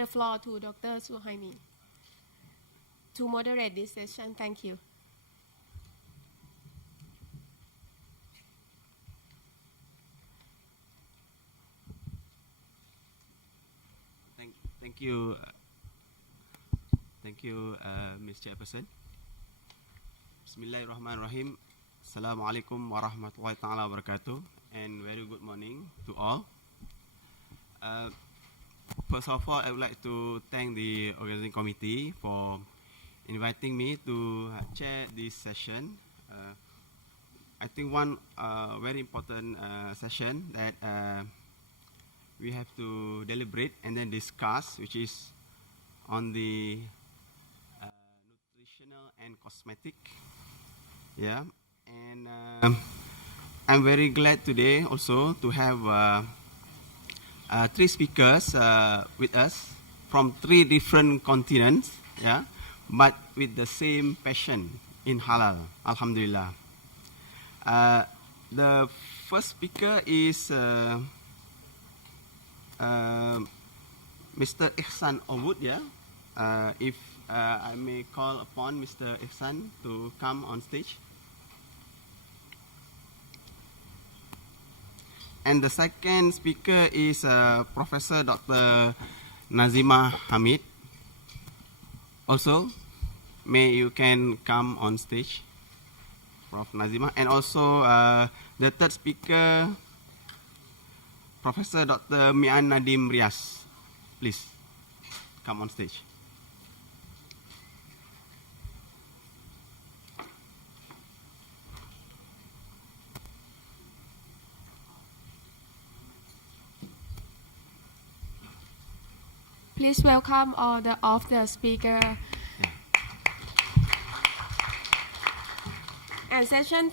The floor to Dr. Suhaimi to moderate this session. Thank you. Thank you. Thank you, Ms. Chairperson. Bismillahirrahmanirrahim. Assalamualaikum warahmatullahi taala wabarakatuh, and very good morning to all. First of all, I would like to thank the organizing committee for inviting me to chair this session. I think one very important session that we have to deliberate and then discuss, which is on the nutritional and cosmetic. Yeah, and I'm very glad today also to have three speakers with us from three different continents. Yeah, but with the same passion in halal. Alhamdulillah. The first speaker is Mr. Hassan Awud. Yeah, if I may call upon Mr. Hassan to come on stage. And the second speaker is Professor Dr. Nazima Hamid. Also, may you can come on stage, Prof. Nazima. And also the third speaker, Professor Dr. Mian Nadim Rias. Please come on stage. Please welcome all of the speaker. And session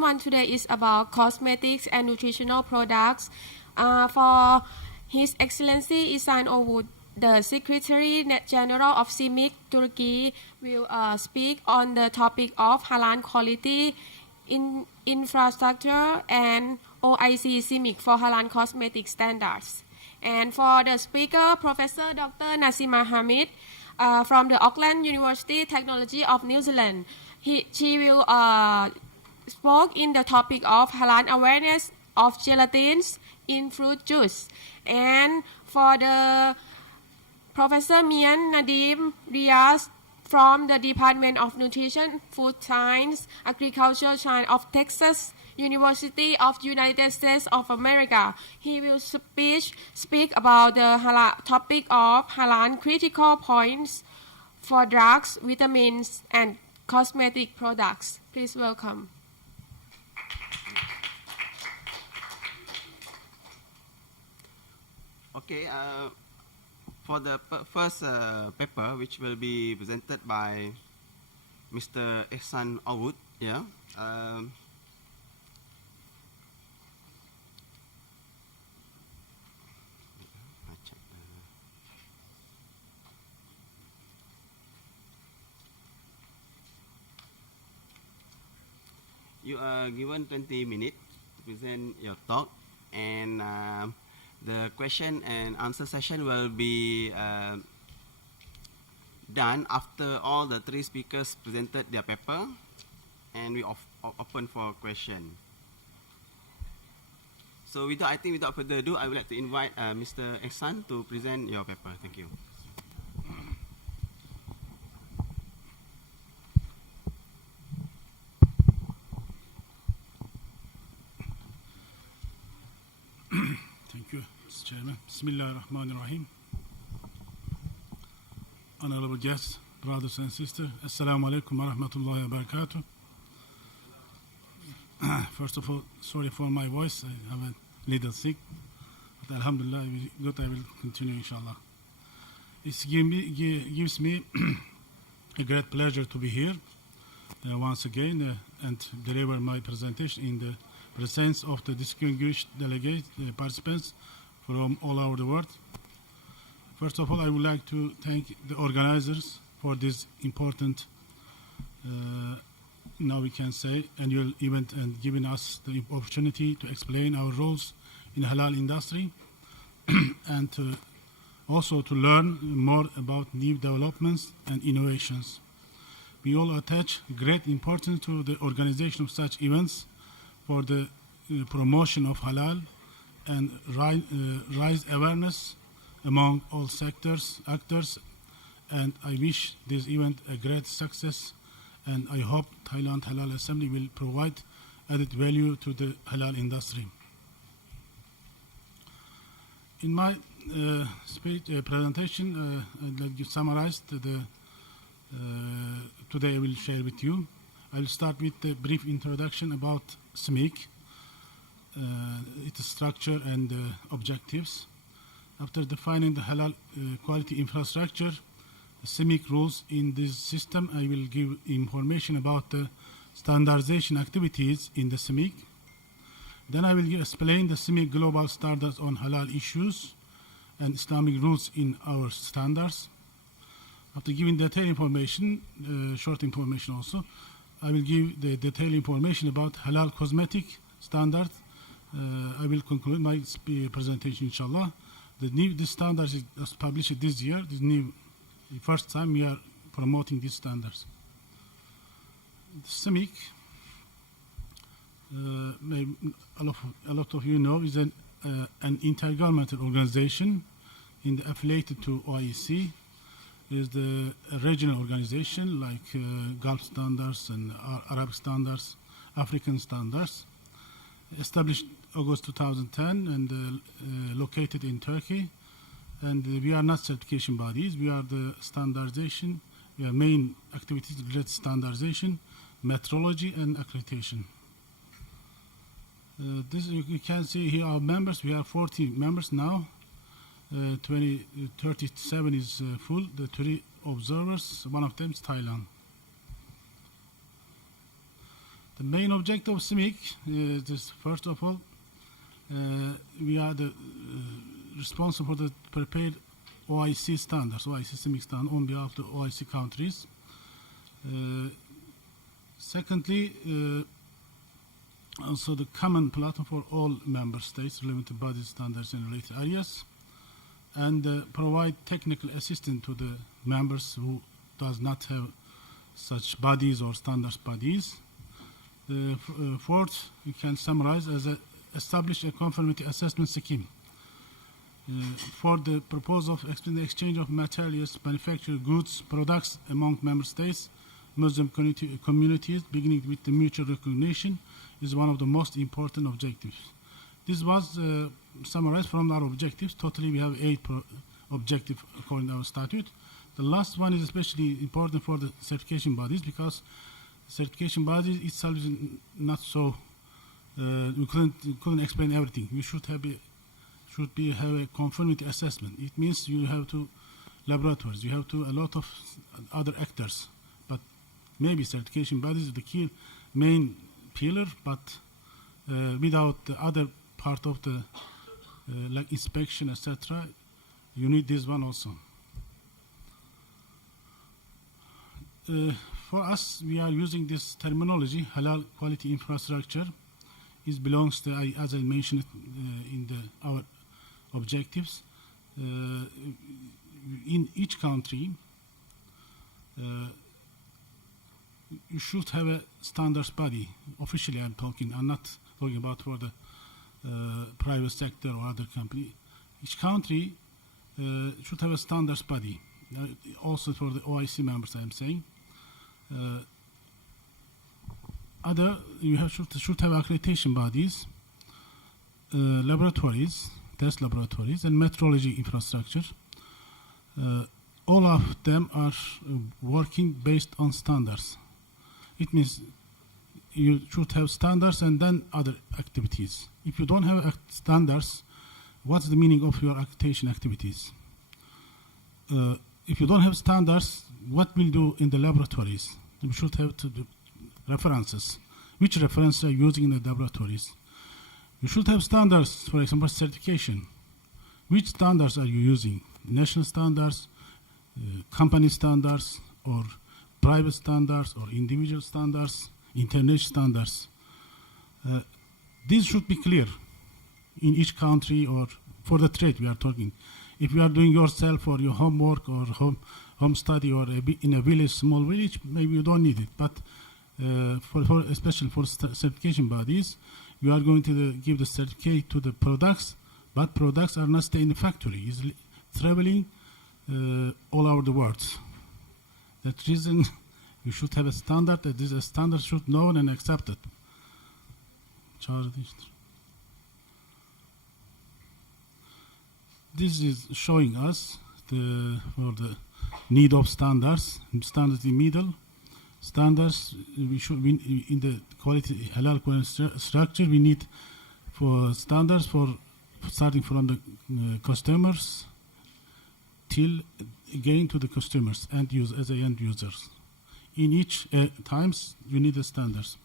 1 today is about cosmetics and nutritional products. For His Excellency Ihsan Ovud, the Secretary General of Islamic Turkey, will speak on the topic of halal quality, infrastructure, and OIC Islamic for halal cosmetic standards. And for the speaker, Professor Dr. Nazima Hamid from the Auckland University Technology of New Zealand. She will speak in the topic of halal awareness of gelatins in fruit juice. And for the Professor Mian Nadim Rias from the Department of Nutrition, Food Science, Agriculture Science of Texas University of United States of America. He will speak about the topic of halal critical points for drugs, vitamins, and cosmetic products. Please welcome. Okay, for the first paper, which will be presented by Mr. Ihsan Awud, yeah. You are given 20 minutes to present your talk, and the question and answer session will be done after all the three speakers presented their paper, and we open for question. So without further ado, I would like to invite Mr. Ihsan to present your paper. Thank you. Thank you, Mr. Chairman. Bismillahirrahmanirrahim. Honorable guests, brothers and sisters, Assalamu alaikum wa rahmatullahi wa barakatuh. First of all, sorry for my voice. I have a little sick, but alhamdulillah, I will continue, inshallah. It gives me a great pleasure to be here once again and deliver my presentation in the presence of the distinguished delegates, participants from all over the world. First of all, I would like to thank the organizers for this important, now we can say, annual event and giving us the opportunity to explain our roles in halal industry and also to learn more about new developments and innovations. We all attach great importance to the organization of such events for the promotion of halal and raise awareness among all sectors, actors, and I wish this event a great success, and I hope Thailand Halal Assembly will provide added value to the halal industry. In my presentation, I'd like to summarize today I will share with you. I will start with a brief introduction about SMIC, its structure and objectives. After defining the halal quality infrastructure, the SMIC rules in this system, I will give information about the standardization activities in the SMIC. Then I will explain the SMIC global standards on halal issues and Islamic rules in our standards. After giving detailed information, short information also, I will give the detailed information about halal cosmetic standard. I will conclude my presentation, inshallah. This standard is published this year. This new, the first time we are promoting these standards. The SMIC, a lot of you know, is an intergovernmental organization affiliated to OIC. It is the regional organization like Gulf standards and Arab standards, African standards. Established August 2010 and located in Turkey. And we are not certification bodies. We are the standardization. We are main activities related to standardization, metrology, and accreditation. This you can see here our members. We have 40 members now. 37 is full. The 3 observers. One of them is Thailand. The main objective of SMIC is, first of all, we are responsible for the prepared OIC standards, OIC SMIC standards on behalf of the OIC countries. Secondly, also the common platform for all member states relevant to body standards in related areas, and provide technical assistance to the members who does not have such bodies or standards bodies. Fourth, we can summarize as establish a conformity assessment scheme for the purpose of the exchange of materials, manufactured goods, products among member states, Muslim communities, beginning with the mutual recognition, is one of the most important objectives. This was summarized from our objectives. Totally, we have 8 objectives according to our statute. The last one is especially important for the certification bodies because certification bodies itself is not so. We couldn't explain everything. We should have a conformity assessment. It means you have to laboratories, you have to a lot of other actors. But maybe certification bodies is the key main pillar. But without the other part of the like inspection, etc., you need this one also. For us, we are using this terminology, halal quality infrastructure. It belongs to, as I mentioned in our objectives. In each country, you should have a standards body. Officially, I'm not talking about for the private sector or other company. Each country should have a standards body. Also for the OIC members, I'm saying. You should have accreditation bodies, laboratories, test laboratories, and metrology infrastructure. All of them are working based on standards. It means you should have standards and then other activities. If you don't have standards, what's the meaning of your accreditation activities? If you don't have standards, what will do in the laboratories? You should have to do references. Which references are you using in the laboratories? You should have standards, for example, certification. Which standards are you using? National standards, company standards, or private standards, or individual standards, international standards. This should be clear in each country, or for the trade we are talking. If you are doing yourself or your homework or home study or in a village, small village, maybe you don't need it. But especially for certification bodies, you are going to give the certificate to the products, but products are not staying in the factory. It's traveling all over the world. That reason, you should have a standard. That this standard should be known and accepted. This is showing us for the need of standards. Standards in the middle. Standards we should in the quality halal quality structure. We need for standards for starting from the customers till again to the customers and use as a end users. In each times we need the standards.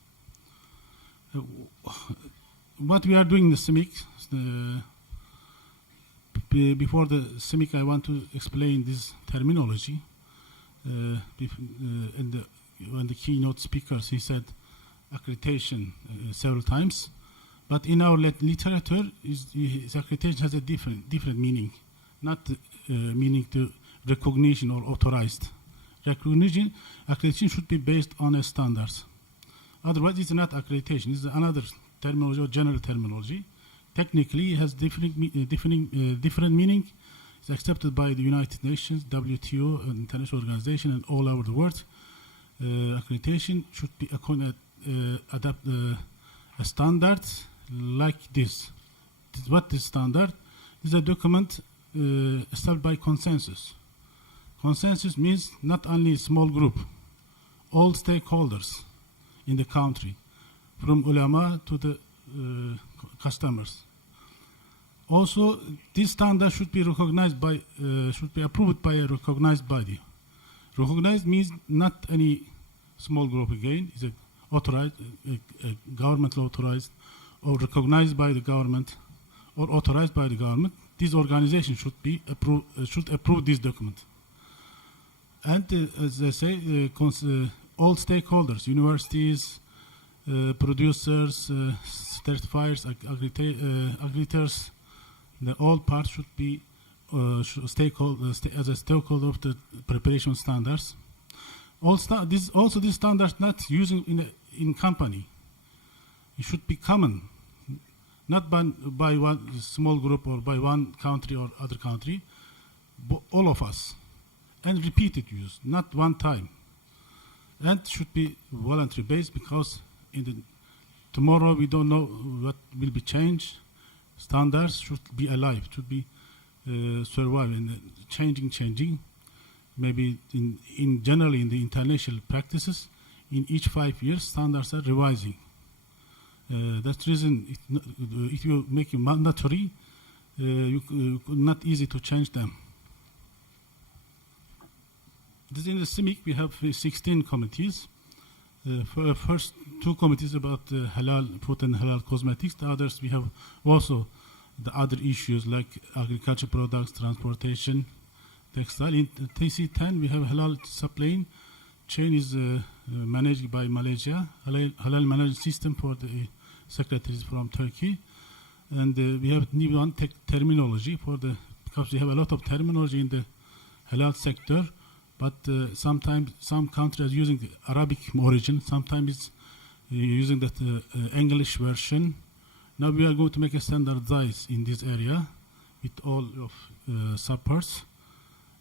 What we are doing in the CIMIC, before the CIMIC, I want to explain this terminology. When the keynote speakers, he said accreditation several times, but in our literature, accreditation has a different meaning, not meaning to recognition or authorized. Accreditation should be based on a standards. Otherwise, it's not accreditation. It's another terminology or general terminology. Technically, it has different meaning. It's accepted by the United Nations, WTO, and international organization, and all over the world. Accreditation should be adapt a standard like this. What is standard? This is a document established by consensus. Consensus means not only a small group, all stakeholders in the country, from ulama to the customers. Also, this standard should be recognized by, should be approved by a recognized body. Recognized means not any small group again. It's a authorized, a government authorized, or recognized by the government, or authorized by the government. This organization should be should approve this document. And as I say, all stakeholders, universities, producers, certifiers, aggregators, all parts should be as a stakeholder of the preparation standards. This standards not using in company. It should be common, not by one small group or by one country or other country, but all of us, and repeated use, not one time. And should be voluntary based because tomorrow we don't know what will be changed. Standards should be alive, should be surviving, changing. Maybe generally in the international practices, in each 5 years, standards are revising. That's the reason if you make it mandatory, not easy to change them. This in the CIMIC, we have 16 committees. For first 2 committees about halal food and halal cosmetics. The others, we have also the other issues like agriculture products, transportation, textile. In TC10, we have halal supply chain is managed by Malaysia, halal management system for the secretaries from Turkey. And we have new one terminology because we have a lot of terminology in the halal sector. But sometimes some countries are using the Arabic origin. Sometimes it's using the English version. Now we are going to make a standardized in this area with all of supports.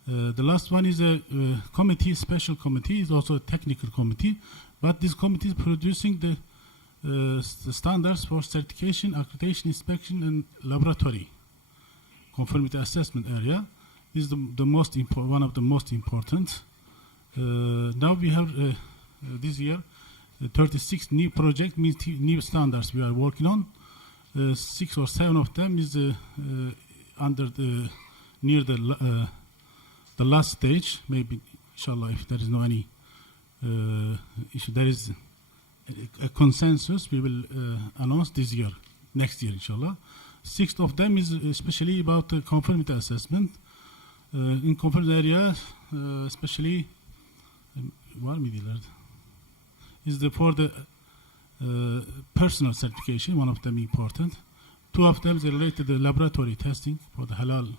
The last one is a committee, special committee. It's also a technical committee. But this committee is producing the standards for certification, accreditation, inspection, and laboratory conformity assessment area. Is the most one of the most important. Now we have this year 36 new projects, means new standards we are working on. 6 or 7 of them is under near the last stage. Maybe inshallah, if there is no any issue, there is a consensus. We will announce this year, next year, inshallah. 6 of them is especially about the conformity assessment. In conference area, especially is for the personal certification, one of them important. 2 of them is related to the laboratory testing for the halal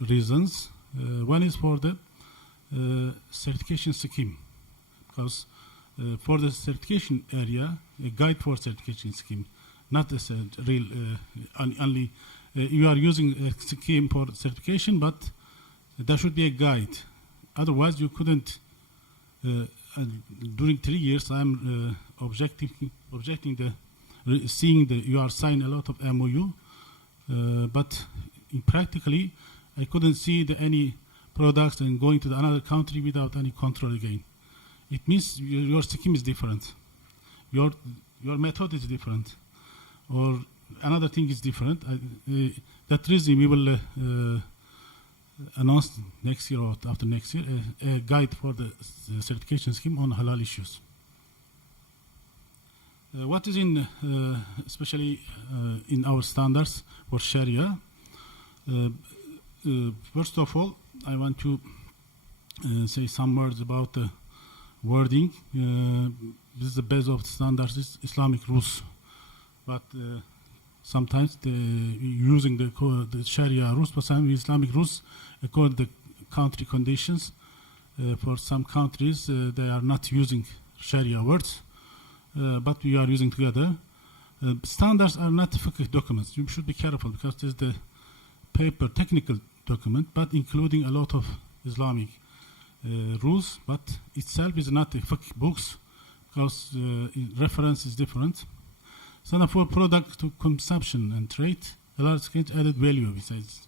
reasons. One is for the certification scheme, because for the certification area, a guide for certification scheme, not as a real only you are using a scheme for certification, but there should be a guide. Otherwise, you couldn't. During 3 years, I'm objecting seeing you are signing a lot of MOU, but practically, I couldn't see any products and going to another country without any control again. It means your scheme is different. Your method is different. Or another thing is different. That reason we will announce next year or after next year a guide for the certification scheme on halal issues. What is in, especially in our standards for Sharia? First of all, I want to say some words about the wording. This is the base of the standards, is Islamic rules. But sometimes using the Sharia rules, but some Islamic rules according to the country conditions. For some countries, they are not using Sharia words, but we are using together. Standards are not fiqh documents. You should be careful because there's the paper technical document, but including a lot of Islamic rules, but itself is not a fiqh books because reference is different. Standard for product to consumption and trade, a large added value besides.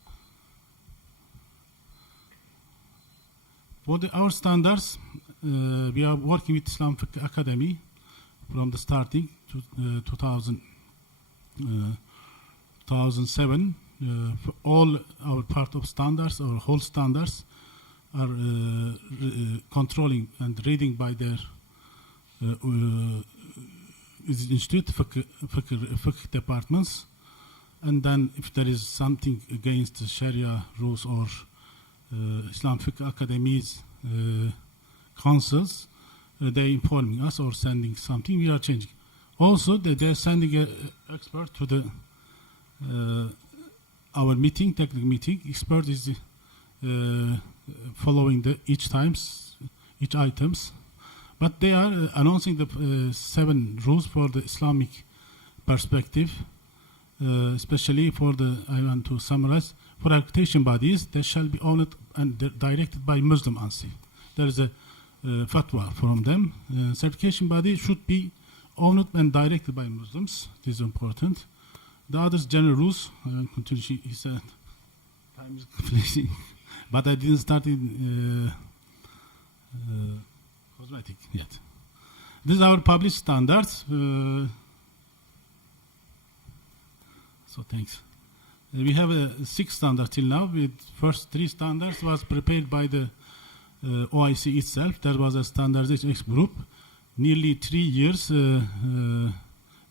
For our standards, we are working with Islam Fiqh Academy from the starting to 2007. For all our part of standards, our whole standards are controlling and reading by their institute fiqh departments, and then if there is something against the Sharia rules or Islam Fiqh Academy's councils, they informing us or sending something, we are changing. Also, they are sending an expert to the our meeting, technical meeting. Expert is following each items, but they are announcing the 7 rules for the Islamic perspective, especially for I want to summarize, for accreditation bodies, they shall be owned and directed by Muslim ANSI. There is a fatwa from them. Certification body should be owned and directed by Muslims. This is important. The others general rules, I will continue, he said, time is fleeting, but I didn't start in cosmetic yet. This is our published standards. So thanks. We have 6 standards till now. With first 3 standards was prepared by the OIC itself. There was a standardization group. Nearly 3 years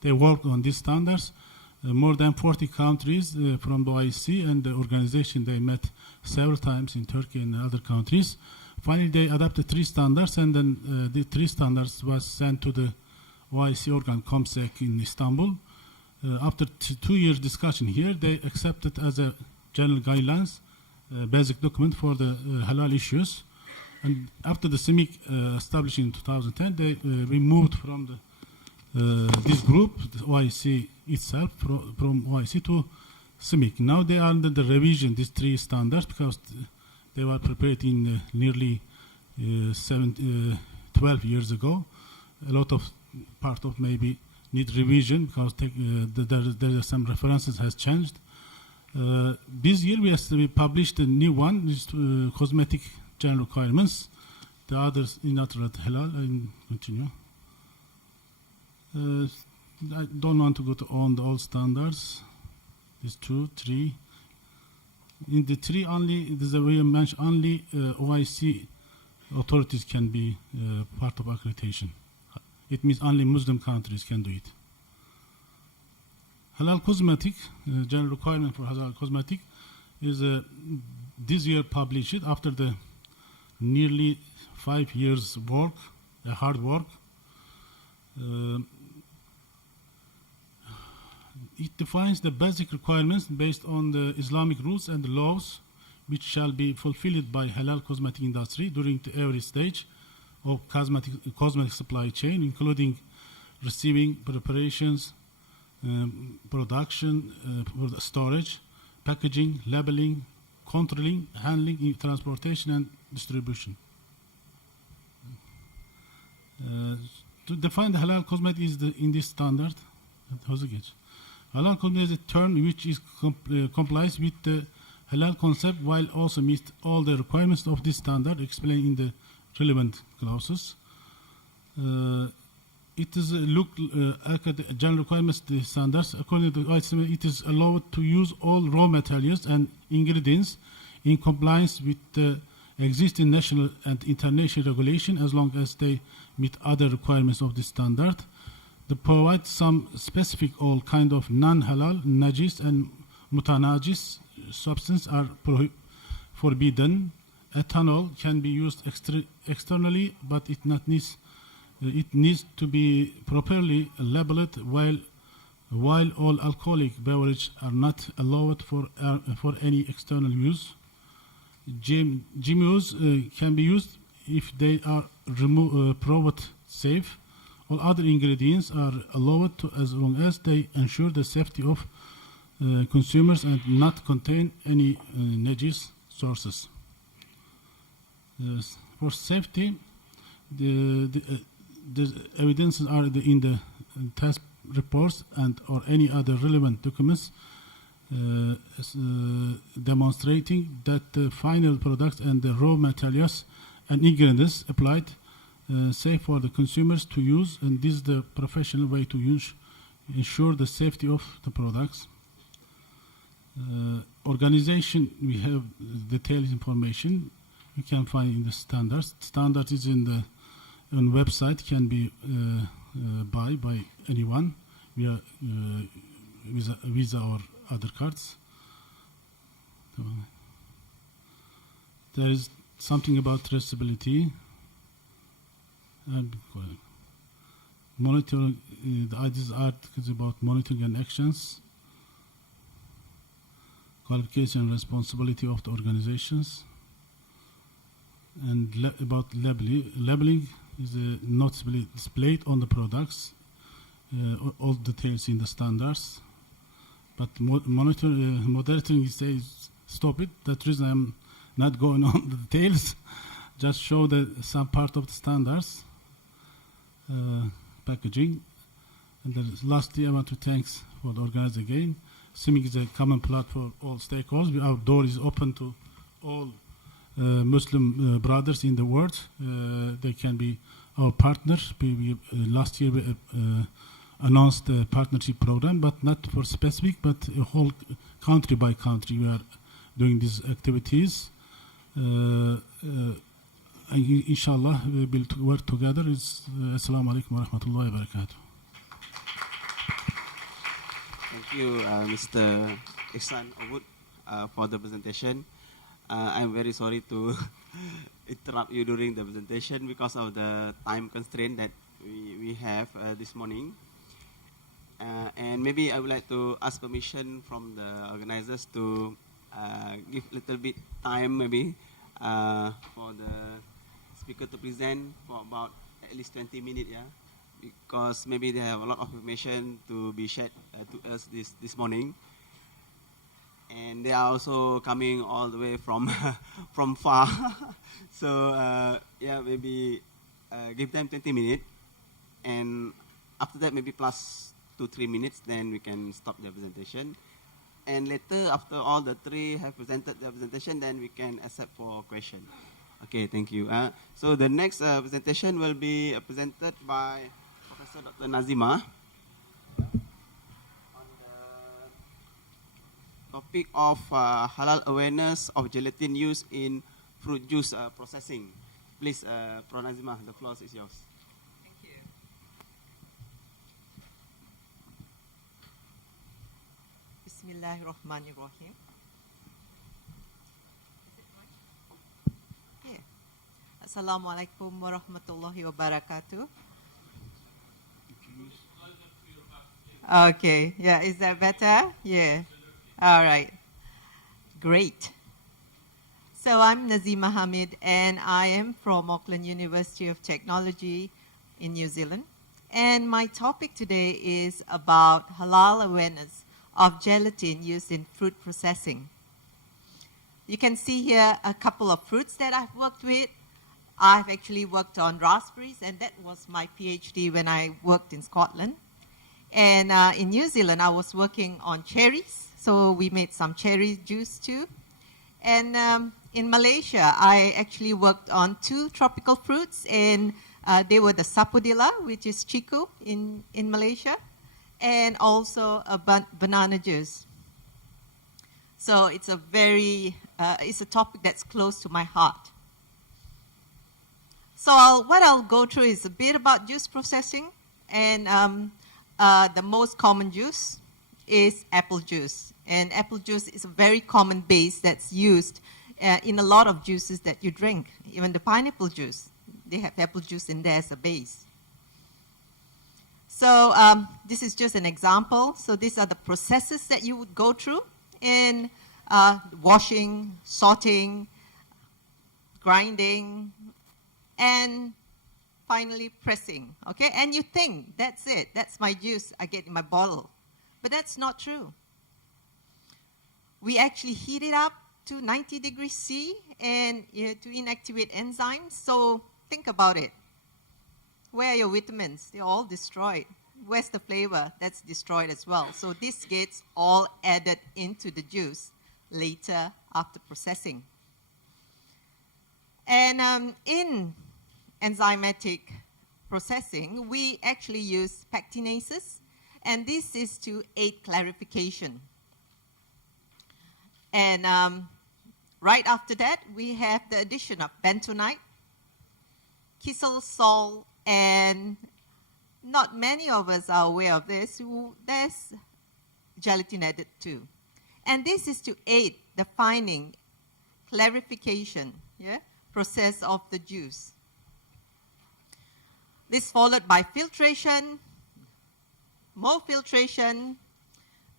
they worked on these standards. More than 40 countries from the OIC and the organization, they met several times in Turkey and other countries. Finally, they adopted 3 standards, and then the 3 standards was sent to the OIC organ COMSEC in Istanbul. After 2 years discussion here, they accepted as a general guidelines, basic document for the halal issues. And after the CIMIC established in 2010, they removed from this group, the OIC itself, from OIC to CIMIC. Now they are under the revision, these 3 standards, because they were prepared in nearly 12 years ago. A lot of part of maybe need revision because there are some references has changed. This year we published a new one, is cosmetic general requirements. The others in natural halal. I continue. I don't want to go on the old standards. These 2, 3. In the 3 only, there's a way I mentioned, only OIC authorities can be part of accreditation. It means only Muslim countries can do it. Halal cosmetic, general requirement for halal cosmetic, is this year published after the nearly 5 years work, hard work. It defines the basic requirements based on the Islamic rules and laws which shall be fulfilled by halal cosmetic industry during every stage of cosmetic supply chain, including receiving, preparations, production, storage, packaging, labeling, controlling, handling, transportation, and distribution. To define the halal cosmetic is in this standard. Halal cosmetic is a term which is complies with the halal concept while also meets all the requirements of this standard explained in the relevant clauses. It is looked at the general requirements the standards. According to ISM, it is allowed to use all raw materials and ingredients in compliance with the existing national and international regulation as long as they meet other requirements of the standard. They provide some specific all kind of non-halal, najis and mutanajis substances are forbidden. Ethanol can be used externally, but it needs to be properly labeled while all alcoholic beverages are not allowed for any external use. GMOs can be used if they are proved safe. All other ingredients are allowed to as long as they ensure the safety of consumers and not contain any najis sources. For safety, the evidences are in the test reports and or any other relevant documents demonstrating that the final products and the raw materials and ingredients applied safe for the consumers to use, and this is the professional way to ensure the safety of the products. Organization, we have detailed information you can find in the standards. Standard is on website, can be buy by anyone via Visa or other cards. There is something about traceability and monitoring. The ideas articles about monitoring and actions, qualification and responsibility of the organizations, and about labeling. Labeling is noticeably displayed on the products, all details in the standards. But monitoring says stop it. That reason I'm not going on the details. Just show some part of the standards, packaging. And lastly, I want to thank for the organizer again. CIMIC is a common platform for all stakeholders. Our door is open to all Muslim brothers in the world. They can be our partners. Last year we announced a partnership program, but not for specific, but a whole country by country we are doing these activities. And inshallah we will work together. Assalamu alaikum wa rahmatullahi wa barakatuh. Thank you, Mr. Ihsan Awud, for the presentation. I'm very sorry to interrupt you during the presentation because of the time constraint that we have this morning. And maybe I would like to ask permission from the organizers to give a little bit time maybe for the speaker to present for about at least 20 minutes, yeah? Because maybe they have a lot of information to be shared to us this morning. And they are also coming all the way from from far. So yeah, maybe give them 20 minutes, and after that maybe plus 2-3 minutes, then we can stop the presentation. And later, after all the three have presented their presentation, then we can accept for question. Okay, thank you. So the next presentation will be presented by Professor Dr. Nazima on the topic of halal awareness of gelatin use in fruit juice processing. Please, Prof. Nazima, the floor is yours. Thank you. Bismillahirrahmanirrahim. Yeah. Assalamualaikum warahmatullahi wabarakatuh. Okay, yeah, is that better? Yeah. All right. Great. So I'm Nazima Hamid, and I am from Auckland University of Technology in New Zealand. And my topic today is about halal awareness of gelatin used in fruit processing. You can see here a couple of fruits that I've worked with. I've actually worked on raspberries, and that was my PhD when I worked in Scotland. And in New Zealand, I was working on cherries, so we made some cherry juice too. And in Malaysia, I actually worked on 2 tropical fruits, and they were the sapodilla, which is Shikoh in Malaysia, and also a banana juice. So it's it's a topic that's close to my heart. So what I'll go through is a bit about juice processing, and the most common juice is apple juice. And apple juice is a very common base that's used in a lot of juices that you drink. Even the pineapple juice, they have apple juice in there as a base. So this is just an example. So these are the processes that you would go through in washing, sorting, grinding, and finally pressing, okay? And you think, that's it, that's my juice I get in my bottle. But that's not true. We actually heat it up to 90 degrees C and to inactivate enzymes. So think about it. Where are your vitamins? They're all destroyed. Where's the flavor? That's destroyed as well. So this gets all added into the juice later after processing. And in enzymatic processing, we actually use pectinases, and this is to aid clarification. And right after that, we have the addition of bentonite, kissel salt, and not many of us are aware of this. There's gelatin added too. And this is to aid the fining, clarification, process of the juice. This followed by filtration, more filtration,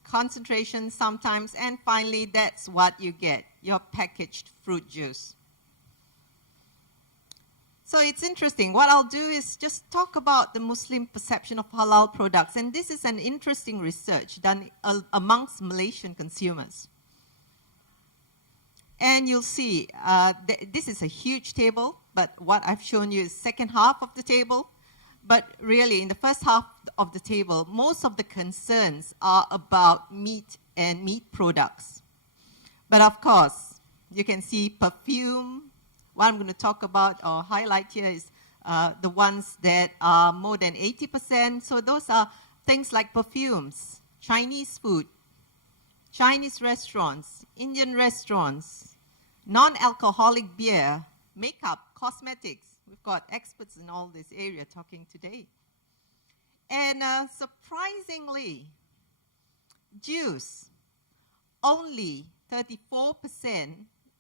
concentration sometimes, and finally that's what you get, your packaged fruit juice. So it's interesting. What I'll do is just talk about the Muslim perception of halal products, and this is an interesting research done amongst Malaysian consumers. And you'll see, this is a huge table, but what I've shown you is second half of the table. But really, in the first half of the table, most of the concerns are about meat and meat products. But of course, you can see perfume. What I'm going to talk about or highlight here is the ones that are more than 80%. So those are things like perfumes, Chinese food, Chinese restaurants, Indian restaurants, non-alcoholic beer, makeup, cosmetics. We've got experts in all this area talking today. And surprisingly, juice, only 34%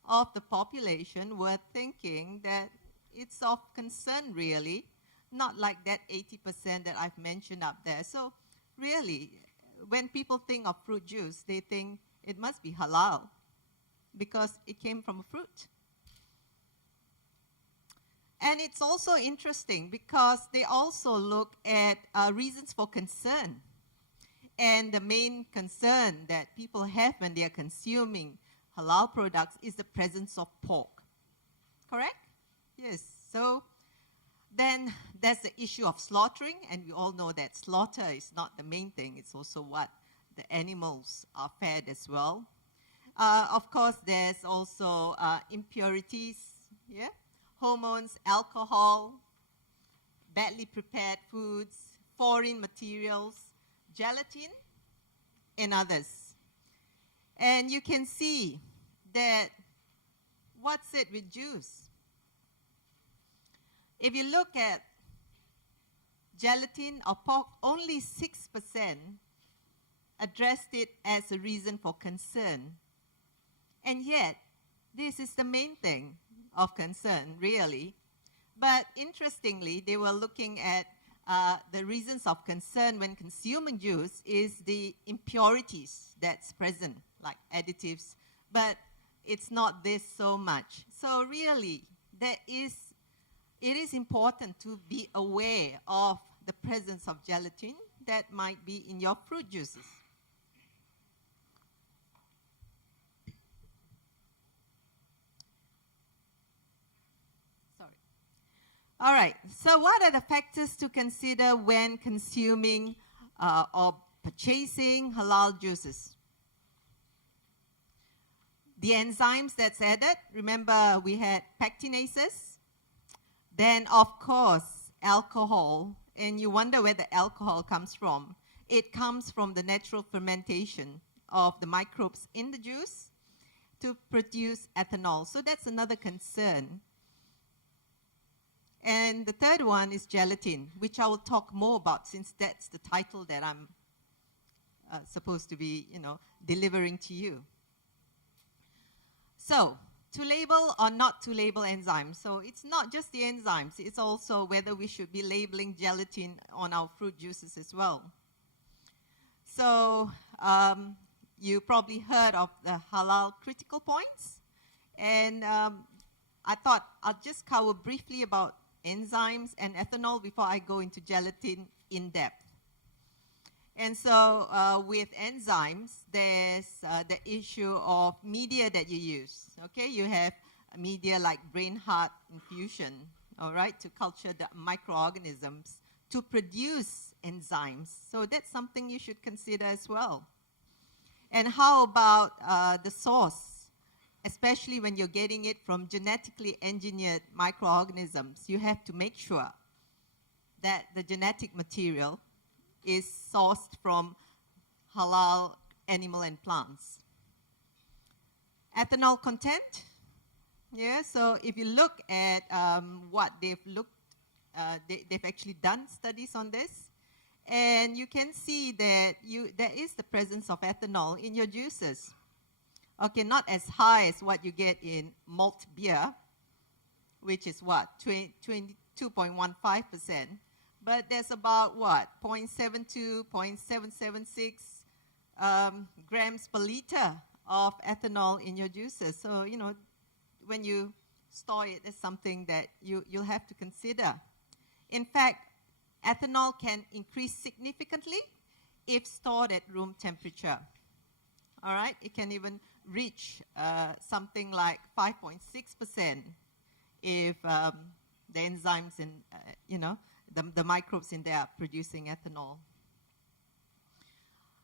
of the population were thinking that it's of concern really, not like that 80% that I've mentioned up there. So really, when people think of fruit juice, they think it must be halal because it came from a fruit. And it's also interesting because they also look at reasons for concern. And the main concern that people have when they are consuming halal products is the presence of pork. Correct? Yes. So then there's the issue of slaughtering, and we all know that slaughter is not the main thing. It's also what the animals are fed as well. Of course, there's also impurities, hormones, alcohol, badly prepared foods, foreign materials, gelatin, and others. And you can see that what's it with juice? If you look at gelatin or pork, only 6% addressed it as a reason for concern. And yet, this is the main thing of concern, really. But interestingly, they were looking at the reasons of concern when consuming juice is the impurities that's present, like additives, but it's not this so much. So really, it is important to be aware of the presence of gelatin that might be in your fruit juices. Sorry. All right, so what are the factors to consider when consuming or purchasing halal juices? The enzymes that's added, remember we had pectinases, then of course alcohol, and you wonder where the alcohol comes from. It comes from the natural fermentation of the microbes in the juice to produce ethanol. So that's another concern. And the third one is gelatin, which I will talk more about since that's the title that I'm supposed to be, delivering to you. So, to label or not to label enzymes. So it's not just the enzymes, it's also whether we should be labeling gelatin on our fruit juices as well. So you probably heard of the halal critical points. And I thought I'll just cover briefly about enzymes and ethanol before I go into gelatin in depth. And so with enzymes, there's the issue of media that you use. Okay, you have media like brain-heart infusion, all right, to culture the microorganisms to produce enzymes. So that's something you should consider as well. And how about the source? Especially when you're getting it from genetically engineered microorganisms, you have to make sure that the genetic material is sourced from halal animal and plants. Ethanol content, yeah, so if you look at what they've actually done studies on this, and you can see that there is the presence of ethanol in your juices. Okay, not as high as what you get in malt beer, which is what, 22.15%. But there's about what, 0.72, 0.776 grams per liter of ethanol in your juices. So, when you store it, it's something that you'll have to consider. In fact, ethanol can increase significantly if stored at room temperature. All right, it can even reach something like 5.6% if the enzymes and, the microbes in there are producing ethanol.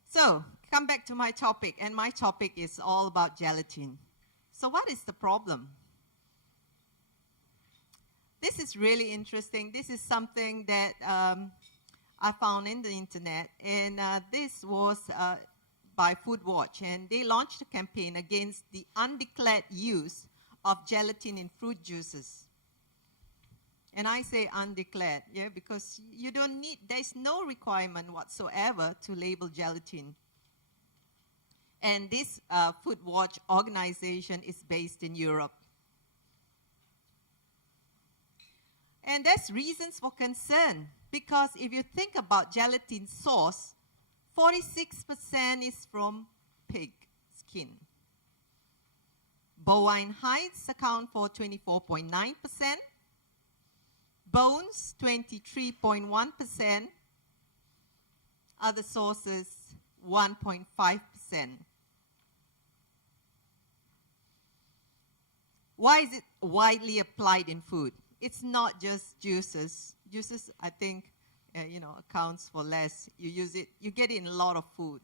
So, come back to my topic, and my topic is all about gelatin. So what is the problem? This is really interesting. This is something that I found in the internet, and this was by Foodwatch, and they launched a campaign against the undeclared use of gelatin in fruit juices. And I say undeclared, yeah, because you don't need, there's no requirement whatsoever to label gelatin. And this Foodwatch organization is based in Europe. And there's reasons for concern, because if you think about gelatin source, 46% is from pig skin. Bovine hides account for 24.9%. Bones, 23.1%. Other sources, 1.5%. Why is it widely applied in food? It's not just juices. Juices, I think, accounts for less. You use it, you get it in a lot of food.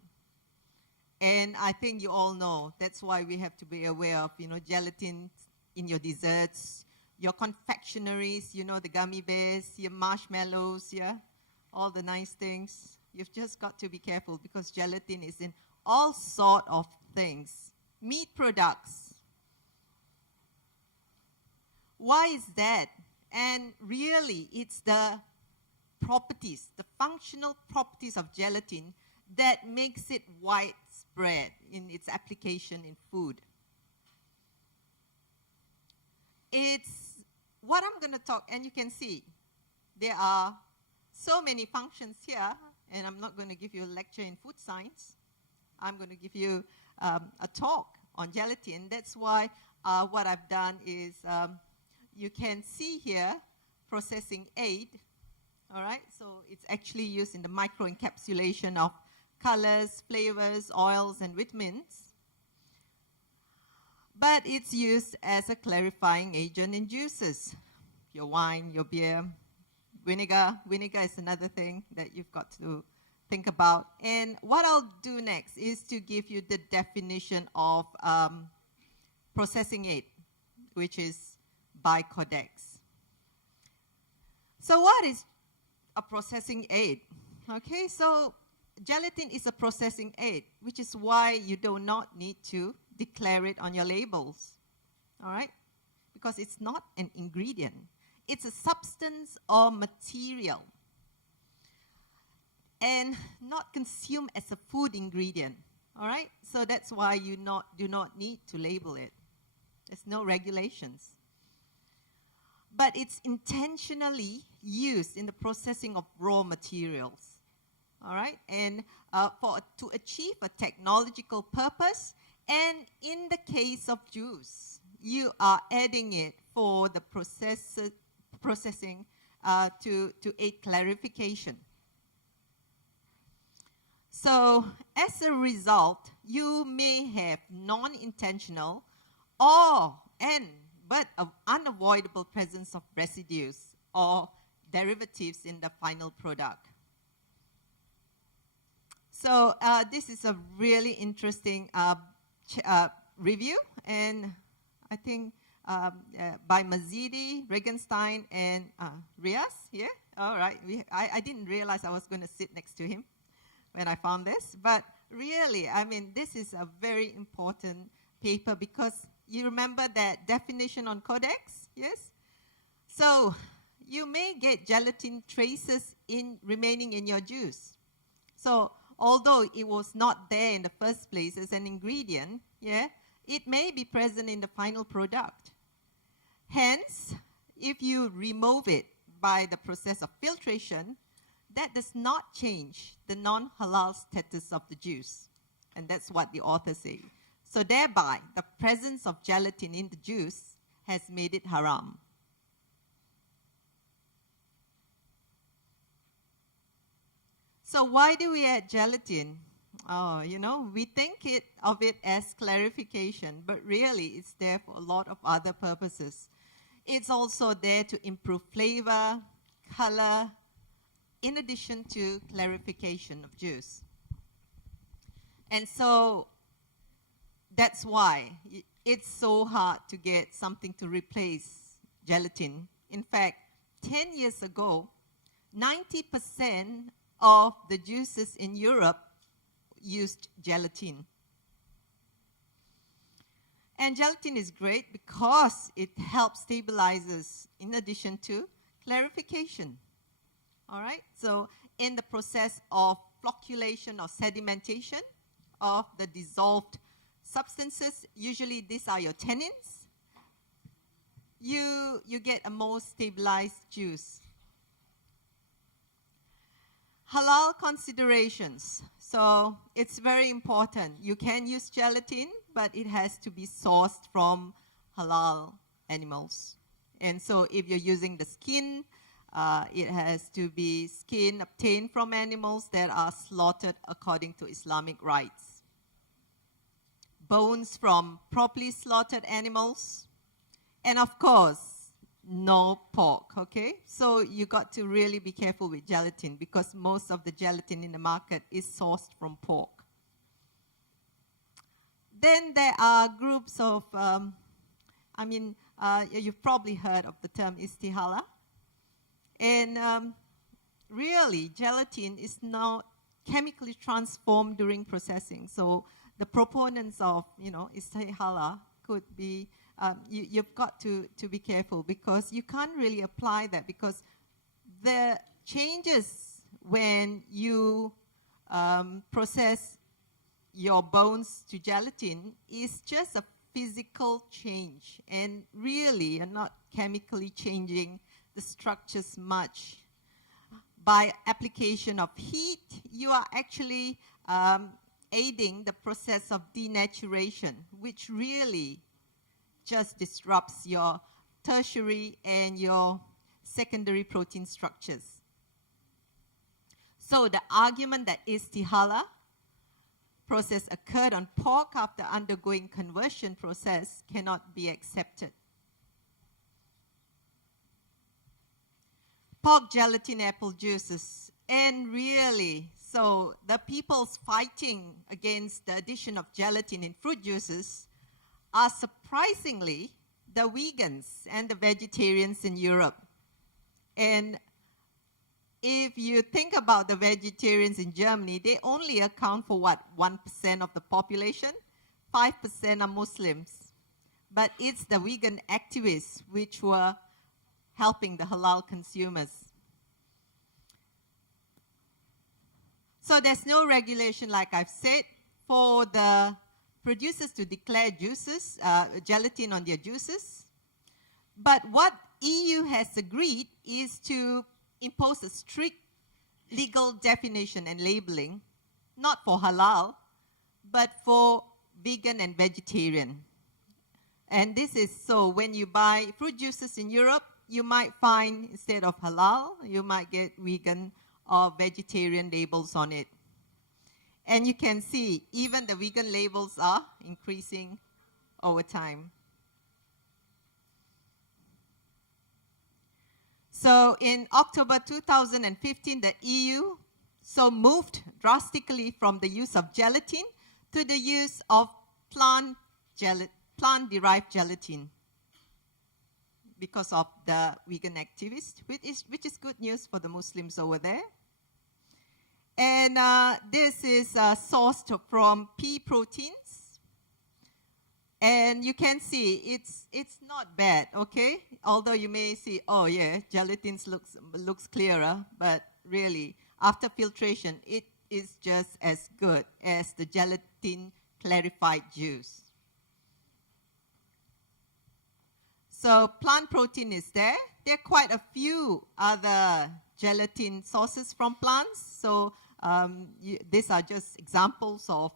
And I think you all know, that's why we have to be aware of, gelatin in your desserts, your confectionaries, the gummy bears, your marshmallows, yeah, all the nice things. You've just got to be careful because gelatin is in all sort of things. Meat products. Why is that? And really, it's the properties, the functional properties of gelatin that makes it widespread in its application in food. It's what I'm going to talk, and you can see there are so many functions here, and I'm not going to give you a lecture in food science. I'm going to give you a talk on gelatin. That's why what I've done is you can see here processing aid. All right, so it's actually used in the microencapsulation of colors, flavors, oils, and vitamins. But it's used as a clarifying agent in juices. Your wine, your beer, vinegar. Vinegar is another thing that you've got to think about. And what I'll do next is to give you the definition of processing aid, which is by Codex. So what is a processing aid? Okay, so gelatin is a processing aid, which is why you do not need to declare it on your labels, all right? Because it's not an ingredient. It's a substance or material and not consumed as a food ingredient, all right? So that's why you do not need to label it. There's no regulations. But it's intentionally used in the processing of raw materials, all right? And to achieve a technological purpose, and in the case of juice, you are adding it for the processing to aid clarification. So as a result, you may have non-intentional but unavoidable presence of residues or derivatives in the final product. So this is a really interesting review, and I think by Mazidi, Regenstein, and Riaz, yeah? All right, I didn't realize I was going to sit next to him when I found this, but really, I mean, this is a very important paper because you remember that definition on Codex, yes? So you may get gelatin traces remaining in your juice. So although it was not there in the first place as an ingredient, yeah, it may be present in the final product. Hence, if you remove it by the process of filtration, that does not change the non-halal status of the juice. And that's what the author says. So thereby, the presence of gelatin in the juice has made it haram. So why do we add gelatin? Oh, you know, we think of it as clarification, but really it's there for a lot of other purposes. It's also there to improve flavor, color, in addition to clarification of juice. And so that's why it's so hard to get something to replace gelatin. In fact, 10 years ago, 90% of the juices in Europe used gelatin. And gelatin is great because it helps stabilizes in addition to clarification. All right? So in the process of flocculation or sedimentation of the dissolved substances, usually these are your tannins, you get a more stabilized juice. Halal considerations. So it's very important. You can use gelatin, but it has to be sourced from halal animals. And so if you're using the skin, it has to be skin obtained from animals that are slaughtered according to Islamic rites. Bones from properly slaughtered animals. And of course, no pork, okay? So you got to really be careful with gelatin because most of the gelatin in the market is sourced from pork. Then there are groups of, you've probably heard of the term istihala. And really, gelatin is not chemically transformed during processing. So the proponents of, istihala could be, you've got to be careful because you can't really apply that because the changes when you process your bones to gelatin is just a physical change and really you're not chemically changing the structures much. by application of heat, you are actually aiding the process of denaturation, which really just disrupts your tertiary and your secondary protein structures. So the argument that istihala process occurred on pork after undergoing conversion process cannot be accepted. Pork gelatin apple juices, and really, so the people's fighting against the addition of gelatin in fruit juices are surprisingly the vegans and the vegetarians in Europe. And if you think about the vegetarians in Germany, they only account for what, 1% of the population? 5% are Muslims. But it's the vegan activists which were helping the halal consumers. So there's no regulation, like I've said, for the producers to declare juices, gelatin on their juices. But what EU has agreed is to impose a strict legal definition and labeling, not for halal, but for vegan and vegetarian. And this is so when you buy fruit juices in Europe, you might find, instead of halal, you might get vegan or vegetarian labels on it. And you can see even the vegan labels are increasing over time. So in October 2015, the EU moved drastically from the use of gelatin to the use of plant-derived gelatin because of the vegan activists, which is good news for the Muslims over there. And this is sourced from pea proteins. And you can see it's not bad, okay? Although you may see, oh yeah, gelatin looks clearer, but really, after filtration, it is just as good as the gelatin clarified juice. So plant protein is there. There are quite a few other gelatin sources from plants. So these are just examples of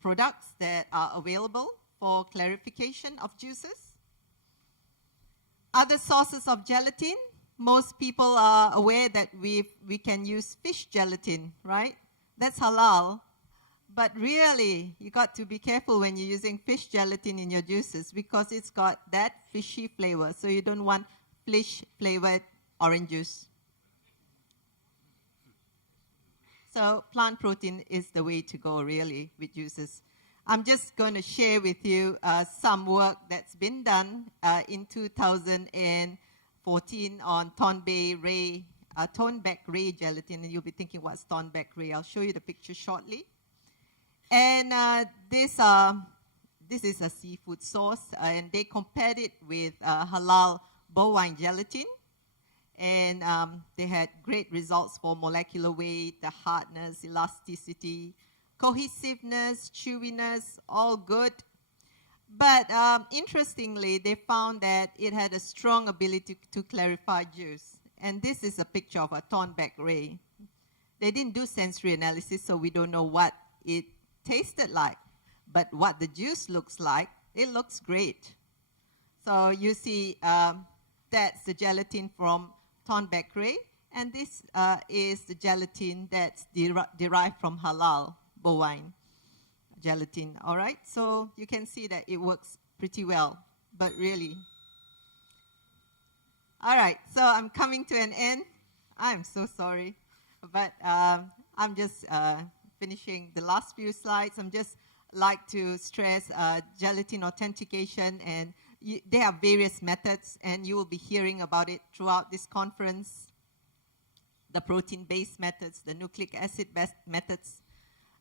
products that are available for clarification of juices. Other sources of gelatin, most people are aware that we can use fish gelatin, right? That's halal. But really, you got to be careful when you're using fish gelatin in your juices because it's got that fishy flavor. So you don't want fish-flavored orange juice. So plant protein is the way to go, really, with juices. I'm just going to share with you some work that's been done in 2014 on Tonback Ray gelatin. And you'll be thinking, what's Tonback Ray? I'll show you the picture shortly. And this is a seafood source, and they compared it with halal bovine gelatin. And they had great results for molecular weight, the hardness, elasticity, cohesiveness, chewiness, all good. But interestingly, they found that it had a strong ability to clarify juice. And this is a picture of a Tonback Ray. They didn't do sensory analysis, so we don't know what it tasted like. But what the juice looks like, it looks great. So you see that's the gelatin from Tonback Ray, and this is the gelatin that's derived from halal bovine gelatin, all right? So you can see that it works pretty well, but really. All right, so I'm coming to an end. I'm so sorry, but I'm just finishing the last few slides. I'm just like to stress gelatin authentication, and there are various methods, and you will be hearing about it throughout this conference. The protein-based methods, the nucleic acid-based methods,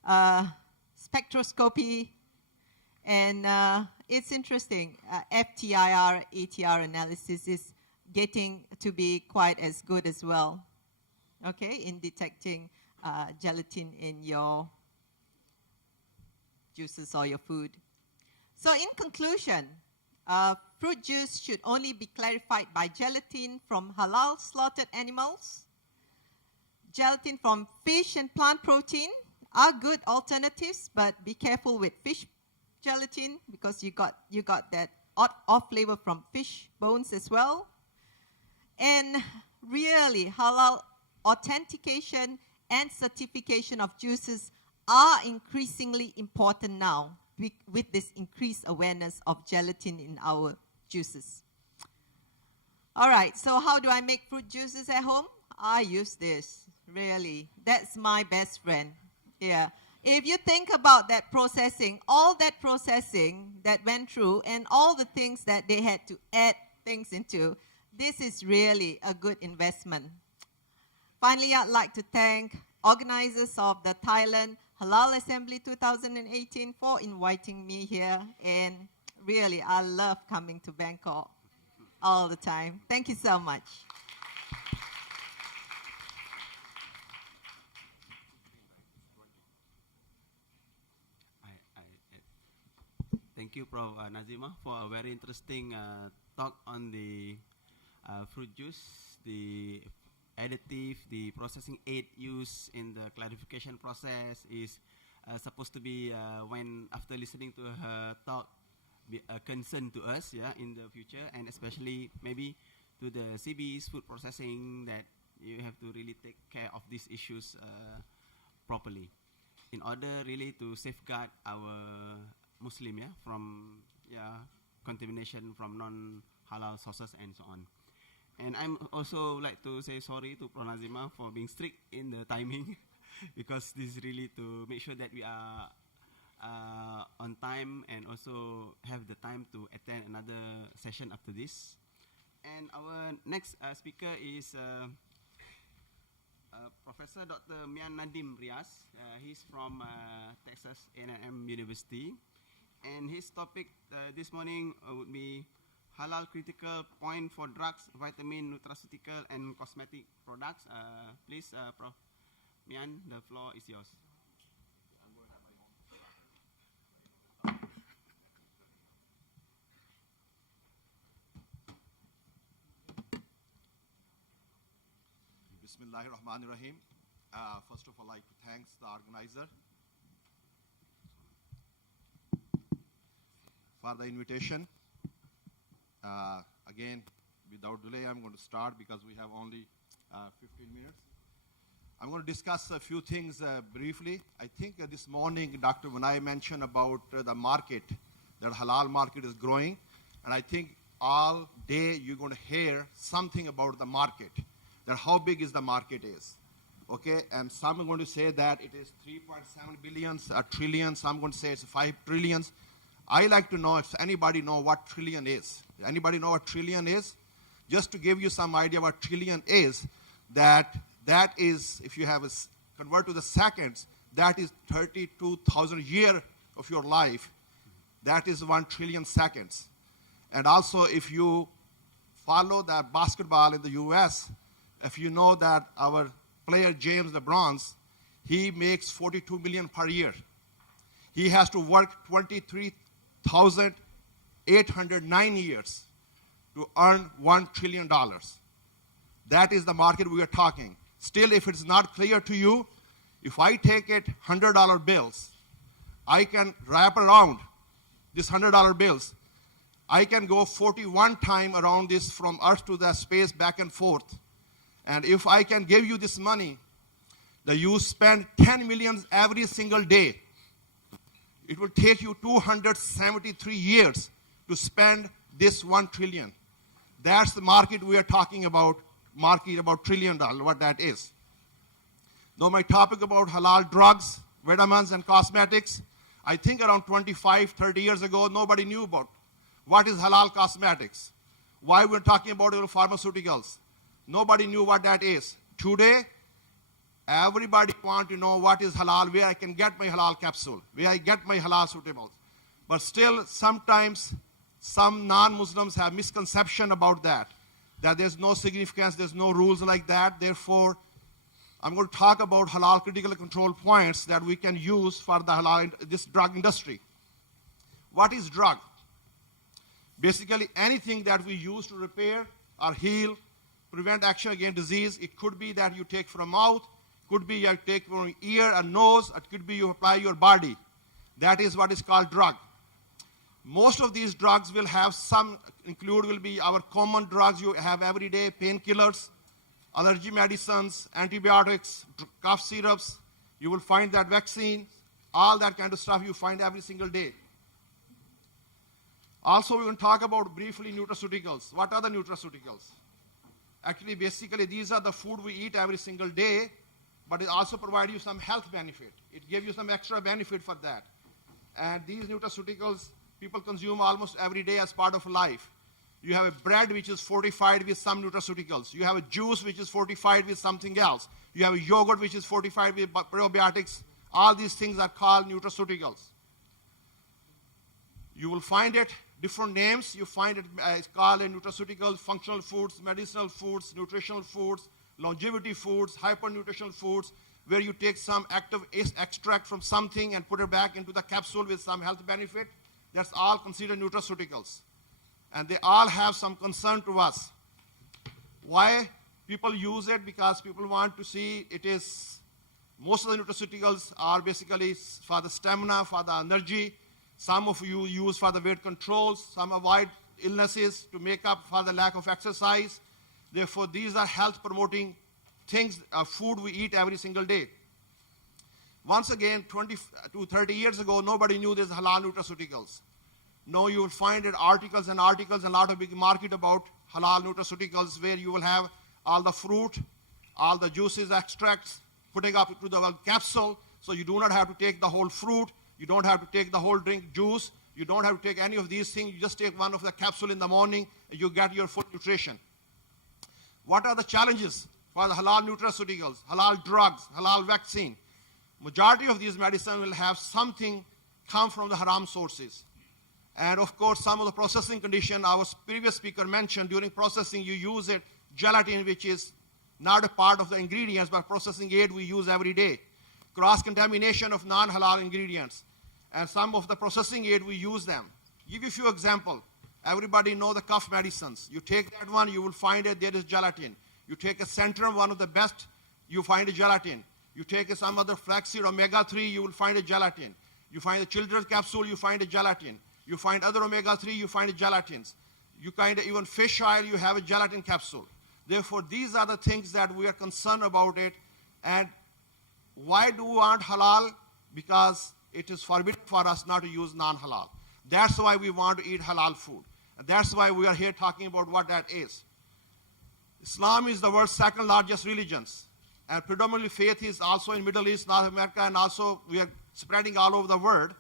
spectroscopy, and it's interesting. FTIR, ATR analysis is getting to be quite as good as well, okay, in detecting gelatin in your juices or your food. So in conclusion, fruit juice should only be clarified by gelatin from halal slaughtered animals. gelatin from fish and plant protein are good alternatives, but be careful with fish gelatin because you got that off flavor from fish bones as well. And really, halal authentication and certification of juices are increasingly important now with this increased awareness of gelatin in our juices. All right, so how do I make fruit juices at home? I use this, really. That's my best friend. Yeah. If you think about that processing, all that processing that went through and all the things that they had to add things into, this is really a good investment. Finally, I'd like to thank organizers of the Thailand Halal Assembly 2018 for inviting me here. And really, I love coming to Bangkok all the time. Thank you so much. Thank you, Prof. Nazima, for a very interesting talk on the fruit juice, the additive, the processing aid used in the clarification process is supposed to be, when after listening to her talk, be a concern to us, yeah, in the future, and especially maybe to the CB's food processing, that you have to really take care of these issues properly, in order really to safeguard our Muslim, yeah, from contamination from non-halal sources and so on. And I'm also like to say sorry to Prof. Nazima for being strict in the timing because this is really to make sure that we are on time and also have the time to attend another session after this. And our next speaker is Professor Dr. Mian Nadim Riaz. He's from Texas A&M University. And his topic this morning would be halal critical point for drugs, vitamin, nutraceutical, and cosmetic products. Please, Prof. Mian, the floor is yours. Bismillahirrahmanirrahim. First of all, I'd like to thank the organizer for the invitation. Again, without delay, I'm going to start because we have only 15 minutes. I'm going to discuss a few things briefly. I think this morning, Dr. Vinay mentioned about the market, that halal market is growing. And I think all day you're going to hear something about the market, that how big is the market is. Okay, and some are going to say that it is 3.7 billion, a trillion. Some are going to say it's 5 trillions. I like to know if anybody know what trillion is. Anybody know what trillion is? Just to give you some idea what trillion is, that is, if you have a convert to the seconds, that is 32,000 years of your life. That is 1 trillion seconds. And also, if you follow the basketball in the U.S., if you know that our player James LeBron, he makes 42 million per year. He has to work 23,809 years to earn $1 trillion. That is the market we are talking. Still, if it's not clear to you, if I take it $100 bills, I can wrap around this $100 bills. I can go 41 times around this from Earth to the space back and forth. And if I can give you this money, that you spend 10 million every single day, it will take you 273 years to spend this 1 trillion. That's the market we are talking about, market about $1 trillion, what that is. Now my topic about halal drugs, vitamins, and cosmetics, I think around 25, 30 years ago, nobody knew about what is halal cosmetics. Why we're talking about pharmaceuticals. Nobody knew what that is. Today, everybody wants to know what is halal, where I can get my halal capsule, where I get my halal suitables. But still, sometimes, some non-Muslims have misconception about that there's no significance, there's no rules like that. Therefore, I'm going to talk about halal critical control points that we can use for the halal, this drug industry. What is drug? Basically, anything that we use to repair or heal, prevent action against disease. It could be that you take from mouth, Could be you take from ear and nose. It could be you apply your body. That is what is called drug. Most of these drugs will have some will be our common drugs you have every day, painkillers, allergy medicines, antibiotics, cough syrups. You will find that vaccine, all that kind of stuff you find every single day. Also, we will talk about briefly nutraceuticals. What are the nutraceuticals? Actually, basically, these are the food we eat every single day, but it also provides you some health benefit. It gives you some extra benefit for that. And these nutraceuticals, people consume almost every day as part of life. You have a bread which is fortified with some nutraceuticals. You have a juice which is fortified with something else. You have a yogurt which is fortified with probiotics. All these things are called nutraceuticals. You will find it different names. You find it it's called a nutraceutical, functional foods, medicinal foods, nutritional foods, longevity foods, hypernutritional foods, where you take some active extract from something and put it back into the capsule with some health benefit. That's all considered nutraceuticals. And they all have some concern to us. Why people use it? Because people want to see it is, most of the nutraceuticals are basically for the stamina, for the energy. Some of you use for the weight control. Some avoid illnesses to make up for the lack of exercise. Therefore, these are health promoting things, food we eat every single day. Once again, 20 to 30 years ago, nobody knew there's halal nutraceuticals. Now you will find it articles and articles, a lot of big market about halal nutraceuticals, where you will have all the fruit, all the juices, extracts, putting up into the capsule, so you do not have to take the whole fruit, you don't have to take the whole drink juice, you don't have to take any of these things, you just take one of the capsule in the morning, and you get your full nutrition. What are the challenges for the halal nutraceuticals, halal drugs, halal vaccine? Majority of these medicines will have something come from the haram sources. And of course, some of the processing condition, our previous speaker mentioned, during processing you use it, gelatin, which is not a part of the ingredients, but processing aid we use every day. Cross-contamination of non-halal ingredients. And some of the processing aid, we use them. Give you a few examples. Everybody know the cough medicines. You take that one, you will find it, there is gelatin. You take a Centrum, one of the best, you find a gelatin. You take some other flaxseed omega-3, you will find a gelatin. You find a children's capsule, you find a gelatin. You find other omega-3, you find a gelatins. You kind of even fish oil, you have a gelatin capsule. Therefore, these are the things that we are concerned about it. And why do we want halal? Because it is forbidden for us not to use non-halal. That's why we want to eat halal food. And that's why we are here talking about what that is. Islam is the world's second largest religion. And predominantly faith is also in Middle East, North America, and also we are spreading all over the world.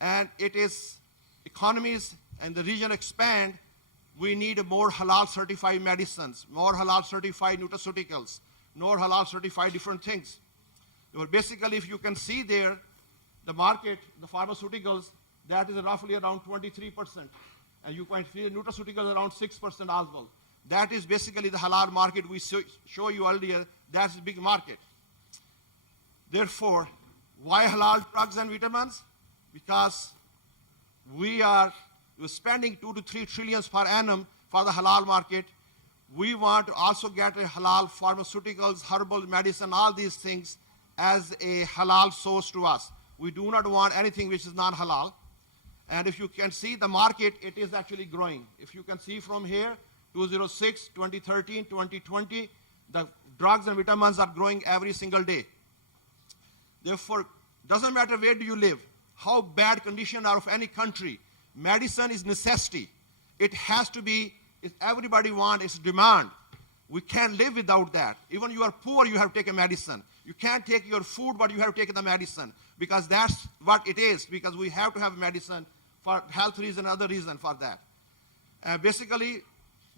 And it is economies and the region expand, we need more halal certified medicines, more halal certified nutraceuticals, more halal certified different things. Well, basically, if you can see there, the market, the pharmaceuticals, that is roughly around 23%. And you can see the nutraceuticals around 6% as well. That is basically the halal market we show you earlier. That's a big market. Therefore, why halal drugs and vitamins? Because we're spending 2 to 3 trillions per annum for the halal market. We want to also get a halal pharmaceuticals, herbal medicine, all these things as a halal source to us. We do not want anything which is not halal. And if you can see the market, it is actually growing. If you can see from here, 2006, 2013, 2020, the drugs and vitamins are growing every single day. Therefore, doesn't matter where do you live, how bad conditions are of any country, medicine is necessity. It has to be, if everybody wants, it's demand. We can't live without that. Even you are poor, you have to take a medicine. You can't take your food, but you have to take the medicine. Because that's what it is, because we have to have medicine for health reason, other reason for that. Basically,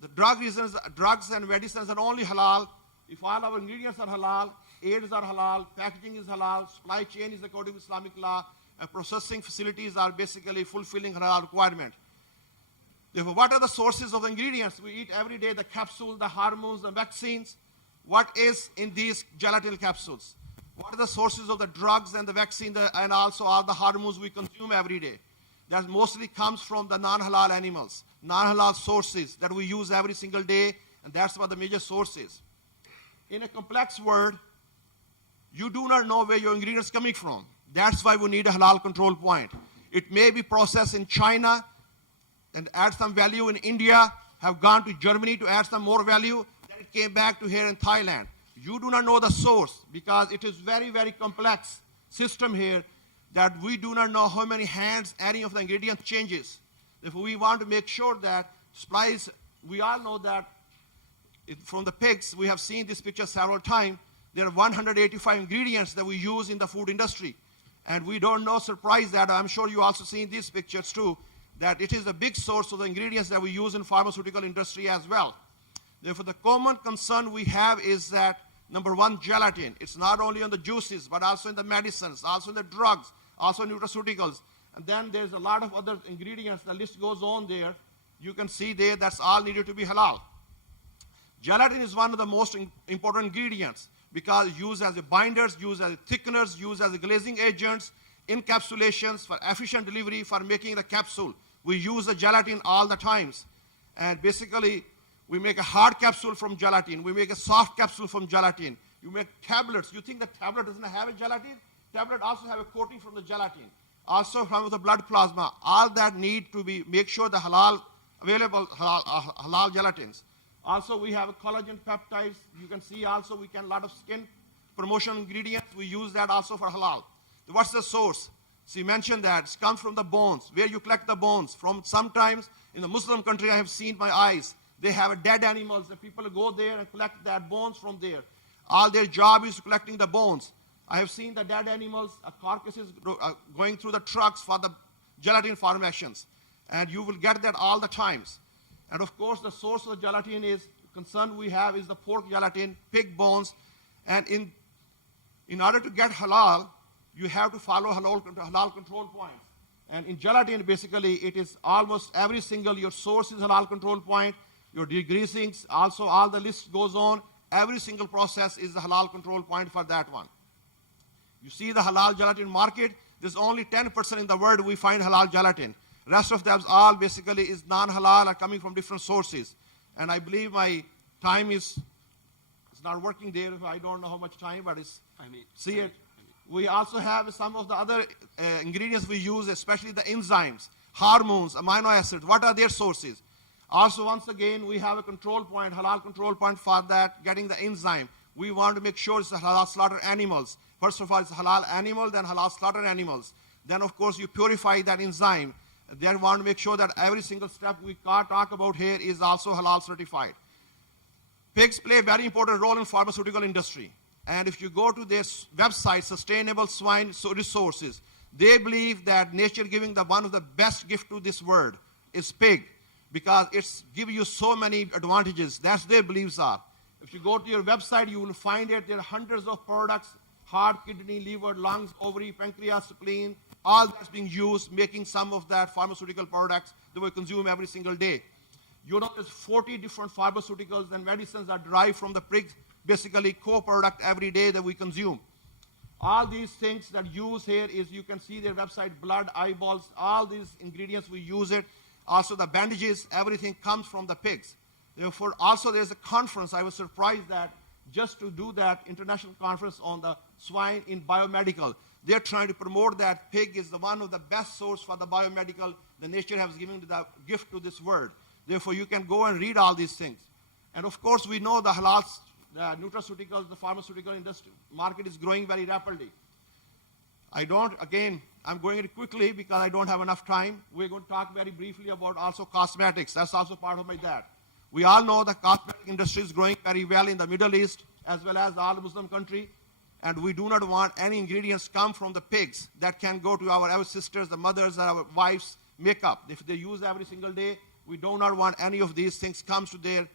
the drugs and medicines are only halal if all our ingredients are halal, aids are halal, packaging is halal, supply chain is according to Islamic law, and processing facilities are basically fulfilling halal requirement. Therefore, what are the sources of the ingredients we eat every day? The capsules, the hormones, the vaccines. What is in these gelatin capsules? What are the sources of the drugs and the vaccine and also all the hormones we consume every day? That mostly comes from the non-halal animals, non-halal sources that we use every single day, and that's what the major source is. In a complex world, You do not know where your ingredients are coming from. That's why we need a halal control point. It may be processed in China and add some value in India, have gone to Germany to add some more value, then it came back to here in Thailand. You do not know the source because it is very, very complex system here that we do not know how many hands any of the ingredient changes. If we want to make sure that supplies, we all know that from the pigs, we have seen this picture several times, there are 185 ingredients that we use in the food industry. And we don't know, surprise that, I'm sure you also seen these pictures too, that it is a big source of the ingredients that we use in pharmaceutical industry as well. Therefore, the common concern we have is that, number one, gelatin. It's not only on the juices, but also in the medicines, also in the drugs, also nutraceuticals. And then there's a lot of other ingredients. The list goes on there. You can see there that's all needed to be halal. Gelatin is one of the most important ingredients because used as a binders, used as a thickeners, used as a glazing agents, encapsulations for efficient delivery, for making the capsule. We use the gelatin all the times. And basically, we make a hard capsule from gelatin. We make a soft capsule from gelatin. You make tablets. You think the tablet doesn't have a gelatin? Tablet also have a coating from the gelatin. Also from the blood plasma. All that need to be, make sure the halal, available halal gelatins. Also, we have collagen peptides. You can see also we can, a lot of skin promotion ingredients. We use that also for halal. What's the source? So you mentioned that it comes from the bones. Where you collect the bones. From sometimes in the Muslim country, I have seen my eyes. They have dead animals. The people go there and collect that bones from there. All their job is collecting the bones. I have seen the dead animals, carcasses going through the trucks for the gelatin formations. And you will get that all the times. And of course, the source of the gelatin is, concern we have is the pork gelatin, pig bones. And in order to get halal, you have to follow halal control points. And in gelatin, basically, it is almost every single, your source is halal control point, your degreasings, also all the list goes on. Every single process is a halal control point for that one. You see the halal gelatin market, there's only 10% in the world we find halal gelatin. Rest of them all basically is non-halal are coming from different sources. And I believe my time is not working there. I don't know how much time, but it's, see it. We also have some of the other ingredients we use, especially the enzymes, hormones, amino acids. What are their sources? Also, once again, we have a control point, halal control point for that, getting the enzyme. We want to make sure it's a halal slaughter animals. First of all, it's a halal animal, then halal slaughter animals. Then, of course, you purify that enzyme. Then want to make sure that every single step we talk about here is also halal certified. Pigs play a very important role in pharmaceutical industry. And if you go to their website, Sustainable Swine Resources, they believe that nature giving the one of the best gift to this world is pig because it's give you so many advantages. That's their beliefs are. If you go to your website, you will find it. There are hundreds of products, heart, kidney, liver, lungs, ovary, pancreas, spleen, all that's being used, making some of that pharmaceutical products that we consume every single day. You know, there's 40 different pharmaceuticals and medicines that derive from the pig, basically co-product every day that we consume. All these things that use here is, you can see their website, blood, eyeballs, all these ingredients, we use it. Also the bandages, everything comes from the pigs. Therefore, also there's a conference. I was surprised that just to do that international conference on the swine in biomedical, they're trying to promote that pig is the one of the best source for the biomedical the nature has given the gift to this world. Therefore, you can go and read all these things. And of course, we know the halal, the nutraceuticals, the pharmaceutical industry market is growing very rapidly. I'm going it quickly because I don't have enough time. We're going to talk very briefly about also cosmetics. That's also part of my that. We all know the cosmetic industry is growing very well in the Middle East as well as all Muslim countries. And we do not want any ingredients come from the pigs that can go to our sisters, the mothers, our wives' makeup. If they use every single day, we do not want any of these things comes to their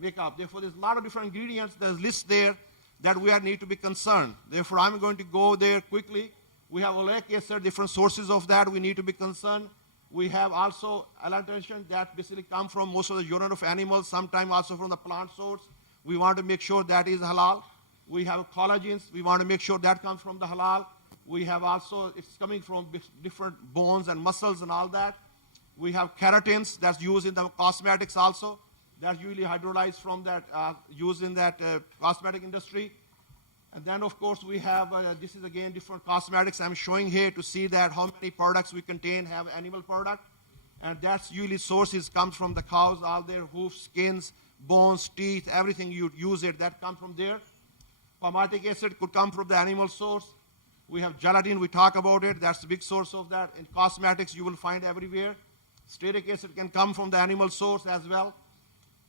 makeup. Therefore, there's a lot of different ingredients. There's lists there that we need to be concerned. Therefore, I'm going to go there quickly. We have oleic acid, different sources of that we need to be concerned. We have also allantoin that basically come from most of the urine of animals, sometimes also from the plant source. We want to make sure that is halal. We have collagens. We want to make sure that comes from the halal. We have also, it's coming from different bones and muscles and all that. We have keratins that's used in the cosmetics also. That's usually hydrolyzed from that, used in that cosmetic industry. And then, of course, we have, this is again different cosmetics I'm showing here to see that how many products we contain have animal product. And that's usually sources comes from the cows, all their hoofs, skins, bones, teeth, everything you use it, that comes from there. Palmitic acid could come from the animal source. We have gelatin, we talk about it, that's the big source of that. In cosmetics, you will find everywhere. Stearic acid can come from the animal source as well.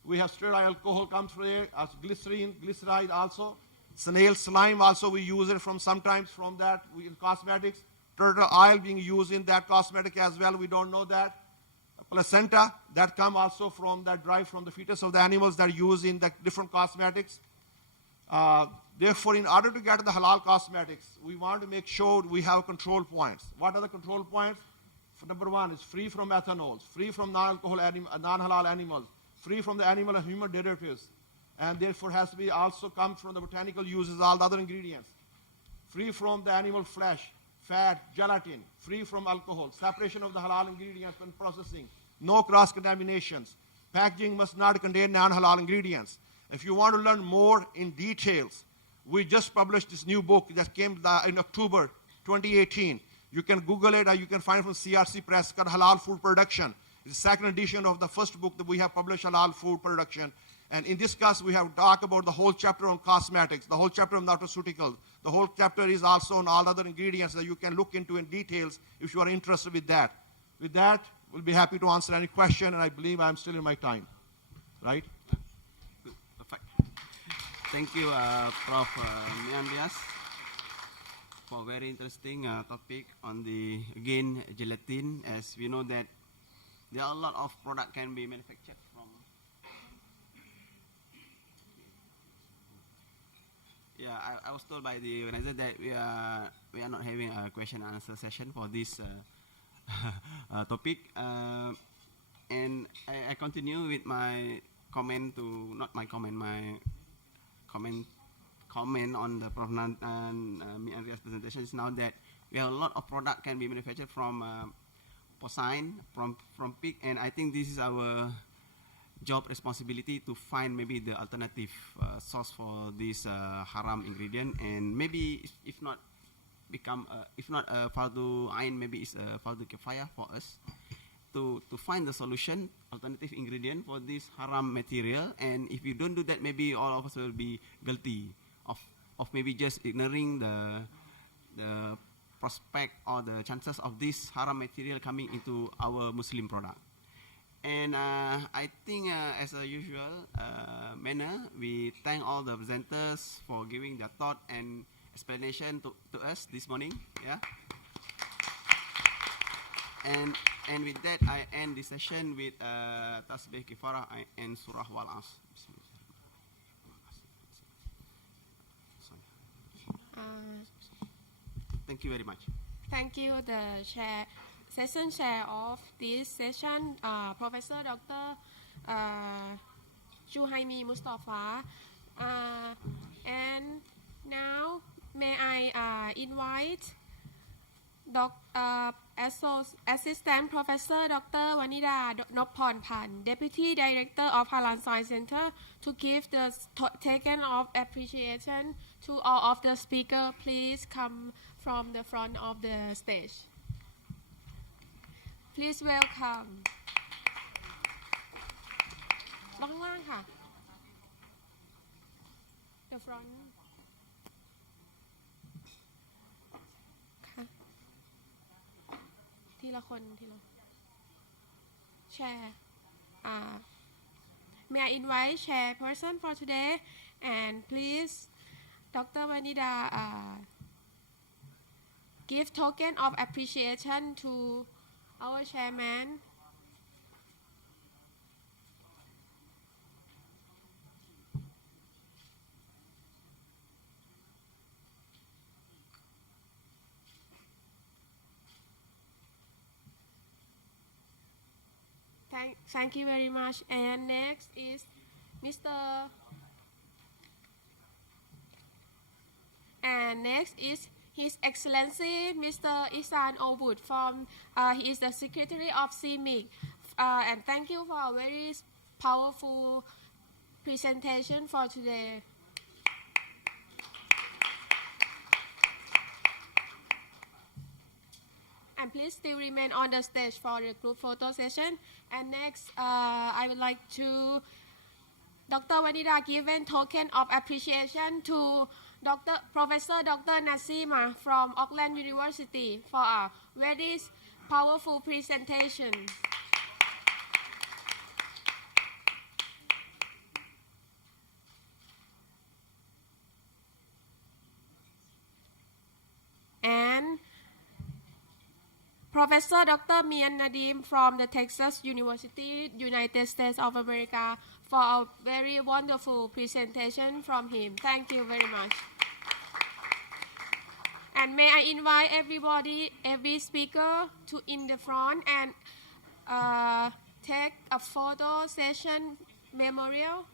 We have sterile alcohol comes from there, as glycerine, glyceride also. Snail slime also we use it from sometimes from that in cosmetics. Turtle oil being used in that cosmetic as well, we don't know that. Placenta, that come also from that drive from the fetus of the animals that are used in the different cosmetics. Therefore, in order to get the halal cosmetics, we want to make sure we have control points. What are the control points? Number one is free from ethanols, free from non-halal animals, free from the animal and human derivatives, and therefore has to be also come from the botanical uses, all the other ingredients. Free from the animal flesh, fat, gelatin, free from alcohol, separation of the halal ingredients when processing, no cross-contaminations. Packaging must not contain non-halal ingredients. If you want to learn more in details, we just published this new book that came in October 2018. You can Google it or you can find it from CRC Press called Halal Food Production. It's the second edition of the first book that we have published, Halal Food Production. And in this class, we have talked about the whole chapter on cosmetics, the whole chapter on nutraceuticals. The whole chapter is also on all other ingredients that you can look into in details if you are interested with that. With that, we'll be happy to answer any question, and I believe I'm still in my time. Right? Thank you, Prof. Miandias, for very interesting topic on the, again, gelatin. As we know that there are a lot of product can be manufactured from. Yeah, I was told by the organizer that we are not having a question and answer session for this topic, and I continue with my comment to not my comment, my comment on the Prof. and Miandias presentation is now that we have a lot of product can be manufactured from porcine, from pig, and I think this is our job responsibility to find maybe the alternative source for this haram ingredient, and maybe if not become if not a fardu ain, maybe it's a fardu kifayah for us to find the solution, alternative ingredient for this haram material. And if you don't do that, maybe all of us will be guilty of maybe just ignoring the prospect or the chances of this haram material coming into our Muslim product. And I think as a usual manner, we thank all the presenters for giving their thought and explanation to us this morning. Yeah. And with that, I end the session with Tasbih Kifarah and Surah Wal Asr. Thank you very much. Thank you, the session chair of this session, Professor Dr. Juhaimi Mustafa. And now, may I invite Assistant Professor Dr. Vanida Noppornpan, Deputy Director of Halal Science Center, to give the token of appreciation to all of the speakers. Please come from the front of the stage. Please welcome. ลงข้างล่างค่ะ The front. ค่ะทีละคนทีละ Share. May I invite chairperson for today, and please, Dr. Vanida, give token of appreciation to our chairman. Thank you very much. And next is His Excellency Mr. Ihsan Obud from he is the Secretary of CIMIC. And thank you for a very powerful presentation for today. And please still remain on the stage for the group photo session. And next, I would like to Dr. Faridah give a token of appreciation to Professor Dr. Nasima from Auckland University for a very powerful presentation. And Professor Dr. Mian Nadim from the Texas University, United States of America, for a very wonderful presentation from him. Thank you very much. And may I invite everybody, every speaker to in the front and take a photo session memorial.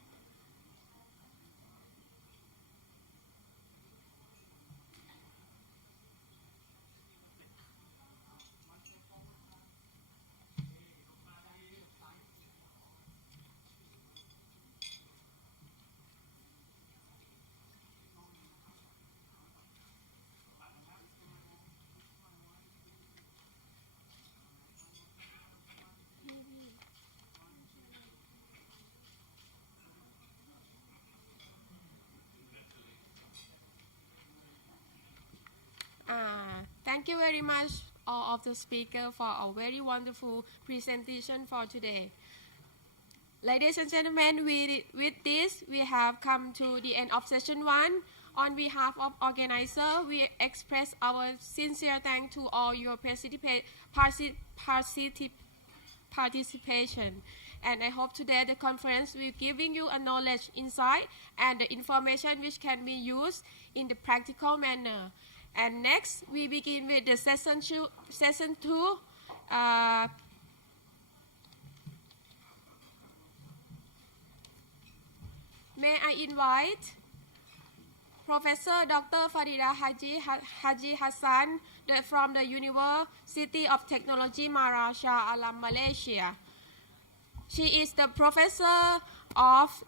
Thank you very much, all of the speakers, for a very wonderful presentation for today. Ladies and gentlemen, with this, we have come to the end of session 1. On behalf of organizer, we express our sincere thanks to all your participation. And I hope today the conference will giving you a knowledge, insight, and the information which can be used in the practical manner. And next, we begin with the session 2. May I invite Professor Dr. Faridah Haji Hassan from the University of Technology, Shahalam, Malaysia. She is the professor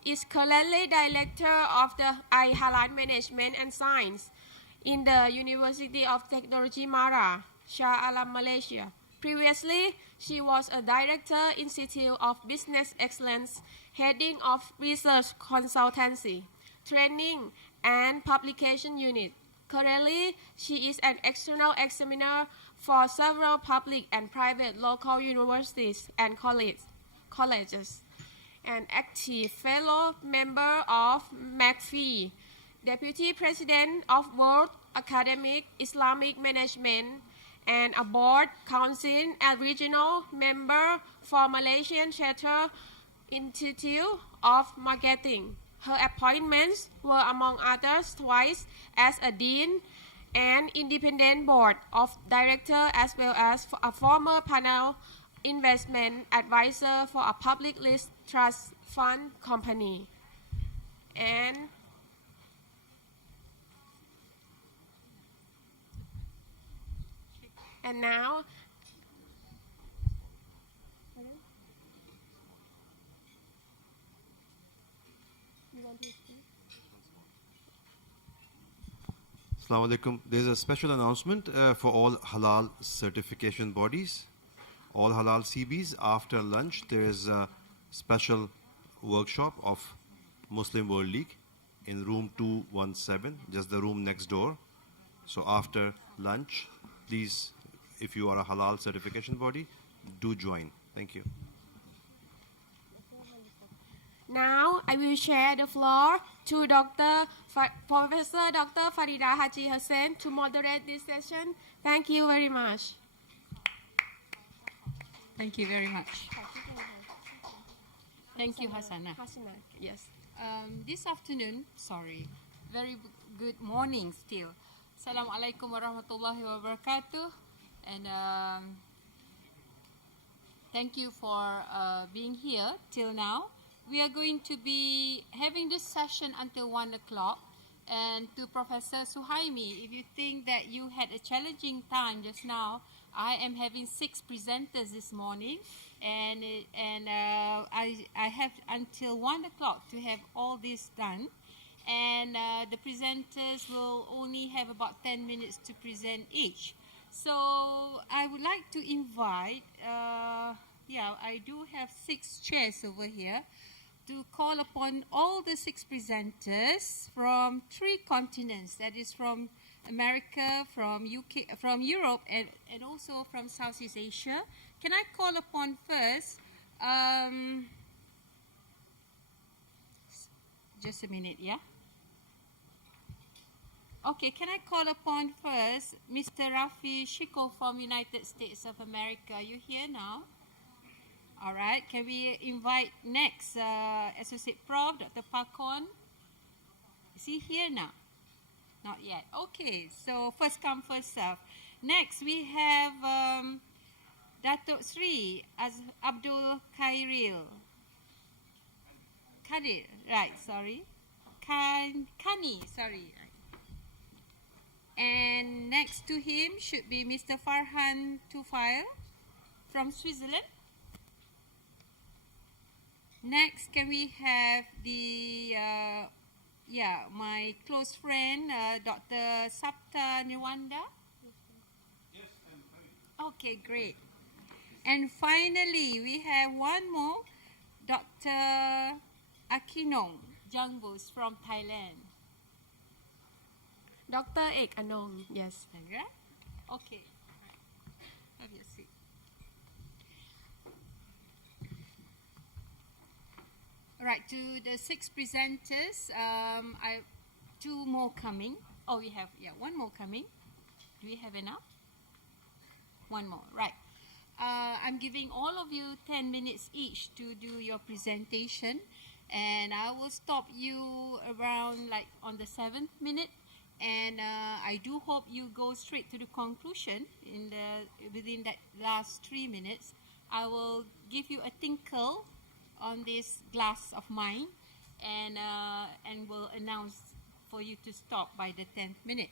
is currently director of the iHalal Management and Science in the University of Technology, Shahalam, Malaysia. Previously, she was a director Institute of Business Excellence, heading of Research Consultancy, Training and Publication Unit. Currently, she is an external examiner for several public and private local universities and colleges, an active fellow member of McPhee, Deputy President of World Academic Islamic Management, and a board council and regional member for Malaysian Charter Institute of Marketing. Her appointments were, among others, twice as a dean and independent board of director, as well as a former panel investment advisor for a public list trust fund company. And now, Assalamu alaikum. There's a special announcement for all halal certification bodies, all halal CBs. After lunch, there is a special workshop of Muslim World League in room 217, just the room next door. So after lunch, please, if you are a halal certification body, do join. Thank you. now I will share the floor to Professor Dr. Faridah Haji Hassan to moderate this session. Thank you very much. Thank you very much. Thank you, Hassan. Yes. This afternoon, very good morning still. Assalamualaikum warahmatullahi wabarakatuh. And thank you for being here till now. We are going to be having this session until 1 o'clock. And to Professor Suhaimi, if you think that you had a challenging time just now, I am having 6 presenters this morning, and I have until 1 o'clock to have all this done. And the presenters will only have about 10 minutes to present each. So I would like to invite, I do have 6 chairs over here to call upon all the 6 presenters from 3 continents, that is from America, from UK, from Europe, and also from Southeast Asia. Can I call upon first, just a minute, yeah? Okay, can I call upon first Mr. Rafi Shikoh from United States of America? Are you here now? All right, can we invite next Associate Prof, Dr. Pakorn? Is he here now? Not yet. Okay, so first come, first serve. Next, we have Dato Sri Abdul Khani, right, sorry. Khani, sorry. And next to him should be Mr. Farhan Tufail from Switzerland. Next, can we have the, my close friend, Dr. Sapta Nirwandar? Yes, I'm fine. Okay, great. And finally, we have one more, Dr. Akinong Jangbus from Thailand. Dr. Ek Anong, yes. Yeah? Okay. Have your seat. All right, to the 6 presenters, 2 more coming. Oh, we have, one more coming. Do we have enough? One more, right. I'm giving all of you 10 minutes each to do your presentation, and I will stop you around like on the 7th minute. And I do hope you go straight to the conclusion within that last 3 minutes. I will give you a tinkle on this glass of mine, and will announce for you to stop by the 10th minute.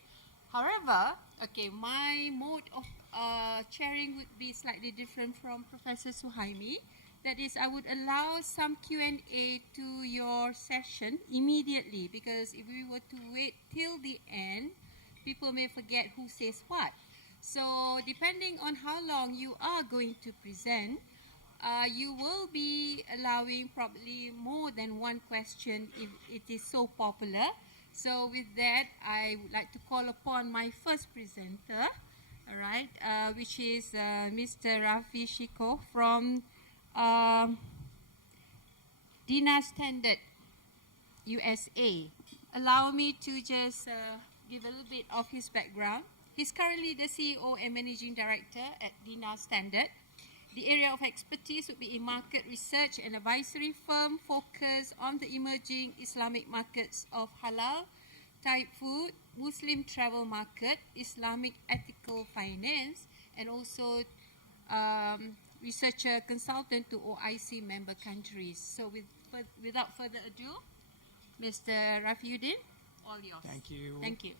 However, okay, my mode of chairing would be slightly different from Professor Suhaimi. That is, I would allow some Q&A to your session immediately, because if we were to wait till the end, people may forget who says what. So depending on how long you are going to present, you will be allowing probably more than one question if it is so popular. So with that, I would like to call upon my first presenter, all right, which is Mr. Rafi Shikoh from Dinarstandard, USA. Allow me to just give a little bit of his background. He's currently the CEO and Managing Director at Dinarstandard. The area of expertise would be in market research and advisory firm focused on the emerging Islamic markets of halal, Thai food, Muslim travel market, Islamic ethical finance, and also researcher consultant to OIC member countries. So without further ado, Mr. Rafiuddin, all yours. Thank you. Thank you.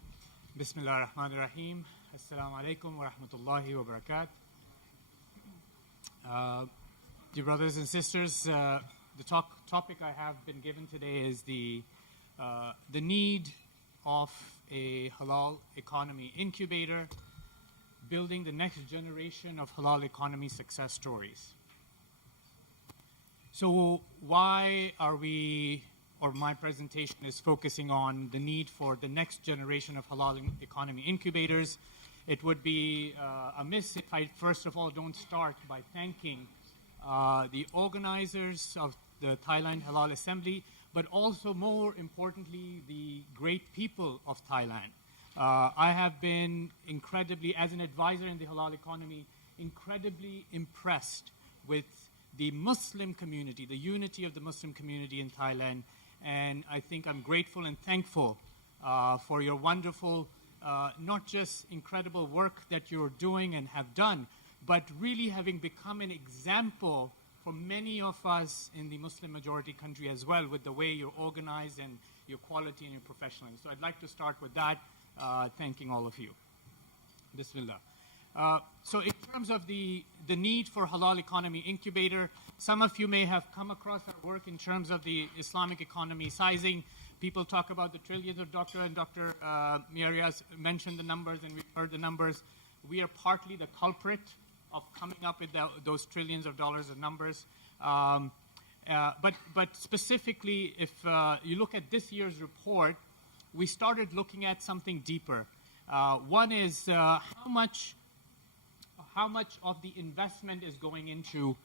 Bismillah ar-Rahman ar-Rahim. Assalamu alaikum wa rahmatullahi wa barakatuh. Dear brothers and sisters, the topic I have been given today is the need of a halal economy incubator, building the next generation of halal economy success stories. So why are we, or my presentation is focusing on the need for the next generation of halal economy incubators? It would be amiss if I first of all don't start by thanking the organizers of the Thailand Halal Assembly, but also more importantly, the great people of Thailand. I have been incredibly, as an advisor in the halal economy, incredibly impressed with the Muslim community, the unity of the Muslim community in Thailand. And I think I'm grateful and thankful for your wonderful, not just incredible work that you're doing and have done, but really having become an example for many of us in the Muslim majority country as well, with the way you're organized and your quality and your professionalism. So I'd like to start with that, thanking all of you. Bismillah. So in terms of the need for halal economy incubator, some of you may have come across our work in terms of the Islamic economy sizing. People talk about the trillions of Dr. Miarias mentioned the numbers, and we've heard the numbers. we are partly the culprit of coming up with those trillions of dollars of numbers. But specifically, if you look at this year's report, we started looking at something deeper. One is how much of the investment is going into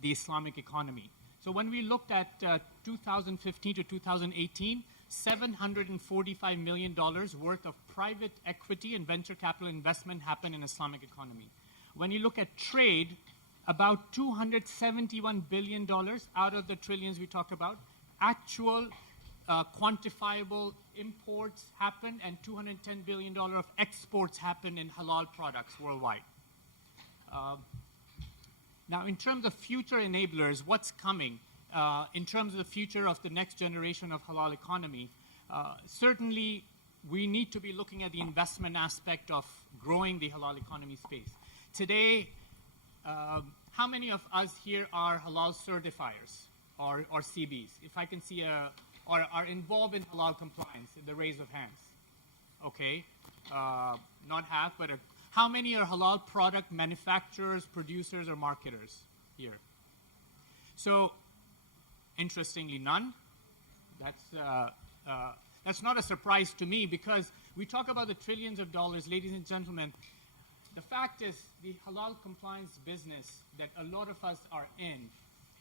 the Islamic economy. So when we looked at 2015 to 2018, $745 million worth of private equity and venture capital investment happened in Islamic economy. When you look at trade, about $271 billion out of the trillions we talk about, actual quantifiable imports happen, and $210 billion of exports happen in halal products worldwide. Now, in terms of future enablers, what's coming? In terms of the future of the next generation of halal economy, certainly we need to be looking at the investment aspect of growing the halal economy space. Today, how many of us here are halal certifiers or CBs? If I can see or are involved in halal compliance, in the raise of hands. Okay, not half, but how many are halal product manufacturers, producers, or marketers here? So, interestingly, none. That's not a surprise to me, because we talk about the trillions of dollars, ladies and gentlemen. The fact is, the halal compliance business that a lot of us are in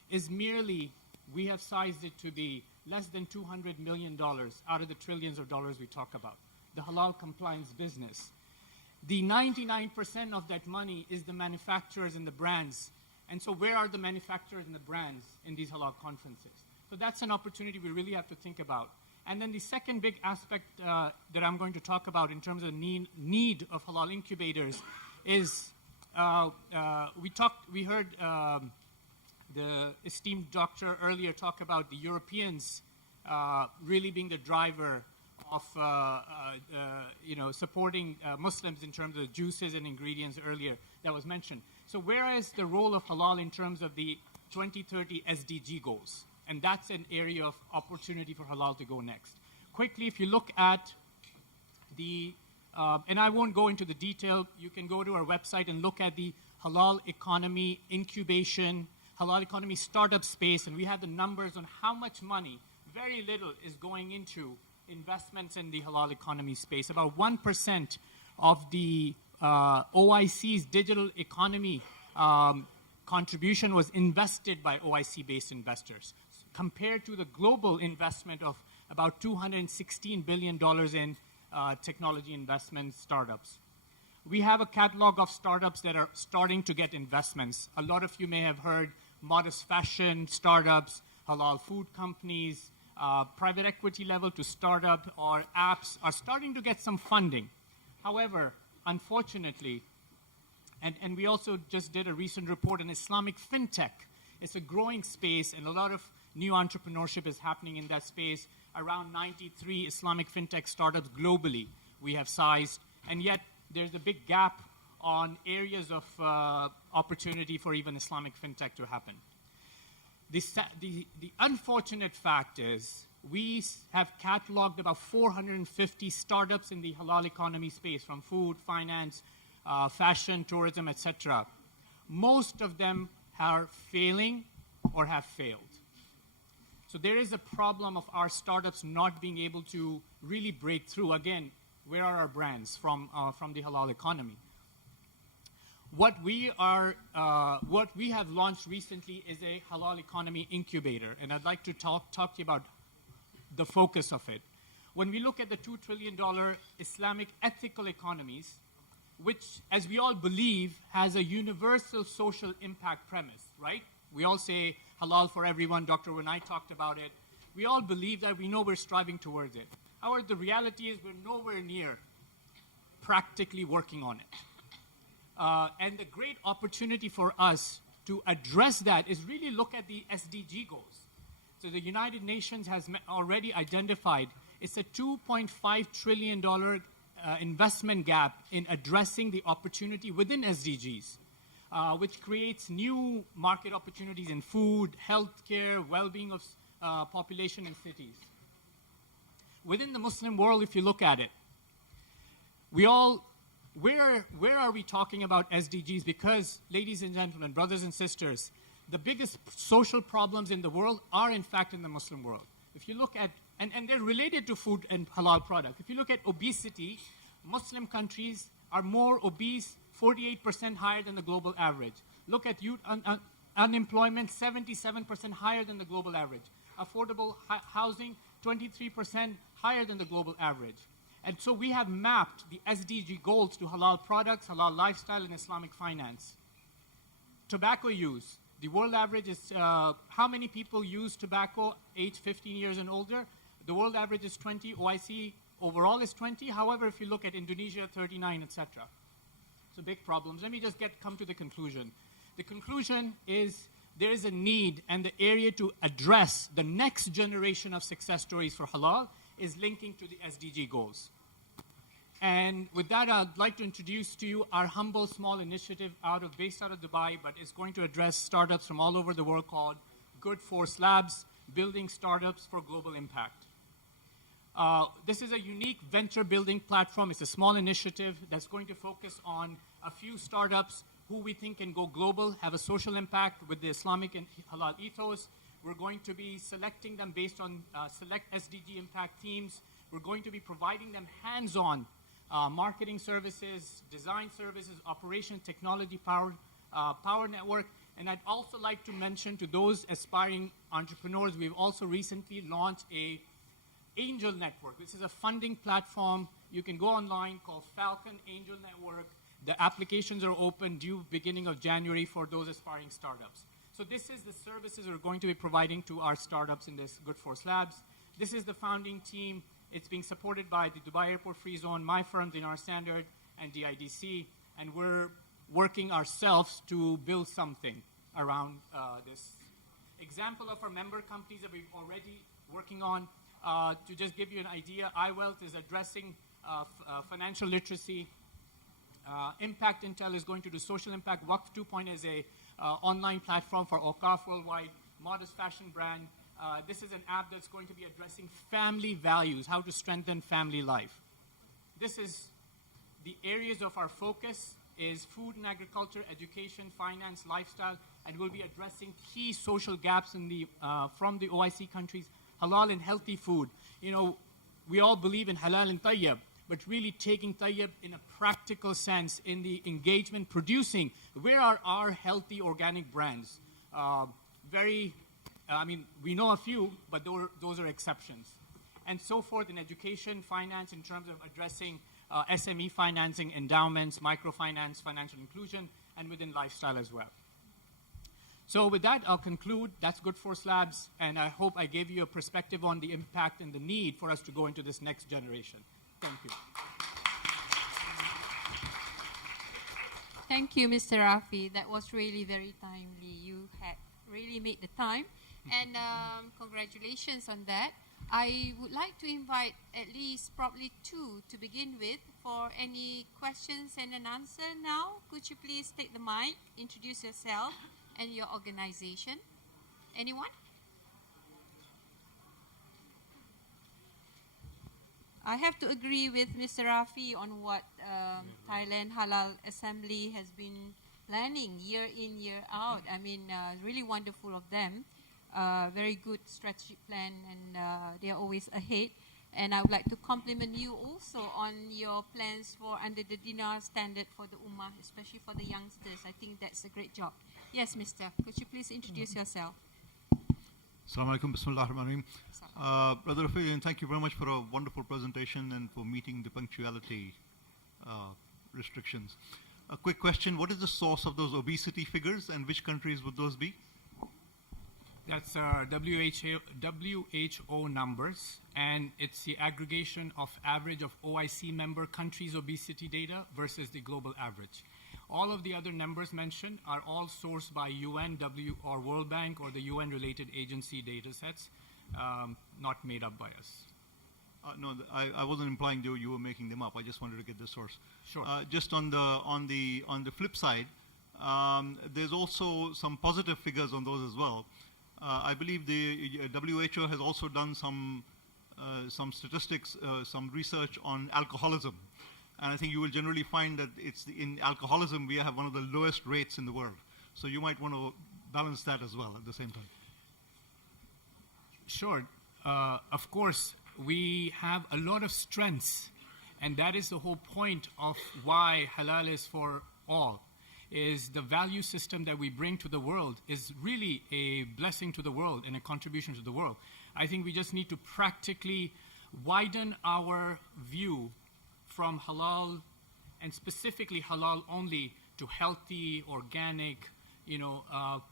is merely, we have sized it to be less than $200 million out of the trillions of dollars we talk about. The halal compliance business. The 99% of that money is the manufacturers and the brands. And so where are the manufacturers and the brands in these halal conferences? So that's an opportunity we really have to think about. And then the second big aspect that I'm going to talk about in terms of need of halal incubators is we heard the esteemed doctor earlier talk about the Europeans really being the driver of supporting Muslims in terms of juices and ingredients earlier that was mentioned. So where is the role of halal in terms of the 2030 SDG goals? And that's an area of opportunity for halal to go next. Quickly, if you look at the, and I won't go into the detail, you can go to our website and look at the halal economy incubation, halal economy startup space, and we have the numbers on how much money, very little, is going into investments in the halal economy space. About 1% of the OIC's digital economy contribution was invested by OIC-based investors, compared to the global investment of about $216 billion in technology investment startups. We have a catalog of startups that are starting to get investments. A lot of you may have heard modest fashion startups, halal food companies, private equity level to startup or apps are starting to get some funding. However, unfortunately, and we also just did a recent report on Islamic fintech. It's a growing space, and a lot of new entrepreneurship is happening in that space. Around 93 Islamic fintech startups globally we have sized, and yet there's a big gap on areas of opportunity for even Islamic fintech to happen. The unfortunate fact is we have cataloged about 450 startups in the halal economy space, from food, finance, fashion, tourism, etc. Most of them are failing or have failed. So there is a problem of our startups not being able to really break through. Again, where are our brands from the halal economy? What we have launched recently is a halal economy incubator, and I'd like to talk to you about the focus of it. When we look at the $2 trillion Islamic ethical economies, which, as we all believe, has a universal social impact premise, right? We all say halal for everyone. Dr. Vinay talked about it. We all believe that. We know we're striving towards it. However, the reality is we're nowhere near practically working on it. And the great opportunity for us to address that is really look at the SDG goals. So the United Nations has already identified it's a $2.5 trillion investment gap in addressing the opportunity within SDGs, which creates new market opportunities in food, healthcare, well-being of population in cities. Within the Muslim world, if you look at it, we all where are we talking about SDGs? Because, ladies and gentlemen, brothers and sisters, the biggest social problems in the world are in fact in the Muslim world. If you look at, and they're related to food and halal products. If you look at obesity, Muslim countries are more obese, 48% higher than the global average. Look at youth unemployment, 77% higher than the global average. Affordable housing, 23% higher than the global average. And so we have mapped the SDG goals to halal products, halal lifestyle, and Islamic finance. Tobacco use. The world average is how many people use tobacco age 15 years and older? The world average is 20. OIC overall is 20. However, if you look at Indonesia, 39, etc. So big problems. Let me just come to the conclusion. The conclusion is there is a need, and the area to address the next generation of success stories for halal is linking to the SDG goals. And with that, I'd like to introduce to you our humble small initiative based out of Dubai, but it's going to address startups from all over the world called Good Force Labs, Building Startups for Global Impact. This is a unique venture building platform. It's a small initiative that's going to focus on a few startups who we think can go global, have a social impact with the Islamic and halal ethos. We're going to be selecting them based on select SDG impact teams. We're going to be providing them hands-on marketing services, design services, operation, technology, power network. And I'd also like to mention to those aspiring entrepreneurs, we've also recently launched a Angel Network. This is a funding platform. You can go online called Falcon Angel Network. The applications are open due beginning of January for those aspiring startups. So this is the services we're going to be providing to our startups in this Good Force Labs. This is the founding team. It's being supported by the Dubai Airport Free Zone, my firm, Dinarstandard, and DIDC. And we're working ourselves to build something around this. Example of our member companies that we're already working on. To just give you an idea, iWealth is addressing financial literacy. Impact Intel is going to do social impact. Waqf 2.0 is a online platform for Awqaf worldwide, modest fashion brand. This is an app that's going to be addressing family values, how to strengthen family life. This is the areas of our focus is food and agriculture, education, finance, lifestyle, and we'll be addressing key social gaps in the, from the OIC countries, halal and healthy food. You know, we all believe in halal and tayyib, but really taking tayyib in a practical sense in the engagement producing. Where are our healthy organic brands? I mean, we know a few, but those are exceptions. And so forth in education, finance, in terms of addressing SME financing, endowments, microfinance, financial inclusion, and within lifestyle as well. So with that, I'll conclude. That's Good Force Labs, and I hope I gave you a perspective on the impact and the need for us to go into this next generation. Thank you. Thank you, Mr. Rafi. That was really very timely. You had really made the time. And congratulations on that. I would like to invite at least probably two to begin with for any questions and an answer now. Could you please take the mic, introduce yourself and your organization? Anyone? I have to agree with Mr. Rafi on what Thailand Halal Assembly has been planning year in, year out. I mean, really wonderful of them. Very good strategic plan, and they are always ahead. And I would like to compliment you also on your plans for under the Dinarstandard for the Ummah, especially for the youngsters. I think that's a great job. Yes, Mister, could you please introduce yourself? Assalamu alaikum, bismillah ar-Rahman ar-Rahim. Brother Rafi, and thank you very much for a wonderful presentation and for meeting the punctuality restrictions. A quick question, what is the source of those obesity figures and which countries would those be? That's WHO numbers, and it's the aggregation of average of OIC member countries' obesity data versus the global average. All of the other numbers mentioned are all sourced by UN, or World Bank, or the UN-related agency data sets, not made up by us. No, I wasn't implying you were making them up. I just wanted to get the source. Sure. Just on the flip side, there's also some positive figures on those as well. I believe the WHO has also done some statistics, some research on alcoholism. And I think you will generally find that in alcoholism, we have one of the lowest rates in the world. So you might want to balance that as well at the same time. Sure. Of course, we have a lot of strengths, and that is the whole point of why halal is for all, is the value system that we bring to the world is really a blessing to the world and a contribution to the world. I think we just need to practically widen our view from halal, and specifically halal only, to healthy, organic,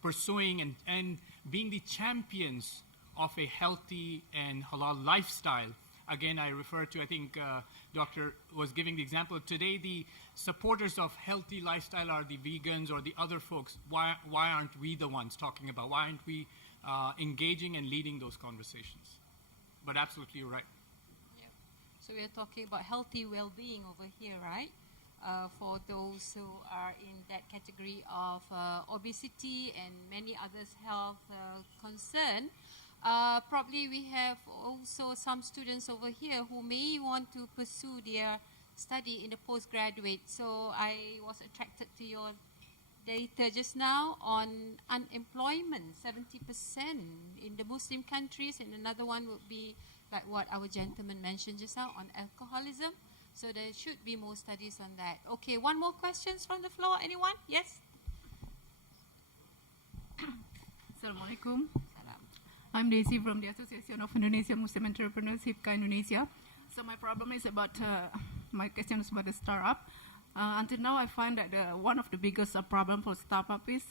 pursuing and being the champions of a healthy and halal lifestyle. Again, I refer to, I think Doctor was giving the example. Today, the supporters of healthy lifestyle are the vegans or the other folks. Why aren't we the ones talking about? Why aren't we engaging and leading those conversations? But absolutely, you're right. Yeah. So we are talking about healthy well-being over here, right? For those who are in that category of obesity and many others health concern. Probably we have also some students over here who may want to pursue their study in the postgraduate. So I was attracted to your data just now on unemployment, 70% in the Muslim countries, and another one would be like what our gentleman mentioned just now on alcoholism. So there should be more studies on that. Okay, one more questions from the floor. Anyone? Yes? Assalamualaikum. I'm Daisy from the Association of Indonesian Muslim Entrepreneurs, HIPCA Indonesia. So my problem is about, my question is about the startup. Until now, I find that one of the biggest problem for startup is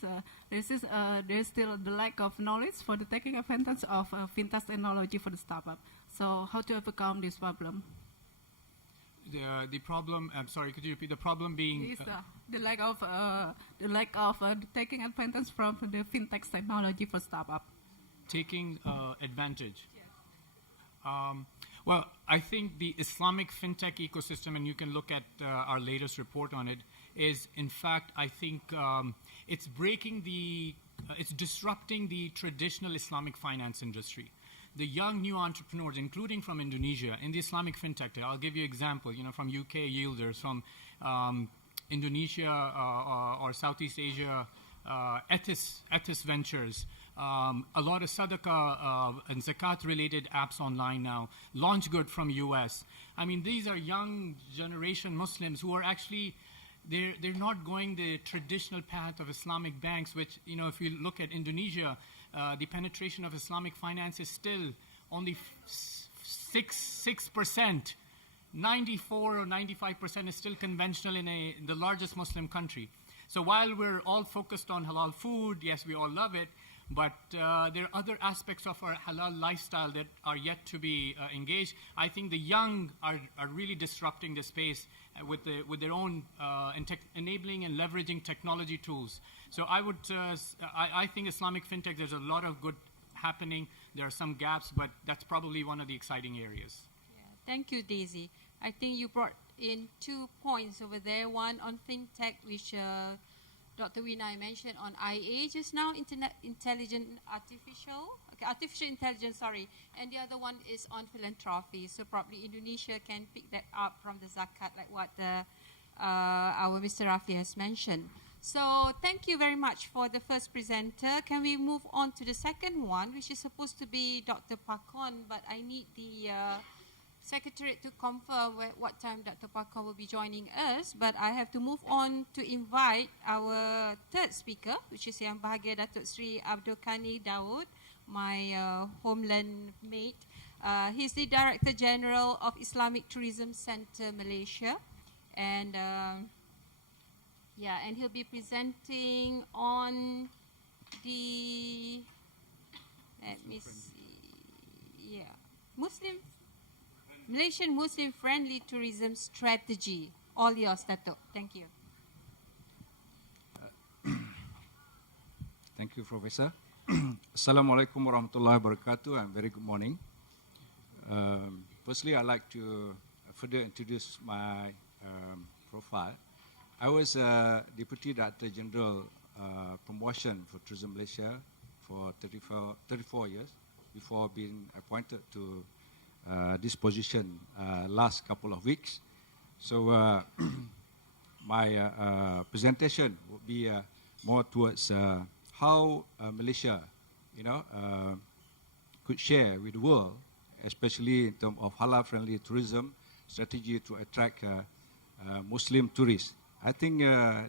there's still the lack of knowledge for the taking advantage of fintech technology for the startup. So how to overcome this problem? The problem, I'm sorry, could you repeat the problem being? Is the lack of taking advantage from the fintech technology for startup. Taking advantage. Well, I think the Islamic fintech ecosystem, and you can look at our latest report on it, is in fact, I think it's it's disrupting the traditional Islamic finance industry. The young new entrepreneurs, including from Indonesia, in the Islamic fintech, I'll give you an example, from UK yielders, from Indonesia or Southeast Asia, Ethis Ventures, a lot of sadaqah and zakat-related apps online now, Launch Good from US. I mean, these are young generation Muslims who are actually, they're not going the traditional path of Islamic banks, which, if you look at Indonesia, the penetration of Islamic finance is still only 6%. 94 or 95% is still conventional in the largest Muslim country. So while we're all focused on halal food, yes, we all love it, but there are other aspects of our halal lifestyle that are yet to be engaged. I think the young are really disrupting the space with their own enabling and leveraging technology tools. So I think Islamic fintech, there's a lot of good happening. There are some gaps, but that's probably one of the exciting areas. Yeah. Thank you, Daisy. I think you brought in 2 points over there. One on fintech, which Dr. Winai mentioned on IA just now, artificial intelligence, sorry. And the other one is on philanthropy. So probably Indonesia can pick that up from the zakat, like what our Mr. Rafi has mentioned. So thank you very much for the first presenter. Can we move on to the second one, which is supposed to be Dr. Pakorn, but I need the Secretariat to confirm what time Dr. Pakorn will be joining us. But I have to move on to invite our third speaker, which is Yang Bahagia Dato Sri Abdul Khani Daud, my homeland mate. He's the Director General of Islamic Tourism Center Malaysia. And and he'll be presenting on the, let me see, Malaysian Muslim Friendly Tourism Strategy. All yours, Dato. Thank you. Thank you, Professor. Assalamualaikum warahmatullahi wabarakatuh, and very good morning. Firstly, I'd like to further introduce my profile. I was Deputy Director General Promotion for Tourism Malaysia for 34 years before being appointed to this position last couple of weeks. So my presentation will be more towards how Malaysia, could share with the world, especially in terms of halal-friendly tourism strategy to attract Muslim tourists. I think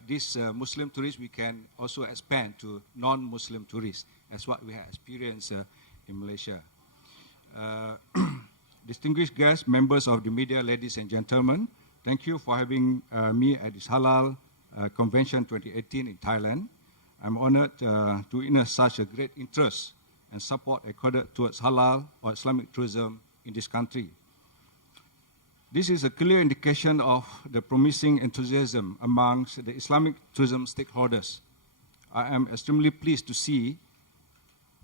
these Muslim tourists we can also expand to non-Muslim tourists. That's what we have experienced in Malaysia. Distinguished guests, members of the media, ladies and gentlemen, thank you for having me at this Halal Convention 2018 in Thailand. I'm honored to witness such a great interest and support accorded towards halal or Islamic tourism in this country. This is a clear indication of the promising enthusiasm amongst the Islamic tourism stakeholders. I am extremely pleased to see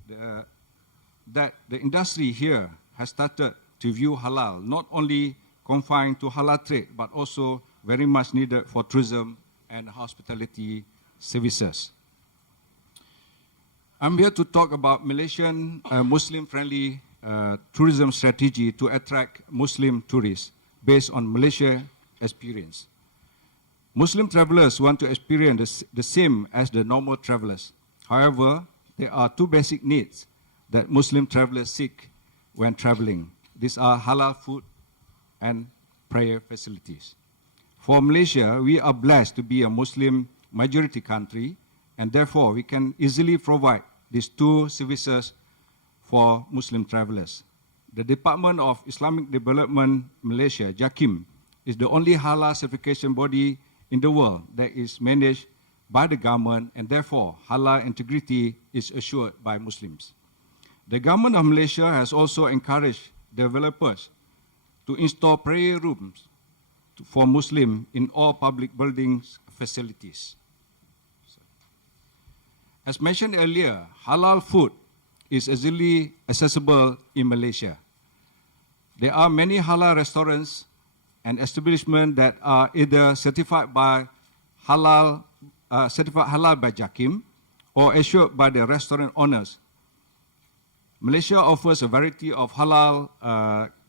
that the industry here has started to view halal not only confined to halal trade, but also very much needed for tourism and hospitality services. I'm here to talk about Malaysian Muslim-friendly tourism strategy to attract Muslim tourists based on Malaysia experience. Muslim travelers want to experience the same as the normal travelers. However, there are two basic needs that Muslim travelers seek when traveling. These are halal food and prayer facilities. For Malaysia, we are blessed to be a Muslim majority country, and therefore we can easily provide these two services for Muslim travelers. The Department of Islamic Development Malaysia, JAKIM, is the only halal certification body in the world that is managed by the government, and therefore halal integrity is assured by Muslims. The government of Malaysia has also encouraged developers to install prayer rooms for Muslims in all public buildings facilities. As mentioned earlier, halal food is easily accessible in Malaysia. There are many halal restaurants and establishments that are either certified halal by JAKIM or assured by the restaurant owners. Malaysia offers a variety of halal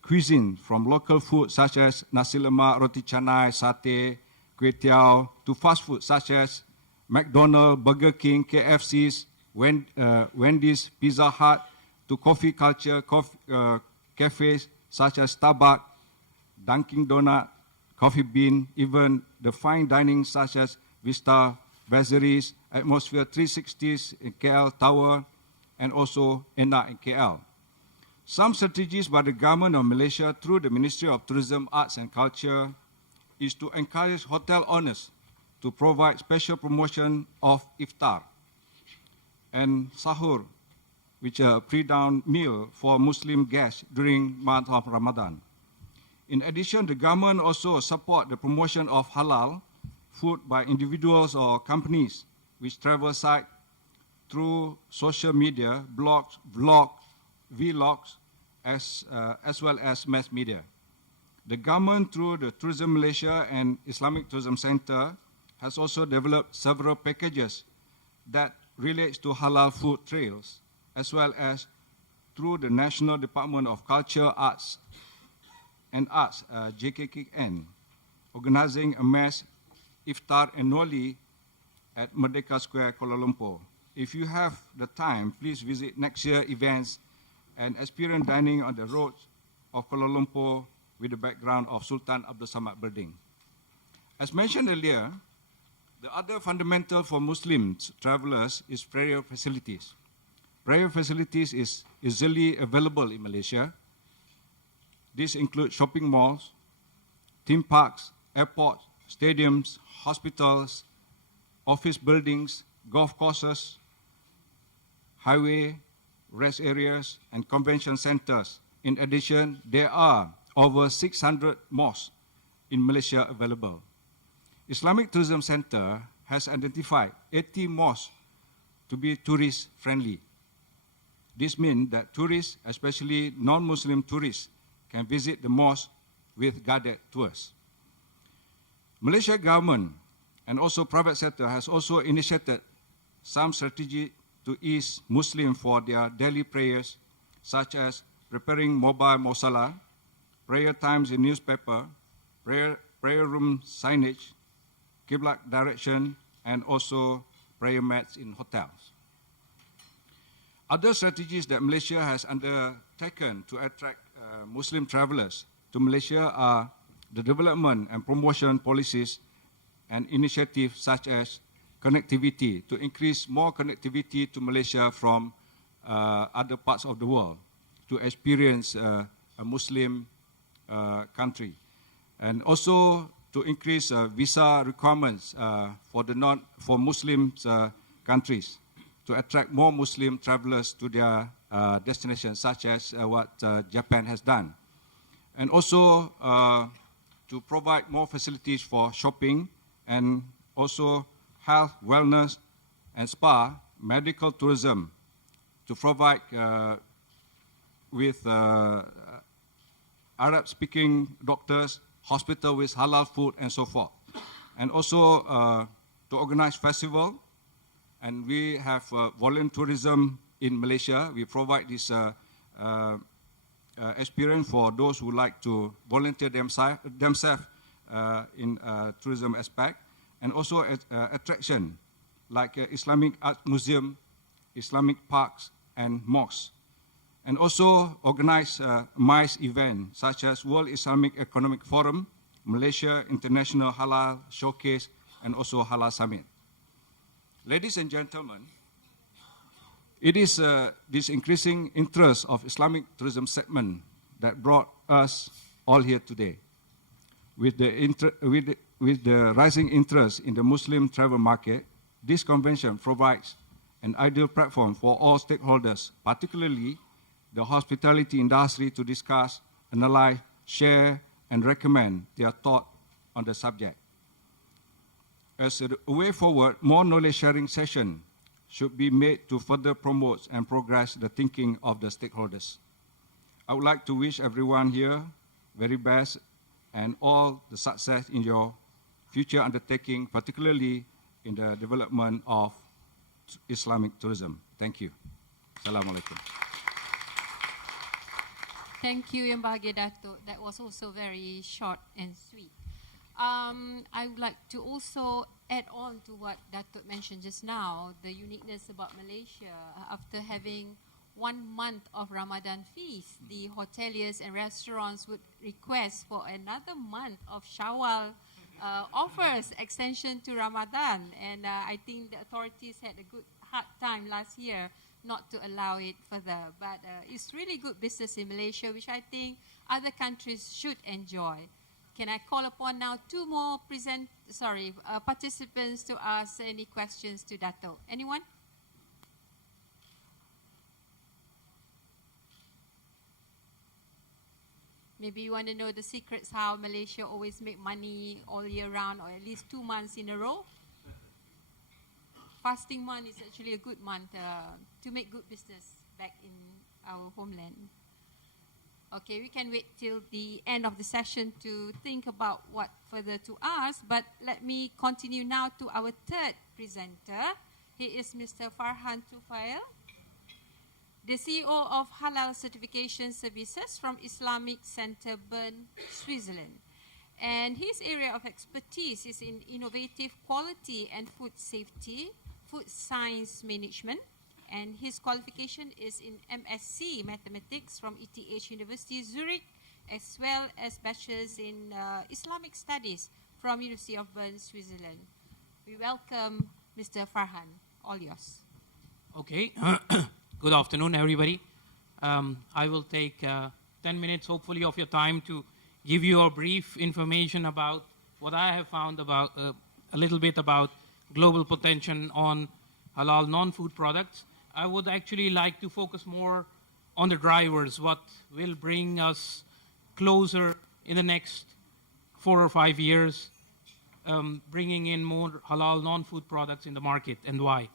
cuisine from local food such as nasi lemak, roti canai, satay, kway teow, to fast food such as McDonald's, Burger King, KFC's, Wendy's, Pizza Hut, to coffee culture, cafes such as Starbucks, Dunkin' Donut, Coffee Bean, even the fine dining such as Vista, Brasseries, Atmosphere 360s in KL Tower, and also ENA in KL. Some strategies by the government of Malaysia through the Ministry of Tourism, Arts and Culture is to encourage hotel owners to provide special promotion of iftar and sahur, which are a pre-dawn meal for Muslim guests during month of Ramadan. In addition, the government also support the promotion of halal food by individuals or companies which travel site through social media, blogs, vlogs, as well as mass media. The government, through the Tourism Malaysia and Islamic Tourism Center, has also developed several packages that relates to halal food trails, as well as through the National Department of Culture, Arts, JKKN, organizing a mass iftar annually at Merdeka Square, Kuala Lumpur. If you have the time, please visit next year events and experience dining on the roads of Kuala Lumpur with the background of Sultan Abdul Samad building. As mentioned earlier, the other fundamental for Muslim travelers is prayer facilities. Prayer facilities is easily available in Malaysia. These include shopping malls, theme parks, airports, stadiums, hospitals, office buildings, golf courses, highway, rest areas, and convention centers. In addition, there are over 600 mosques in Malaysia available. Islamic Tourism Center has identified 80 mosques to be tourist-friendly. This means that tourists, especially non-Muslim tourists, can visit the mosque with guided tours. Malaysia government and also private sector has also initiated some strategy to ease Muslims for their daily prayers, such as preparing mobile musalla, prayer times in newspaper, prayer prayer room signage, Qibla direction, and also prayer mats in hotels. Other strategies that Malaysia has undertaken to attract Muslim travelers to Malaysia are the development and promotion policies and initiatives such as connectivity, to increase more connectivity to Malaysia from other parts of the world, to experience a Muslim country, and also to increase visa requirements for Muslim countries, to attract more Muslim travelers to their destinations, such as what Japan has done, and also to provide more facilities for shopping and also health, wellness, and spa, medical tourism, to provide with Arab-speaking doctors, hospital with halal food, and so forth. And also to organize festival. And we have volunteerism in Malaysia. We provide this experience for those who like to volunteer themselves in tourism aspect. And also attraction like Islamic Art Museum, Islamic parks, and mosques. And also organize MICE events such as World Islamic Economic Forum, Malaysia International Halal Showcase, and also Halal Summit. Ladies and gentlemen, it is this increasing interest of Islamic tourism segment that brought us all here today. With the rising interest in the Muslim travel market, this convention provides an ideal platform for all stakeholders, particularly the hospitality industry, to discuss, analyze, share, and recommend their thought on the subject. As a way forward, more knowledge-sharing sessions should be made to further promote and progress the thinking of the stakeholders. I would like to wish everyone here very best and all the success in your future undertaking, particularly in the development of Islamic tourism. Thank you. Assalamu alaikum. Thank you, Yang Bahagia Dato. That was also very short and sweet. I would like to also add on to what Dato mentioned just now, the uniqueness about Malaysia. After having 1 month of Ramadan feast, the hoteliers and restaurants would request for another month of Shawwal offers, extension to Ramadan. And I think the authorities had a good hard time last year not to allow it further. But it's really good business in Malaysia, which I think other countries should enjoy. Can I call upon now two more participants to ask any questions to Dato? Anyone? Maybe you want to know the secrets how Malaysia always make money all year round, or at least 2 months in a row. Fasting month is actually a good month to make good business back in our homeland. Okay, we can wait till the end of the session to think about what further to ask, but let me continue now to our third presenter. He is Mr. Farhan Tufail, the CEO of Halal Certification Services from Islamic Center Bern, Switzerland. And his area of expertise is in innovative quality and food safety, food science management, and his qualification is in MSc Mathematics from ETH University Zurich, as well as bachelor's in Islamic Studies from University of Bern, Switzerland. We welcome Mr. Farhan. All yours. Okay. Good afternoon, everybody. I will take 10 minutes, hopefully, of your time to give you a brief information about what I have found about a little bit about global potential on halal non-food products. I would actually like to focus more on the drivers, what will bring us closer in the next 4 or 5 years, bringing in more halal non-food products in the market, and why.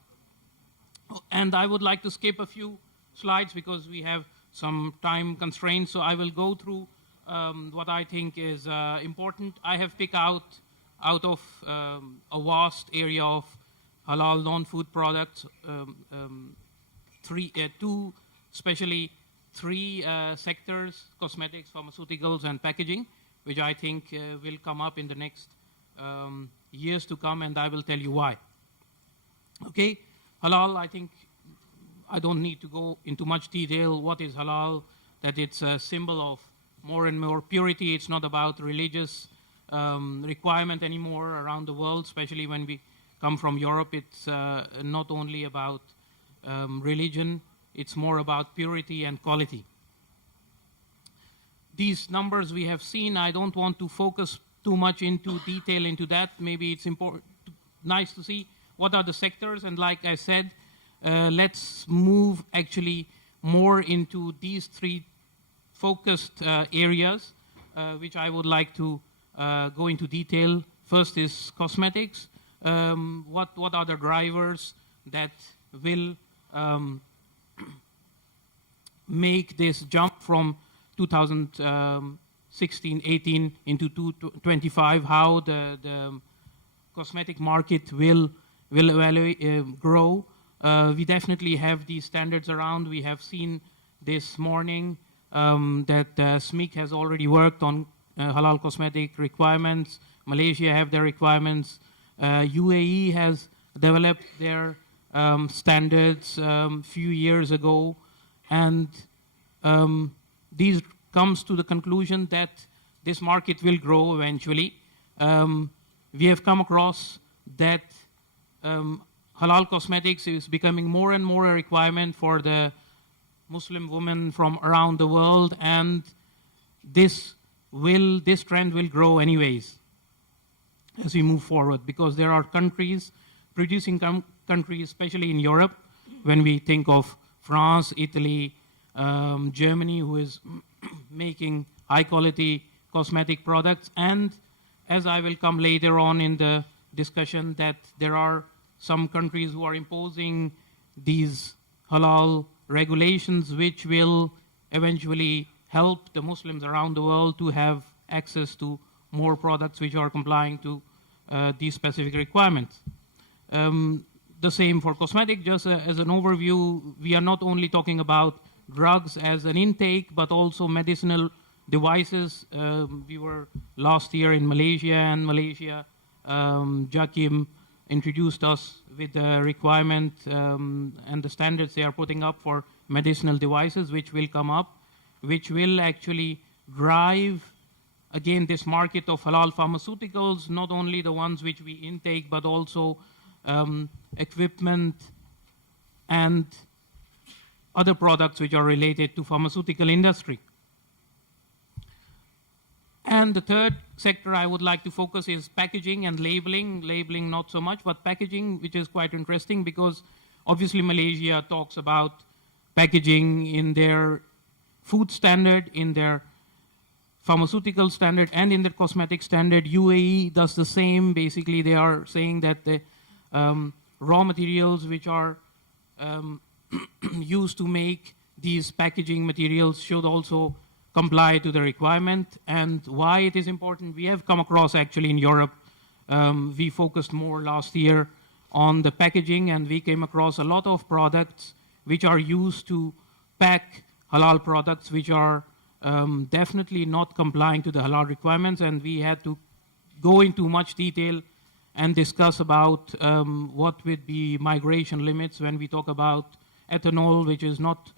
And I would like to skip a few slides because we have some time constraints, so I will go through what I think is important. I have picked out of a vast area of halal non-food products, especially three sectors: cosmetics, pharmaceuticals, and packaging. which I think will come up in the next years to come, and I will tell you why. Okay, halal, I think I don't need to go into much detail. What is halal? That it's a symbol of more and more purity. It's not about religious requirement anymore around the world, especially when we come from Europe. It's not only about religion, it's more about purity and quality. These numbers we have seen, I don't want to focus too much into detail into that. Maybe it's important, nice to see what are the sectors, and like I said, let's move actually more into these three focused areas, which I would like to go into detail. First is cosmetics. What are the drivers that will make this jump from 2016-18 into 2025? How the cosmetic market will grow? We definitely have these standards around. We have seen this morning that SMIC has already worked on halal cosmetic requirements. Malaysia have their requirements. UAE has developed their standards few years ago, and these comes to the conclusion that this market will grow eventually. We have come across that halal cosmetics is becoming more and more a requirement for the Muslim women from around the world, and this trend will grow anyways as we move forward, because there are countries, producing countries, especially in Europe, when we think of France, Italy, Germany, who is making high quality cosmetic products, and as I will come later on in the discussion, that there are some countries who are imposing these halal regulations, which will eventually help the Muslims around the world to have access to more products which are complying to these specific requirements. The same for cosmetic. Just as an overview, we are not only talking about drugs as an intake, but also medicinal devices. We were last year in Malaysia, and Malaysia, Jakim introduced us with the requirement and the standards they are putting up for medicinal devices, which will come up, which will actually drive again this market of halal pharmaceuticals, not only the ones which we intake, but also equipment and other products which are related to pharmaceutical industry. And the third sector I would like to focus is packaging and labeling. Labeling not so much, but packaging, which is quite interesting, because obviously Malaysia talks about packaging in their food standard, in their pharmaceutical standard, and in their cosmetic standard. UAE does the same. Basically, they are saying that the raw materials which are used to make these packaging materials should also comply to the requirement. And why it is important, we have come across actually in Europe, we focused more last year on the packaging, and we came across a lot of products which are used to pack halal products which are definitely not complying to the halal requirements, and we had to go into much detail and discuss about what would be migration limits when we talk about ethanol, which is not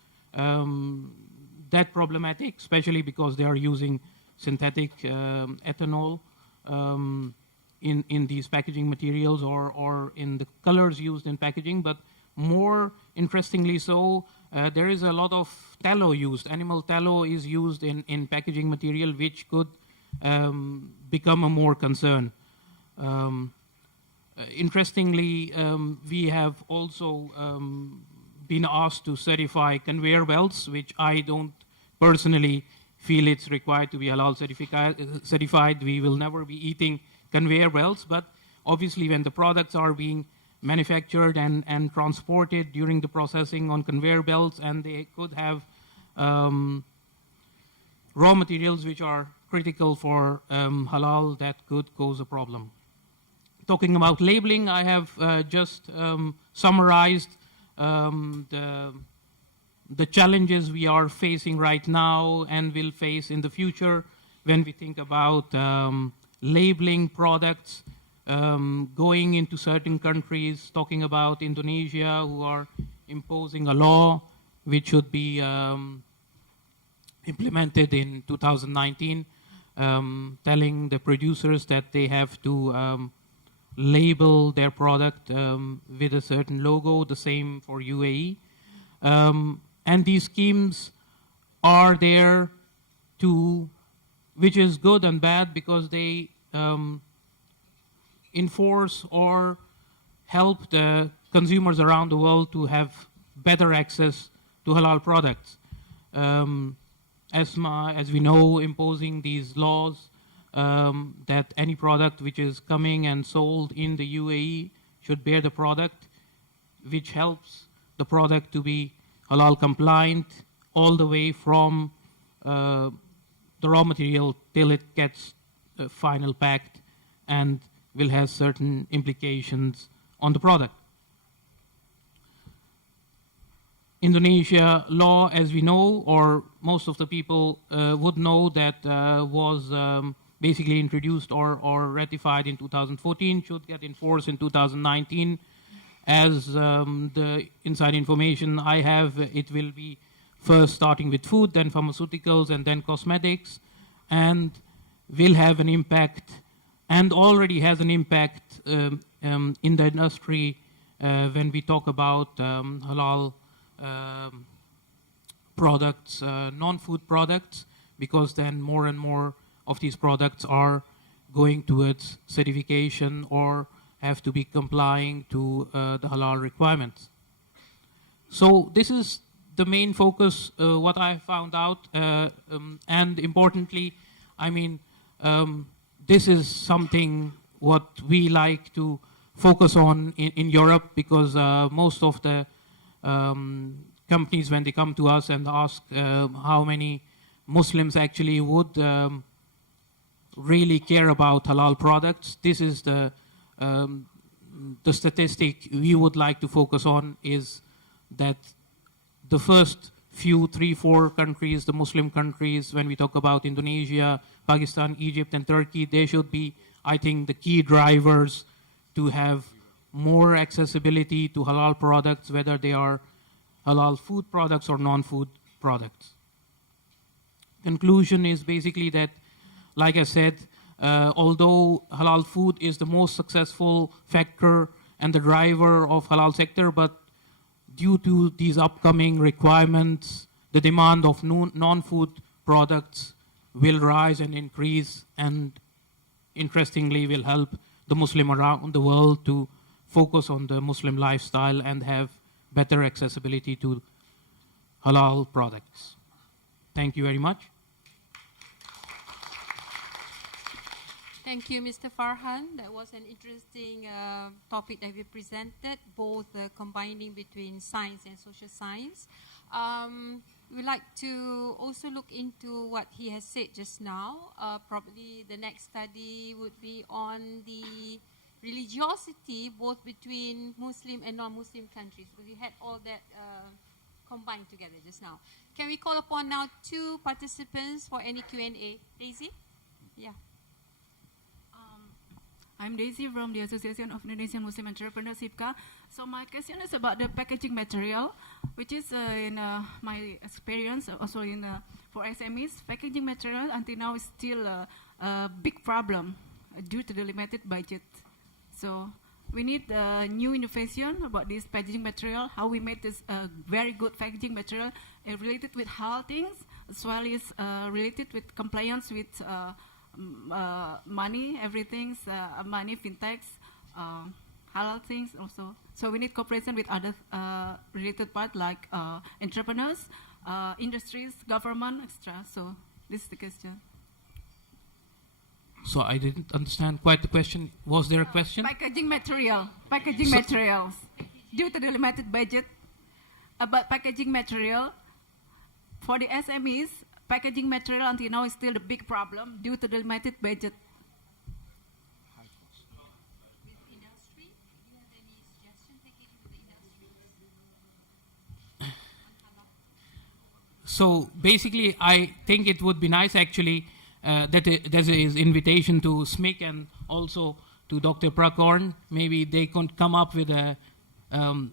that problematic, especially because they are using synthetic ethanol in these packaging materials or in the colors used in packaging. But more interestingly so, there is a lot of tallow used. Animal tallow is used in packaging material, which could become a more concern. Interestingly, we have also been asked to certify conveyor belts, which I don't personally feel it's required to be halal certified. We will never be eating conveyor belts, but obviously when the products are being manufactured and transported during the processing on conveyor belts, and they could have raw materials which are critical for halal, that could cause a problem. Talking about labeling, I have just summarized the challenges we are facing right now and will face in the future. when we think about labeling products, going into certain countries, talking about Indonesia, who are imposing a law which should be implemented in 2019, telling the producers that they have to label their product with a certain logo, the same for UAE. And these schemes are there to, which is good and bad because they enforce or help the consumers around the world to have better access to halal products. As we know, imposing these laws that any product which is coming and sold in the UAE should bear the product, which helps the product to be halal compliant all the way from the raw material till it gets final packed and will have certain implications on the product. Indonesia law, as we know, or most of the people would know, that was basically introduced or ratified in 2014, should get enforced in 2019. As the inside information I have, it will be first starting with food, then pharmaceuticals, and then cosmetics, and will have an impact, and already has an impact in the industry when we talk about halal products, non-food products, because then more and more of these products are going towards certification or have to be complying to the halal requirements. So this is the main focus, what I found out, and importantly, I mean, this is something what we like to focus on in Europe, because most of the companies, when they come to us and ask how many Muslims actually would really care about halal products, this is the statistic we would like to focus on, is that the first few 3-4 countries, the Muslim countries, when we talk about Indonesia, Pakistan, Egypt, and Turkey, they should be, I think, the key drivers to have more accessibility to halal products, whether they are halal food products or non-food products. Conclusion is basically that, like I said, although halal food is the most successful factor and the driver of halal sector, but due to these upcoming requirements, the demand of non-food products will rise and increase, and interestingly will help the Muslim around the world to focus on the Muslim lifestyle and have better accessibility to halal products. Thank you very much. Thank you, Mr. Farhan. That was an interesting topic that we presented, both combining between science and social science. We would like to also look into what he has said just now. Probably the next study would be on the religiosity both between Muslim and non-Muslim countries. We had all that combined together just now. Can we call upon now 2 participants for any Q&A? Daisy? Yeah. I'm Daisy from the Association of Indonesian Muslim Entrepreneurs, IPCA. So my question is about the packaging material, which is in my experience, also in for SMEs, packaging material until now is still a big problem due to the limited budget. So we need new innovation about this packaging material, how we make this very good packaging material related with halal things, as well as related with compliance with money, everything's money, fintechs, halal things also. So we need cooperation with other related parts like entrepreneurs, industries, government, etc. So this is the question. So I didn't understand quite the question. Was there a question? Packaging material, packaging materials. Due to the limited budget, about packaging material, for the SMEs, packaging material until now is still a big problem due to the limited budget. So basically, I think it would be nice actually that is invitation to SMIC and also to Dr. Pakorn. Maybe they could come up with a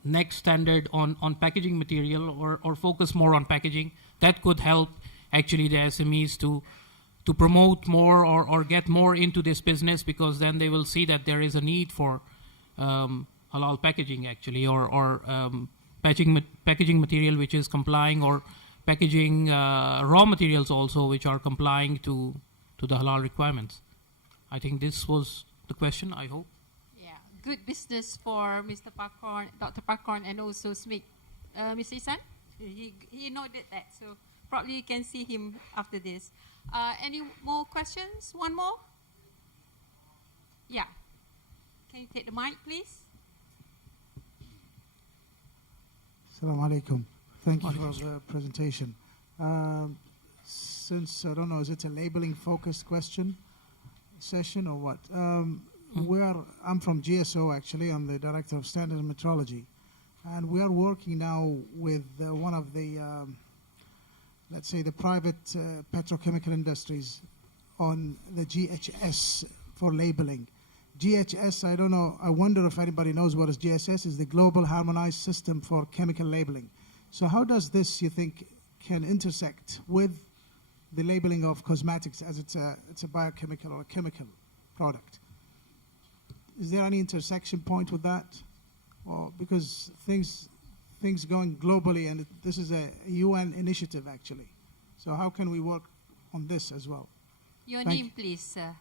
next standard on packaging material or focus more on packaging. That could help actually the SMEs to promote more or get more into this business, because then they will see that there is a need for halal packaging actually, or packaging material which is complying, or packaging raw materials also which are complying to the halal requirements. I think this was the question, I hope. Yeah, good business for Mr. Pakorn, Dr. Pakorn, and also SMIC. Mr. Hassan, he noted that, so probably you can see him after this. Any more questions? One more? Yeah. Can you take the mic, please? Assalamu alaikum. Thank you for the presentation. Since, I don't know, is it a labeling focused question session or what? I'm from GSO actually, I'm the Director of Standard Metrology. And we are working now with one of the, let's say the private petrochemical industries on the GHS for labeling. GHS, I don't know, I wonder if anybody knows what is GHS, is the Global Harmonized System for Chemical Labeling. So how does this, you think, can intersect with the labeling of cosmetics, as it's a biochemical or a chemical product? Is there any intersection point with that? Or because things going globally, and this is a UN initiative actually. So how can we work on this as well? Your name, please, sir.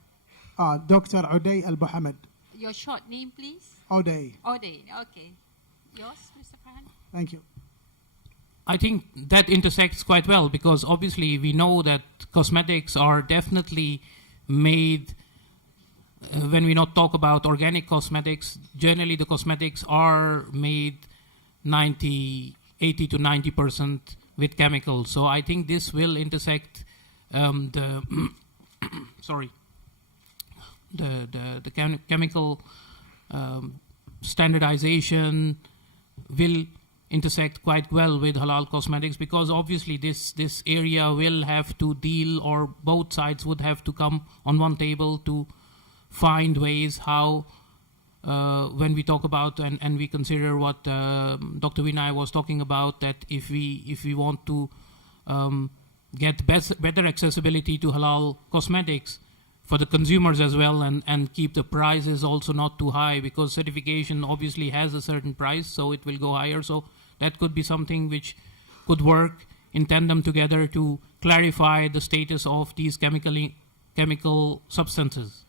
Dr. Uday Al-Buhamed. Your short name, please. Uday. Uday, okay. Yours, Mr. Farhan? Thank you. I think that intersects quite well, because obviously we know that cosmetics are definitely made, when we not talk about organic cosmetics, generally the cosmetics are made 80 to 90% with chemicals. So I think this will intersect the chemical standardization will intersect quite well with halal cosmetics, because obviously this area will have to deal, or both sides would have to come on one table to find ways how, when we talk about and we consider what Dr. Vinay was talking about, that if we want to get better accessibility to halal cosmetics for the consumers as well, and keep the prices also not too high, because certification obviously has a certain price, so it will go higher. So that could be something which could work in tandem together to clarify the status of these chemical substances.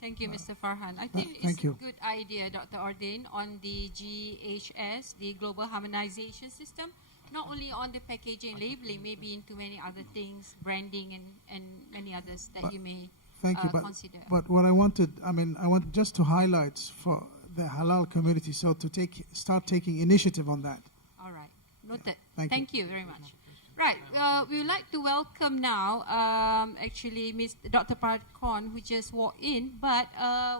Thank you, Mr. Farhan. I think it's a good idea, Dr. Ordain, on the GHS, the Global Harmonization System, not only on the packaging labeling, maybe into many other things, branding and many others that you may consider. But what I wanted just to highlight for the halal community, so to start taking initiative on that. All right, noted. Thank you very much. Right, we would like to welcome now, actually, Dr. Pakorn, who just walked in, but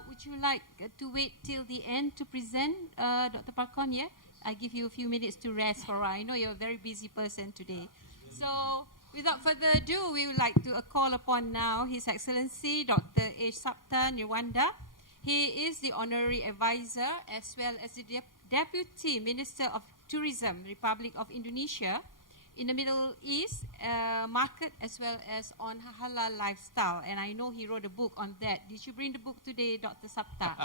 would you like to wait till the end to present, Dr. Pakorn, yeah? I give you a few minutes to rest for a while. I know you're a very busy person today. So, without further ado, we would like to call upon now His Excellency Dr. Sapta Nirwandar. He is the Honorary Advisor as well as the Deputy Minister of Tourism, Republic of Indonesia, in the Middle East market, as well as on halal lifestyle. And I know he wrote a book on that. Did you bring the book today, Dr. Sapta?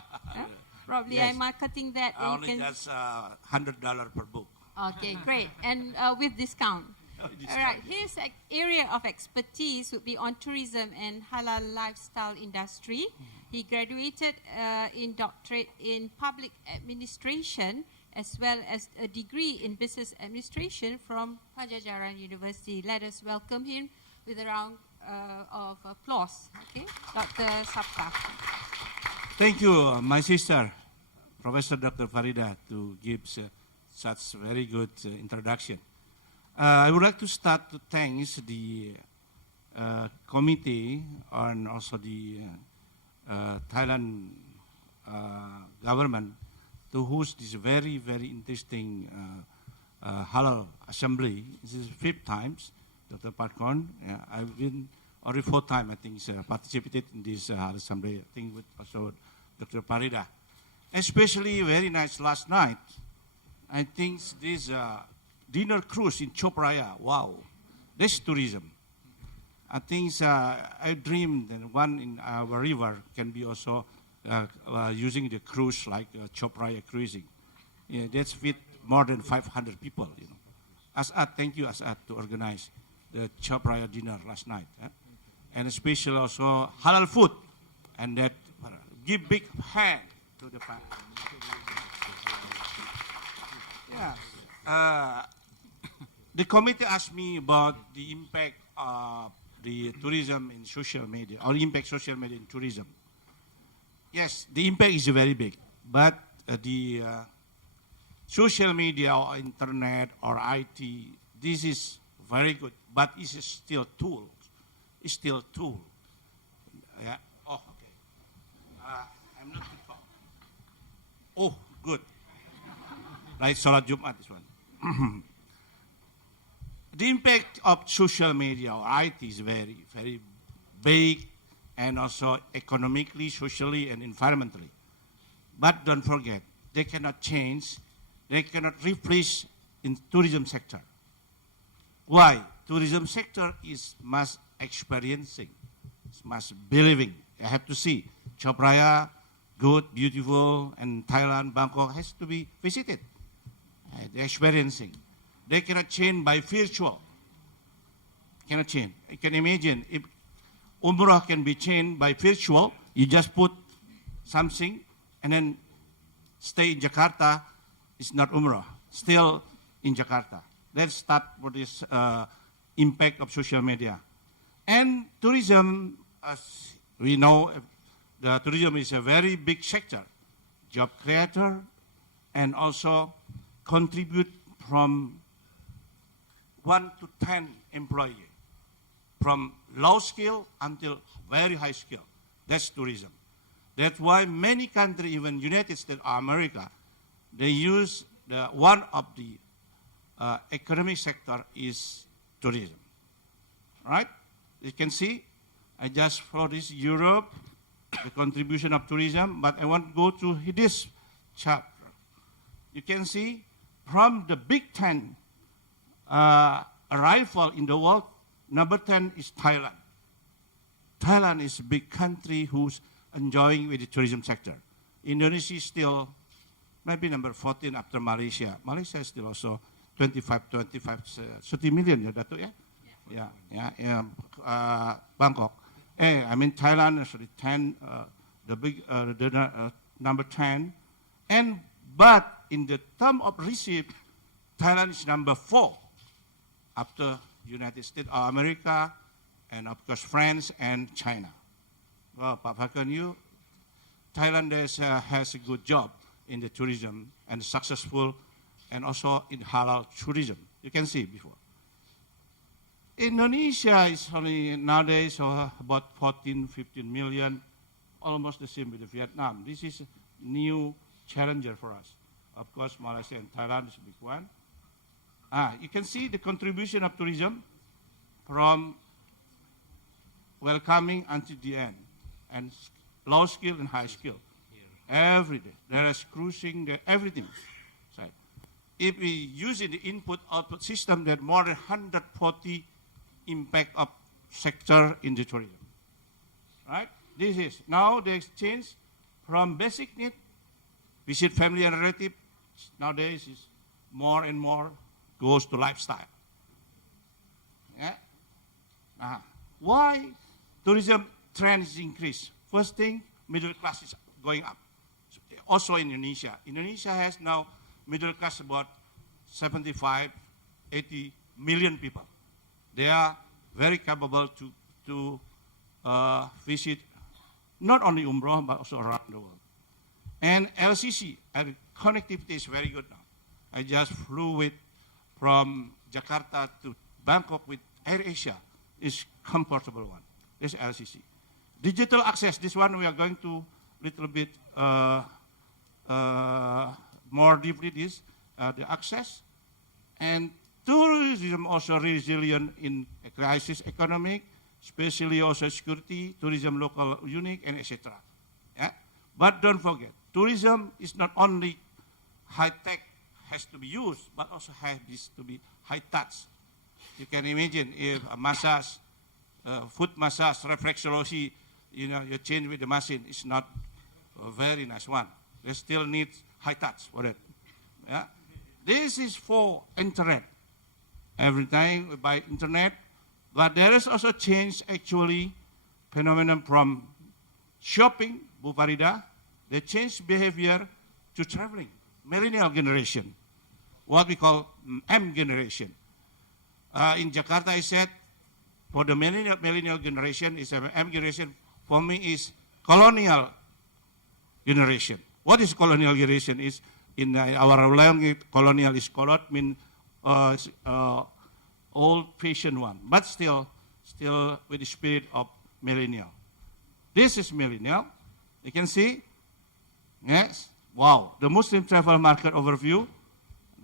Probably yes. I'm marketing that. Only just $100 per book. Okay, great. And with discount. All right, his area of expertise would be on tourism and halal lifestyle industry. He graduated in doctorate in public administration, as well as a degree in business administration from Pajajaran University. Let us welcome him with a round of applause. Okay, Dr. Sapta. Thank you, my sister, Professor Dr. Faridah, to give such very good introduction. I would like to start to thank the committee and also the Thailand government to host this very, very interesting halal assembly. This is the 5th time. Dr. Pakorn. I've been already 4 times, I think, participated in this assembly, I think with also Dr. Faridah. Especially very nice last night. I think this dinner cruise in Chao Phraya, wow, that's tourism. I think I dreamed that one in our river can be also using the cruise like Chao Phraya cruising. Yeah, that's fit more than 500 people, you know. Asad, thank you, Asad, to organize the Chao Phraya dinner last night. And especially also halal food. And that, give big hand to the family. Yeah. The committee asked me about the impact of the tourism in social media, or impact social media in tourism. Yes, the impact is very big, but the social media or internet or IT, this is very good, but it's still a tool. It's still a tool. Yeah. Oh, okay. I'm not too far. Oh, good. Like Salat Jumat, this one. The impact of social media or IT is very, very big, and also economically, socially, and environmentally. But don't forget, they cannot change, they cannot replace in tourism sector. Why? Tourism sector is must experiencing, must believing. I have to see Chao Phraya, good, beautiful, and Thailand, Bangkok has to be visited. They're experiencing. They cannot change by virtual. Cannot change. I can imagine if Umrah can be changed by virtual, you just put something and then stay in Jakarta, it's not Umrah, still in Jakarta. Let's start with this impact of social media. And tourism, as we know, the tourism is a very big sector, job creator, and also contribute from 1 to 10 employees, from low skill until very high skill. That's tourism. That's why many countries, even United States or America, they use one of the economic sector is tourism. Right? You can see, I just follow this Europe, the contribution of tourism, but I want to go to this chapter. You can see from the big 10 arrival in the world, number 10 is Thailand. Thailand is a big country who's enjoying with the tourism sector. Indonesia is still maybe number 14 after Malaysia. Malaysia is still also 30 million, Dato, yeah? Yeah. Bangkok. I mean Thailand is 10, the big, number 10. But in the term of receipt, Thailand is number 4 after United States or America, and of course France and China. Well, Pak Pakorn, Thailand has a good job in the tourism and successful, and also in halal tourism. You can see before. Indonesia is only nowadays about 14, 15 million, almost the same with Vietnam. This is a new challenger for us. Of course, Malaysia and Thailand is a big one. You can see the contribution of tourism from welcoming until the end, and low skill and high skill. Every day. There is cruising, everything. So if we use the input-output system, there are more than 140 impact of sector in the tourism. Right? This is, now they change from basic need, visit family and relative, nowadays is more and more goes to lifestyle. Yeah? Why tourism trend is increased? First thing, middle class is going up. Also in Indonesia. Indonesia has now middle class about 75, 80 million people. They are very capable to visit not only Umrah, but also around the world. And LCC, connectivity is very good now. I just flew from Jakarta to Bangkok with AirAsia. It's comfortable one. This is LCC. Digital access, this one we are going to little bit more deeply this, the access. And tourism also resilient in a crisis economic, especially also security, tourism local unique, and etc. Yeah? But don't forget, tourism is not only high-tech has to be used, but also has to be high-touch. You can imagine if a massage, foot massage, reflexology, you change with the machine, it's not a very nice one. They still need high touch for it. Yeah? This is for internet. Every time we buy internet, but there is also change actually phenomenon from shopping, Bu Faridah, they change behavior to traveling. Millennial generation, what we call M generation. In Jakarta, I said, for the millennial generation, is M generation. For me, is colonial generation. What is colonial generation? Is in our language, colonial is colot, mean old-fashioned one, but still with the spirit of millennial. This is millennial. You can see. Yes. Wow. The Muslim travel market overview.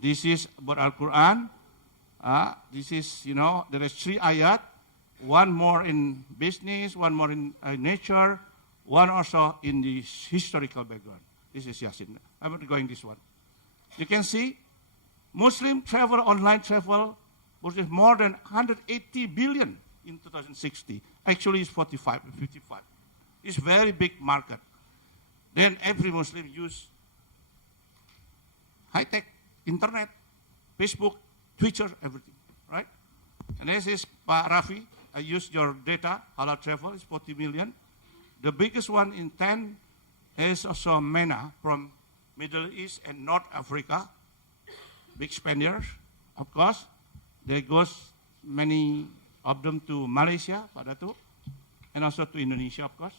This is about Al-Quran. This is, there is 3 ayat. One more in business, one more in nature, one also in the historical background. This is Yasin. I'm not going this one. You can see Muslim travel, online travel, was more than 180 billion in 2060. Actually, it's 45, 55. It's a very big market. Then every Muslim use high-tech, internet, Facebook, Twitter, everything, right? And this is Rafi. I used your data, halal travel is 40 million. The biggest one in 10 is also MENA from Middle East and North Africa. Big spenders, of course. There goes many of them to Malaysia, Dato, and also to Indonesia, of course.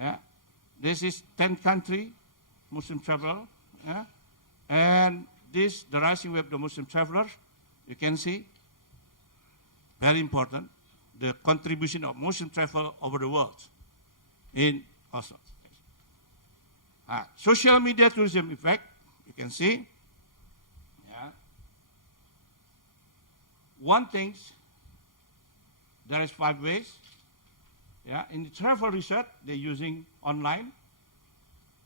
Yeah. This is 10 country Muslim travel. Yeah. And this, the rising wave of the Muslim travelers, you can see, very important, the contribution of Muslim travel over the world in also. Social media tourism effect, you can see. Yeah. One thing, there is 5 ways. Yeah. In the travel research, they're using online.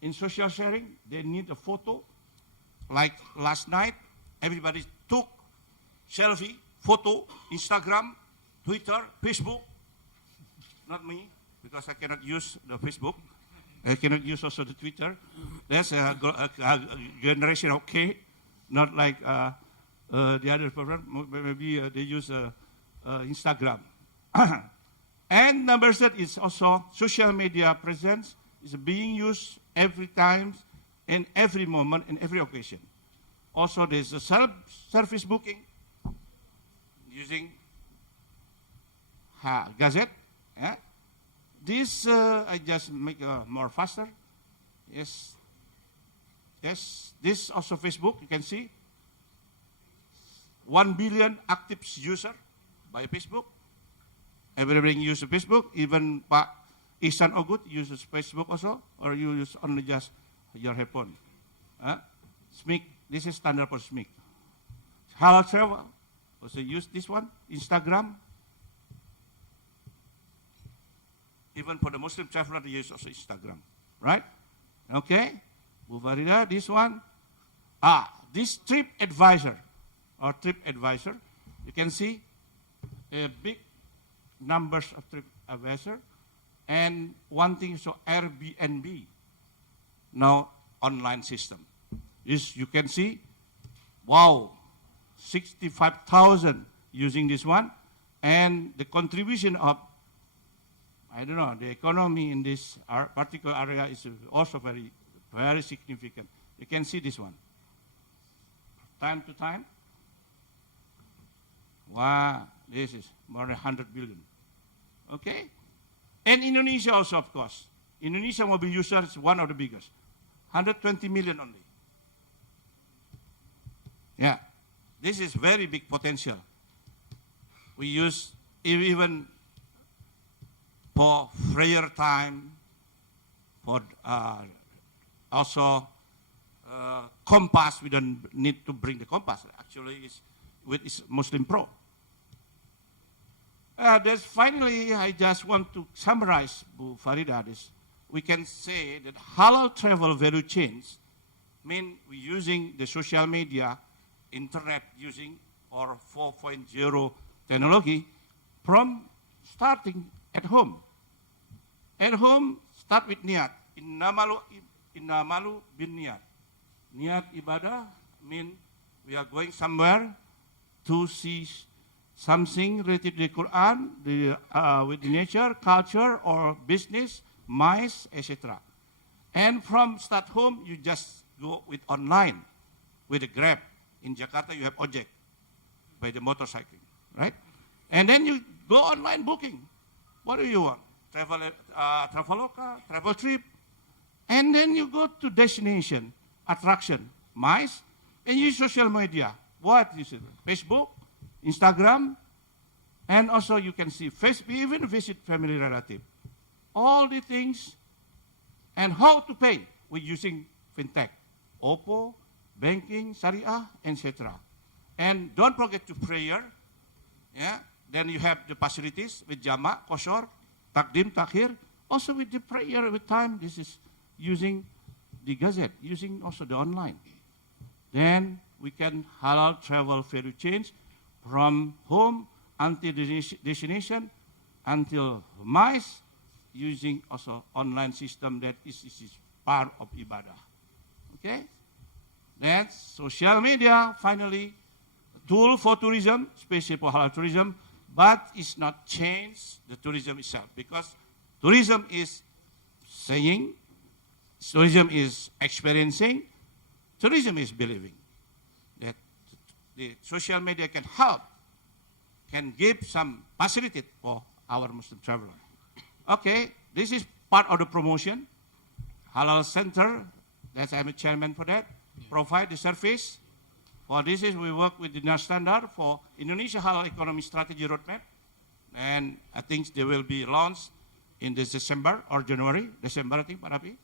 In social sharing, they need a photo. Like last night, everybody took selfie, photo, Instagram, Twitter, Facebook. Not me, because I cannot use the Facebook. I cannot use also the Twitter. That's a generation of K, not like the other program. Maybe they use Instagram. And number 3 is also social media presence is being used every time, in every moment, in every occasion. Also, there's a self-service booking using Gazette. Yeah? This, I just make more faster. Yes. Yes. This also Facebook, you can see. 1 billion active user by Facebook. Everybody uses Facebook. Even Pak Ihsan Ogut uses Facebook also, or you use only just your headphone. SMIC, this is standard for SMIC. Halal travel, also use this one. Instagram. Even for the Muslim traveler, they use also Instagram, right? Okay. Bu Faridah, this one. This TripAdvisor, you can see a big numbers of TripAdvisor. And one thing, so Airbnb, now online system. You can see, wow, 65,000 using this one. And the contribution of, I don't know, the economy in this particular area is also very, very significant. You can see this one. Time to time. Wow, this is more than 100 billion. Okay? And Indonesia also, of course. Indonesia mobile user is one of the biggest. 120 million only. Yeah. This is very big potential. We use even for prayer time, for also compass. We don't need to bring the compass. Actually, with Muslim Pro. That's finally, I just want to summarize, Bu Faridah, this. We can say that halal travel value chains mean we're using the social media, internet using, or 4.0 technology from starting at home. At home, start with niat. Innamalu bin niat. Niat ibadah mean we are going somewhere to see something related to the Quran, with the nature, culture, or business, mice, etc. And from start home, you just go with online, with a Grab. In Jakarta, you have Ojek by the motorcycle, right? And then you go online booking. What do you want? Traveloka, travel trip. And then you go to destination, attraction, mice, and use social media. What is it? Facebook, Instagram, and also you can see Facebook, even visit family relative. All the things, and how to pay. We're using fintech, Oppo, banking, Sharia, etc. And don't forget to prayer. Yeah. Then you have the facilities with Jama, Kosor, Takdim, Takhir. Also with the prayer with time, this is using the Gazette, using also the online. Then we can halal travel value change from home until the destination, until mice, using also online system that is part of ibadah. Okay? That's social media, finally, tool for tourism, especially for halal tourism, but it's not change the tourism itself, because tourism is saying, tourism is experiencing, tourism is believing. That the social media can help, can give some facility for our Muslim traveler. Okay, this is part of the promotion. Halal Center, that's I'm a chairman for that, provide the service. For this is we work with the Dinarstandard for Indonesia Halal Economy Strategy Roadmap. And I think they will be launched in this December or January, December I think, Pak Rafi.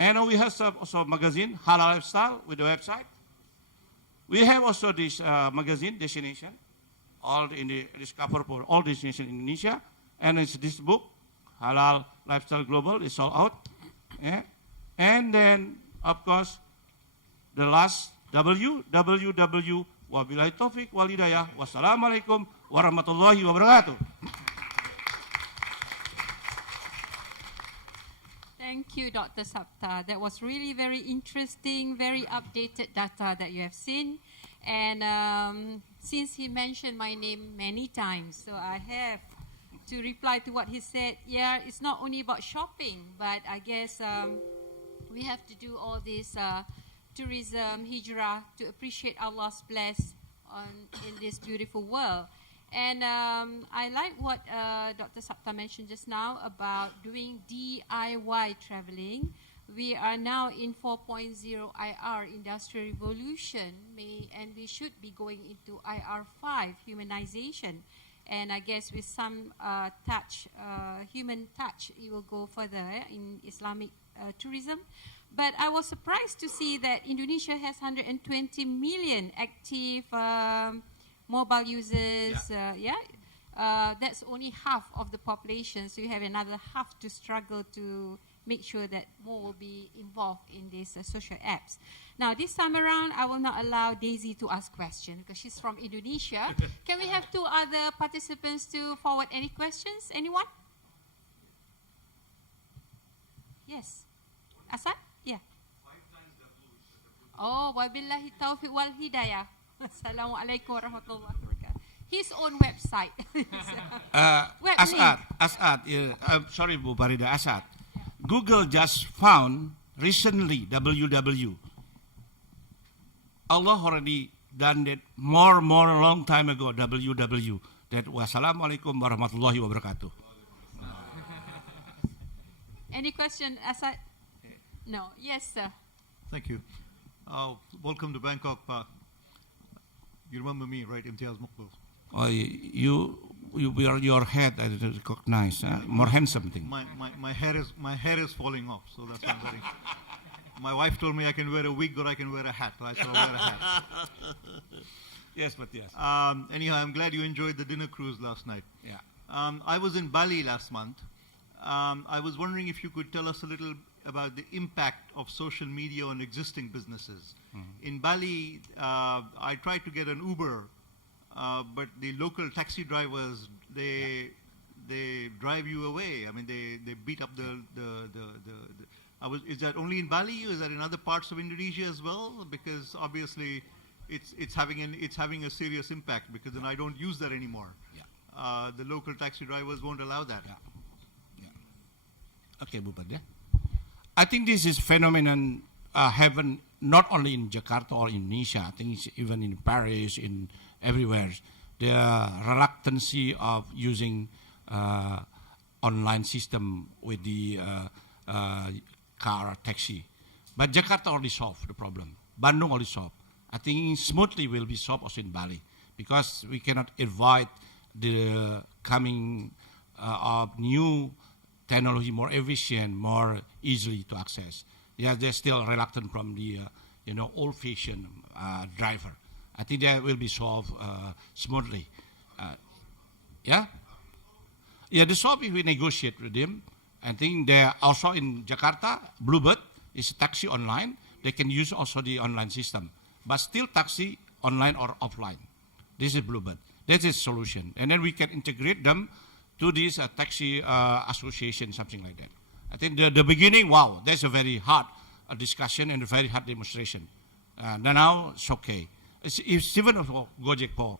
And we have also magazine, Halal Lifestyle, with the website. We have also this magazine, Destination, all in the discover for all destinations in Indonesia. And it's this book, Halal Lifestyle Global, it's all out. Yeah. And then, of course, the last www. Wabillahi taufiq wal hidayah. Wassalamualaikum warahmatullahi wabarakatuh. Thank you, Dr. Sapta. That was really very interesting, very updated data that you have seen. And since he mentioned my name many times, so I have to reply to what he said. Yeah, it's not only about shopping, but I guess we have to do all this tourism, hijrah, to appreciate Allah's bless in this beautiful world. And I like what Dr. Sapta mentioned just now about doing DIY traveling. We are now in 4.0 IR, Industrial Revolution, and we should be going into IR5, humanization. And I guess with some touch, human touch, it will go further in Islamic tourism. But I was surprised to see that Indonesia has 120 million active mobile users. That's only half of the population. So you have another half to struggle to make sure that more will be involved in these social apps. Now, this time around, I will not allow Daisy to ask questions because she's from Indonesia. Can we have two other participants to forward any questions? Anyone? Yes. Asad? Yeah. Oh, wabillahi taufiq wal hidayah. Assalamualaikum warahmatullahi wabarakatuh. His own website. Asad, sorry Bu Faridah, Asad. Google just found recently www. Allah already done that more long time ago, www. That wassalamualaikum warahmatullahi wabarakatuh. Any question, Asad? No. Yes, sir. Thank you. Welcome to Bangkok. You remember me, right? Imtiaz Muqbil. Oh, you wear your head, I recognize. More handsome thing. My hair is falling off, so that's what I'm wearing. My wife told me I can wear a wig or I can wear a hat, right? So I'll wear a hat. Yes, Matthias. Anyhow, I'm glad you enjoyed the dinner cruise last night. Yeah. I was in Bali last month. I was wondering if you could tell us a little about the impact of social media on existing businesses. In Bali, I tried to get an Uber, but the local taxi drivers, they drive you away. I mean, they beat up is that only in Bali, or is that in other parts of Indonesia as well? Because obviously, it's having a serious impact, because then I don't use that anymore. Yeah. The local taxi drivers won't allow that. Yeah. Okay, Bupati. I think this is phenomenon happen not only in Jakarta or Indonesia. I think it's even in Paris, in everywhere. The reluctancy of using online system with the car or taxi. But Jakarta already solved the problem. Bandung already solved. I think smoothly will be solved also in Bali, because we cannot avoid the coming of new technology, more efficient, more easily to access. Yeah, they're still reluctant from the old-fashioned driver. I think that will be solved smoothly. Yeah, the solve if we negotiate with them. I think they're also in Jakarta. Bluebird is a taxi online. They can use also the online system, but still taxi online or offline. This is Bluebird. That's a solution, and then we can integrate them to this taxi association, something like that. I think the beginning, wow, that's a very hard discussion and a very hard demonstration. Now it's okay. It's even also Gojek for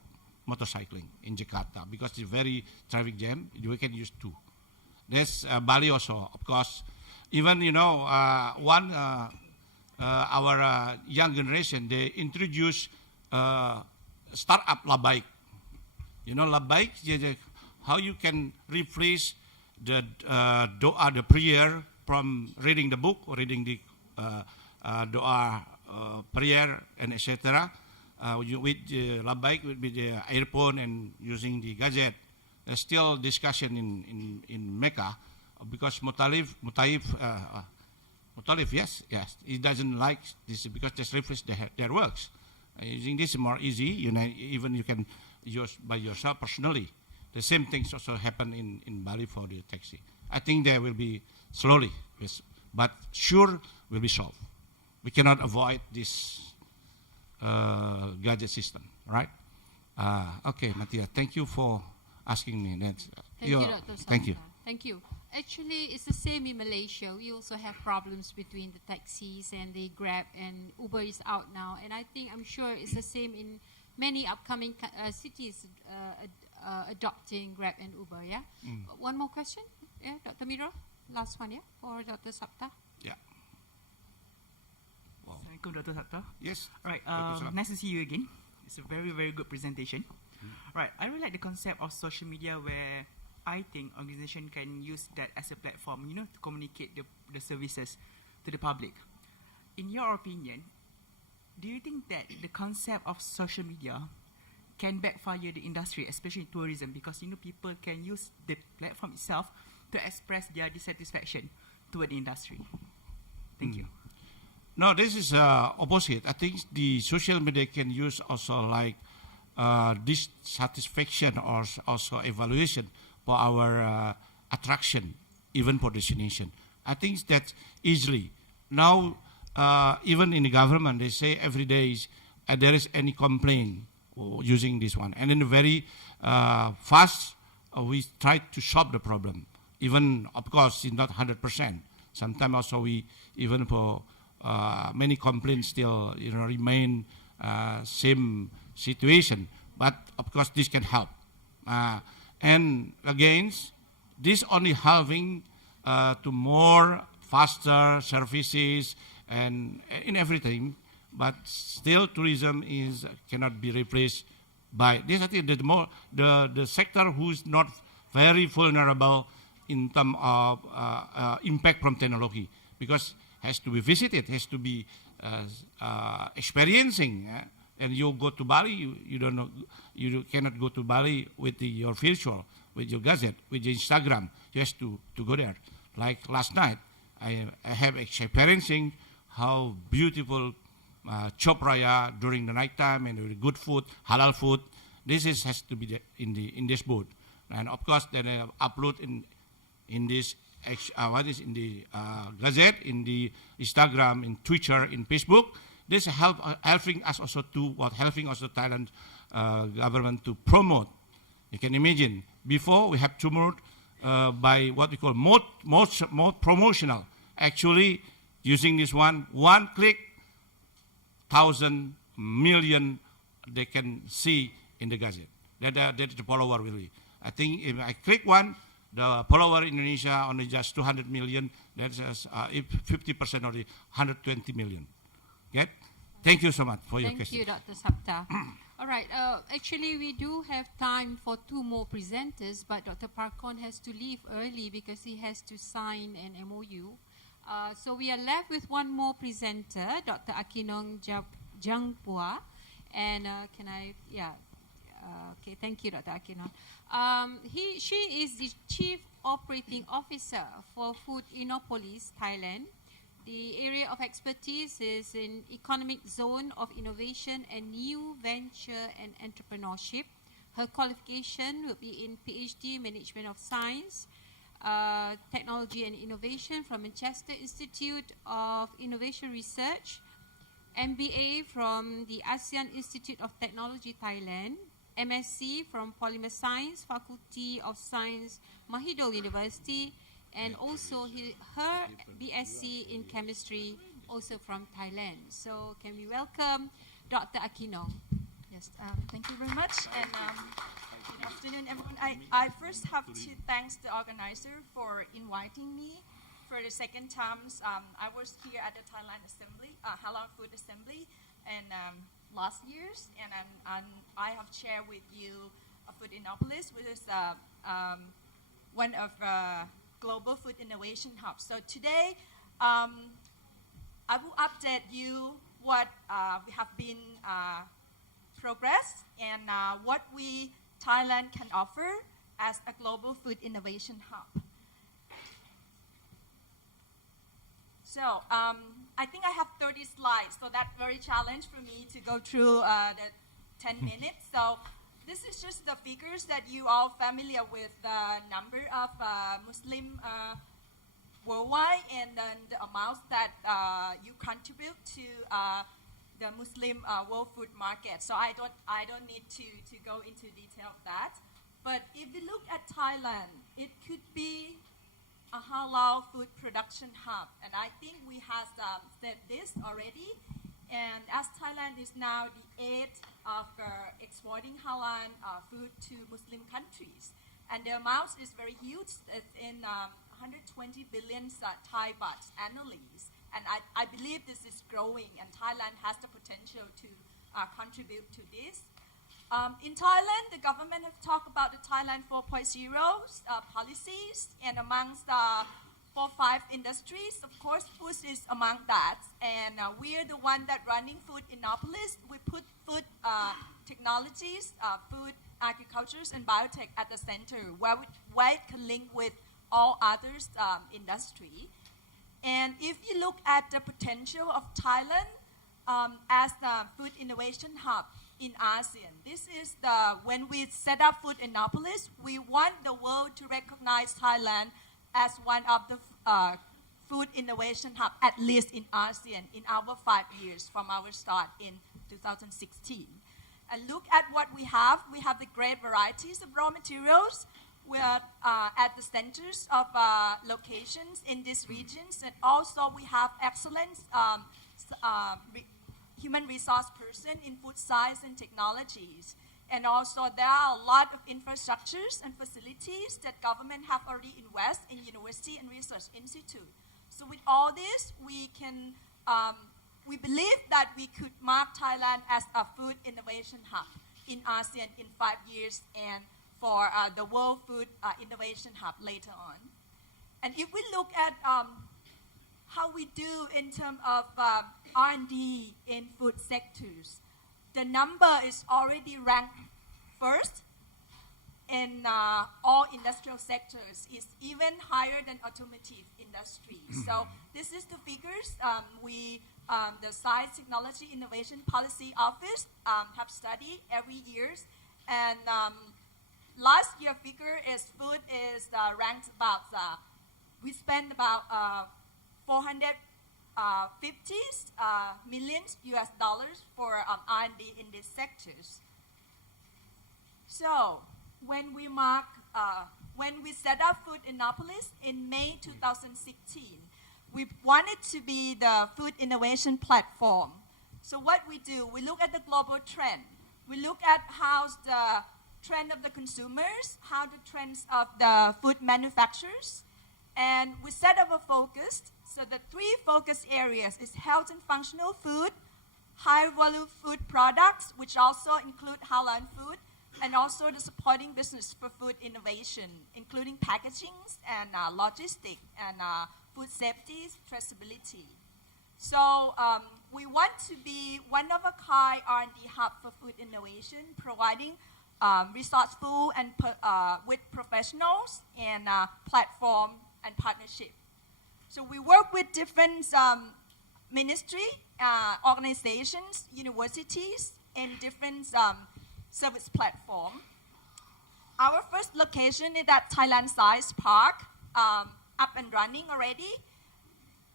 motorcycling in Jakarta, because it's very traffic jam. We can use two. There's Bali also, of course. Even our young generation, they introduce startup Labaik. Labaik, how you can replace the doa, the prayer, from reading the book or reading the doa, prayer, and etc. With Labaik, with the earphone and using the gadget. There's still discussion in Mecca, because Mutalif, yes, he doesn't like this, because this reflects their works. Using this is more easy. Even you can use by yourself personally. The same things also happen in Bali for the taxi. I think there will be slowly, but sure will be solved. We cannot avoid this gadget system, right? Okay, Matthias, thank you for asking me that. Thank you, Dr. Thank you. Thank you. Actually, it's the same in Malaysia. We also have problems between the taxis and the Grab, and Uber is out now. And I'm sure it's the same in many upcoming cities adopting Grab and Uber, yeah? One more question, yeah, Dr. Miro? Last one, yeah, for Dr. Sapta? Yeah. Assalamualaikum, Dr. Sapta. Yes. All right, nice to see you again. It's a very, very good presentation. Right, I really like the concept of social media, where I think organization can use that as a platform, to communicate the services to the public. In your opinion, do you think that the concept of social media can backfire the industry, especially in tourism, because people can use the platform itself to express their dissatisfaction toward the industry? Thank you. No, this is opposite. I think the social media can use also like dissatisfaction or also evaluation for our attraction, even for destination. I think that easily. Now, even in the government, they say every day there is any complaint using this one. And then very fast, we try to solve the problem. Even, of course, it's not 100%. Sometimes also we, even for many complaints still remain same situation. But, of course, this can help. And again, this only helping to more faster services and in everything, but still tourism cannot be replaced by this. I think that the sector who's not very vulnerable in terms of impact from technology, because has to be visited, has to be experiencing. And you go to Bali, you don't know, you cannot go to Bali with your virtual, with your gadget, with your Instagram, just to go there. Like last night, I have experiencing how beautiful chop raya during the night time and with good food, halal food. This has to be in this board, and of course then upload in this what is in the Gazette, in the Instagram, in Twitter, in Facebook. This helping us also to helping also Thailand government to promote. You can imagine before we have to promote by what we call more promotional. Actually, using this one click, 1,000 million they can see in the Gazette. That is the follower really. I think if I click one, the follower in Indonesia only just 200 million. That's 50% of the 120 million. Okay? Thank you so much for your question. Thank you, Dr. Sapta. All right. Actually, we do have time for 2 more presenters, but Dr. Pakorn has to leave early because he has to sign an MOU. So we are left with 1 more presenter, Dr. Akinong Jangpua. And can I, okay, thank you, Dr. Akinong. She is the Chief Operating Officer for Food Innopolis, Thailand. The area of expertise is in Economic Zone of Innovation and New Venture and Entrepreneurship. Her qualification will be in PhD Management of Science, Technology and Innovation from Manchester Institute of Innovation Research, MBA from the ASEAN Institute of Technology, Thailand, MSc from Polymer Science, Faculty of Science, Mahidol University, and also her BSc in Chemistry, also from Thailand. So can we welcome Dr. Akinong? Yes, thank you very much, and good afternoon, everyone. I first have to thank the organizer for inviting me for the second time. I was here at the Thailand Assembly, Halal Food Assembly, and last year's, and I have shared with you Food Innopolis, which is one of Global Food Innovation Hubs. So today, I will update you what we have been progress and what we Thailand can offer as a Global Food Innovation Hub. So I think I have 30 slides, so that's very challenge for me to go through the 10 minutes. So this is just the figures that you all familiar with, the number of Muslim worldwide and then the amounts that you contribute to the Muslim world food market. So I don't need to go into detail of that. But if you look at Thailand, it could be a halal food production hub, and I think we have said this already. And as Thailand is now the 8th of exporting halal food to Muslim countries, and the amount is very huge. It's in 120 billion Thai baht annually, and I believe this is growing, and Thailand has the potential to contribute to this. In Thailand, the government have talked about the Thailand 4.0 policies, and amongst the 4-5 industries, of course, food is among that. And we are the one that running Food Innopolis. We put food technologies, food agricultures, and biotech at the center, where it can link with all others industry. And if you look at the potential of Thailand as the food innovation hub in ASEAN, this is when we set up Food Innopolis, we want the world to recognize Thailand as one of the food innovation hub, at least in ASEAN, in our 5 years from our start in 2016. And look at what we have. We have the great varieties of raw materials. We are at the centers of locations in these regions, and also we have excellent human resource person in food science and technologies. And also there are a lot of infrastructures and facilities that government have already invested in university and research institute. So with all this, we can, we believe that we could mark Thailand as a food innovation hub in ASEAN in 5 years, and for the World Food Innovation Hub later on. And if we look at how we do in terms of R&D in food sectors, the number is already ranked first, in all industrial sectors. It's even higher than automotive industry. So this is the figures the Science, Technology, Innovation Policy Office have studied every year. And last year figure is food is ranked about, we spend about 450 million US dollars for R&D in these sectors. So when we set up Food Innopolis in May 2016, we wanted to be the food innovation platform. So what we do, we look at the global trend. We look at how's the trend of the consumers, how the trends of the food manufacturers, and we set up a focus. So the three focus areas is health and functional food, high volume food products, which also include halal food, and also the supporting business for food innovation, including packaging and logistics and food safety, traceability. So we want to be one of a kind R&D hub for food innovation, providing resourceful and with professionals and platform and partnership. So we work with different ministry, organizations, universities, and different service platform. Our first location is at Thailand Science Park, up and running already.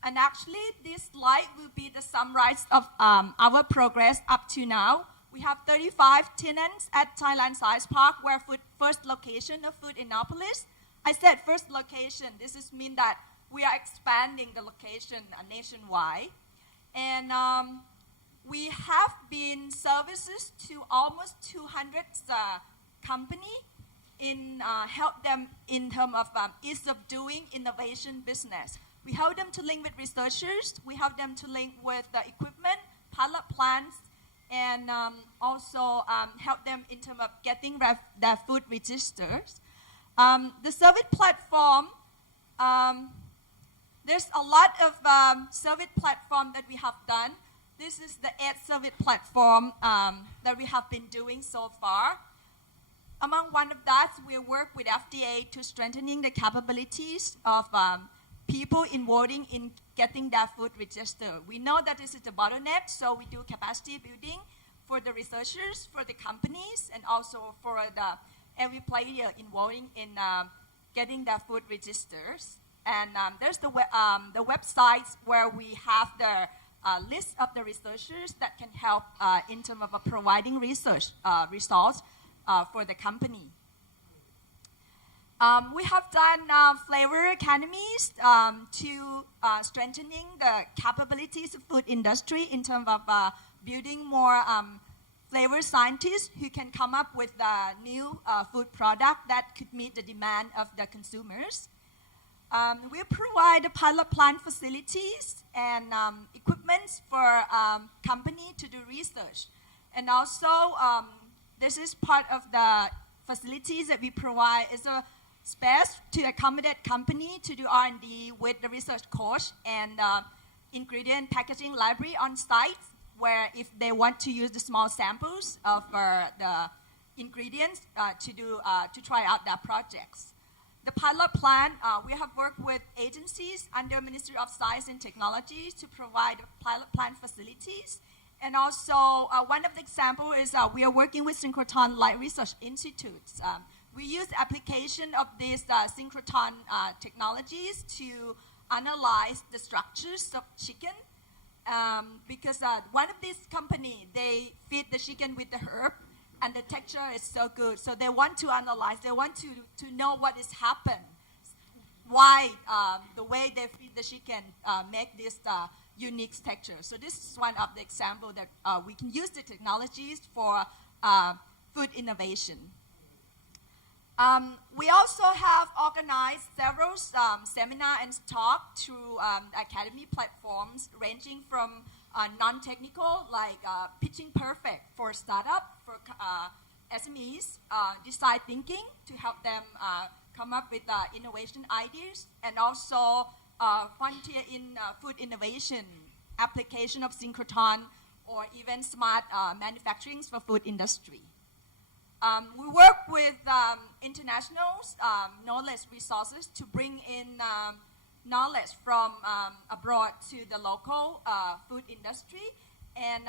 And actually, this slide will be the summary of our progress up to now. We have 35 tenants at Thailand Science Park, where first location of Food Innopolis. I said first location. This is mean that we are expanding the location nationwide. And we have been services to almost 200 companies in help them in terms of ease of doing innovation business. We help them to link with researchers. We help them to link with the equipment, pilot plants, and also help them in terms of getting their food registers. The service platform, there's a lot of service platform that we have done. This is the 8th service platform that we have been doing so far. Among one of that, we work with FDA to strengthening the capabilities of people involved in getting their food registered. We know that this is the bottleneck, so we do capacity building for the researchers, for the companies, and also for every player involved in getting their food registers. And there's the websites where we have the list of the researchers that can help in terms of providing research results for the company. We have done flavor academies to strengthening the capabilities of food industry in terms of building more flavor scientists who can come up with new food product that could meet the demand of the consumers. We provide the pilot plant facilities and equipment for company to do research. And also, this is part of the facilities that we provide is a space to accommodate company to do R&D with the research coach and ingredient packaging library on site, where if they want to use the small samples of the ingredients to try out their projects. The pilot plant, we have worked with agencies under Ministry of Science and Technology to provide pilot plant facilities. And also, one of the examples is we are working with Synchrotron Light Research Institutes. We use application of these synchrotron technologies to analyze the structures of chicken because one of these companies, they feed the chicken with the herb and the texture is so good. So they want to analyze, they want to know what has happened, why the way they feed the chicken make this unique texture. So this is one of the examples that we can use the technologies for food innovation. We also have organized several seminars and talks through academy platforms ranging from non-technical like Pitching Perfect for startup, for SMEs, design thinking to help them come up with innovation ideas, and also frontier in food innovation, application of synchrotron, or even smart manufacturing for food industry. We work with international knowledge resources to bring in knowledge from abroad to the local food industry. And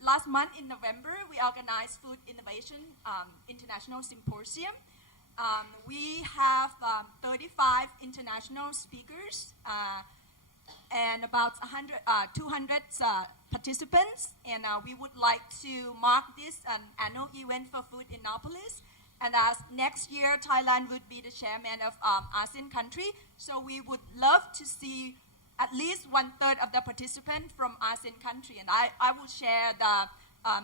last month in November, we organized Food Innovation International Symposium. We have 35 international speakers and about 200 participants, and we would like to mark this an annual event for Food Innopolis. And as next year, Thailand would be the chairman of ASEAN country, so we would love to see at least 1/3 of the participants from ASEAN country. And I will share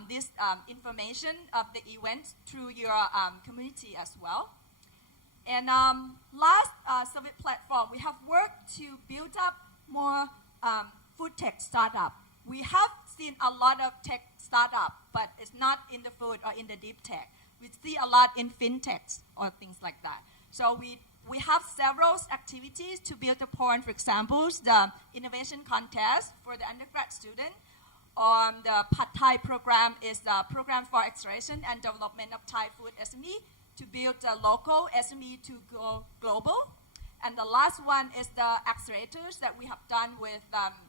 this information of the event through your community as well. And last summit platform, we have worked to build up more food tech startup. We have seen a lot of tech startup, but it's not in the food or in the deep tech. We see a lot in fintechs or things like that. So we have several activities to build upon. For example, the innovation contest for the undergrad student. The Pad Thai program is the program for acceleration and development of Thai food SME to build a local SME to go global. And the last one is the accelerators that we have done with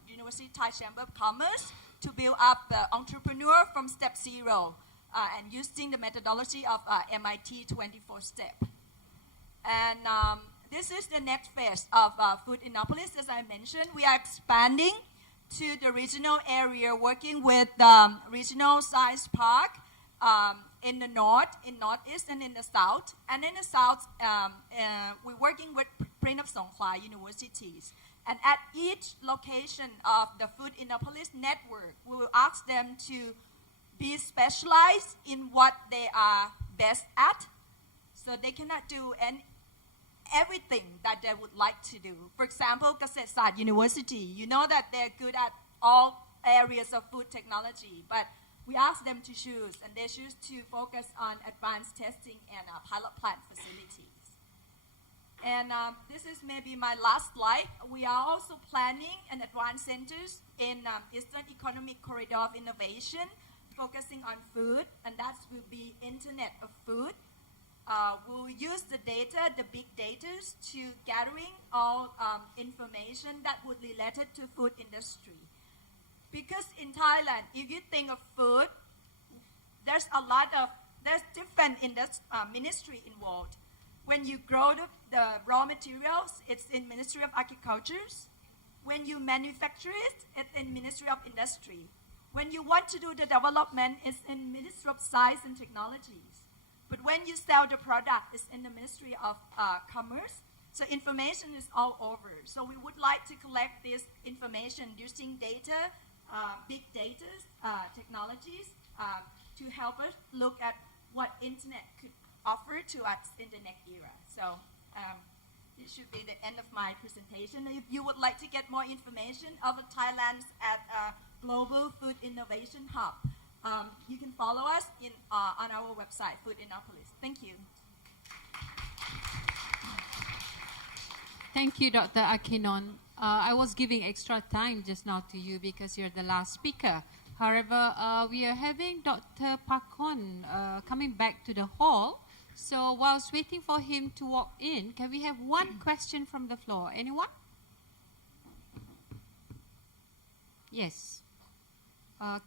University Thai Chamber of Commerce to build up the entrepreneur from step zero and using the methodology of MIT 24-step. And this is the next phase of Food Innopolis. As I mentioned, we are expanding to the regional area, working with regional science park in the north, in northeast, and in the south. And in the south, we're working with Prince of Songkhla universities. And at each location of the Food Innopolis network, we will ask them to be specialized in what they are best at, so they cannot do everything that they would like to do. For example, Kasetsat University, you know that they're good at all areas of food technology, but we ask them to choose, and they choose to focus on advanced testing and pilot plant facilities. And this is maybe my last slide. We are also planning an advanced centers in Eastern Economic Corridor of Innovation, focusing on food, and that will be Internet of Food. We'll use the data, the big data, to gathering all information that would be related to food industry. Because in Thailand, if you think of food, there's different ministry involved. When you grow the raw materials, it's in Ministry of Agriculture. When you manufacture it, it's in Ministry of Industry. When you want to do the development, it's in Ministry of Science and Technologies. But when you sell the product, it's in the Ministry of Commerce. So information is all over. So we would like to collect this information using data, big data, technologies to help us look at what internet could offer to us in the next era. So this should be the end of my presentation. If you would like to get more information of Thailand at Global Food Innovation Hub, you can follow us on our website, Food Innopolis. Thank you. Thank you, Dr. Akinon. I was giving extra time just now to you because you're the last speaker. However, we are having Dr. Pakorn coming back to the hall. So whilst waiting for him to walk in, can we have one question from the floor? Anyone? Yes.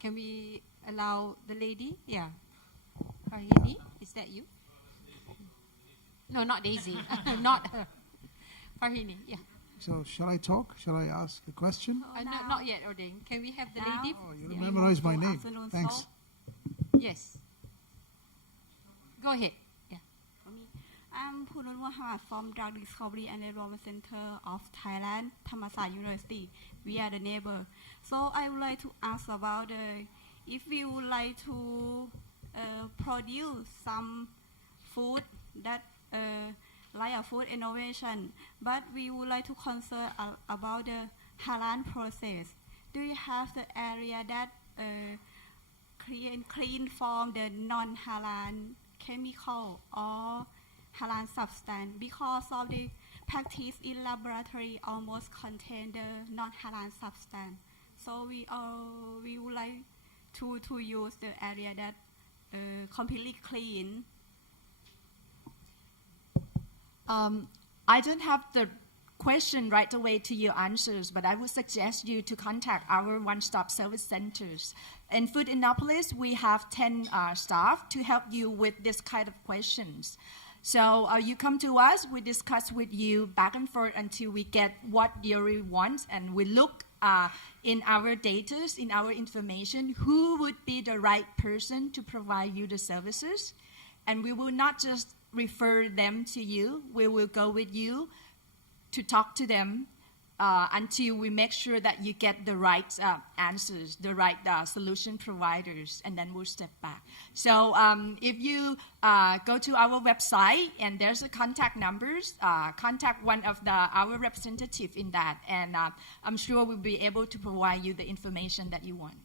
Can we allow the lady? Yeah. Faridah, is that you? No, not Daisy. Not her. Faridah, yeah. So shall I talk? Shall I ask a question? Not yet, Odin. Can we have the lady? Oh, you memorized my name. Thanks. Yes. Go ahead. I'm Punun Muhammad from Drug Discovery and Development Center of Thailand, Thammasat University. We are the neighbor. So I would like to ask about if we would like to produce some food that like a food innovation, but we would like to concern about the halal process. Do you have the area that clean from the non-halal chemical or halal substance? Because of the practice in laboratory almost contain the non-halal substance. So we would like to use the area that completely clean? I don't have the question right away to your answers, but I would suggest you to contact our one-stop service centers. In Food Innopolis, we have 10 staff to help you with this kind of questions. So you come to us, we discuss with you back and forth until we get what you really want, and we look in our data, in our information, who would be the right person to provide you the services. And we will not just refer them to you, we will go with you to talk to them until we make sure that you get the right answers, the right solution providers, and then we'll step back. So if you go to our website and there's a contact numbers, contact one of our representative in that, and I'm sure we'll be able to provide you the information that you want.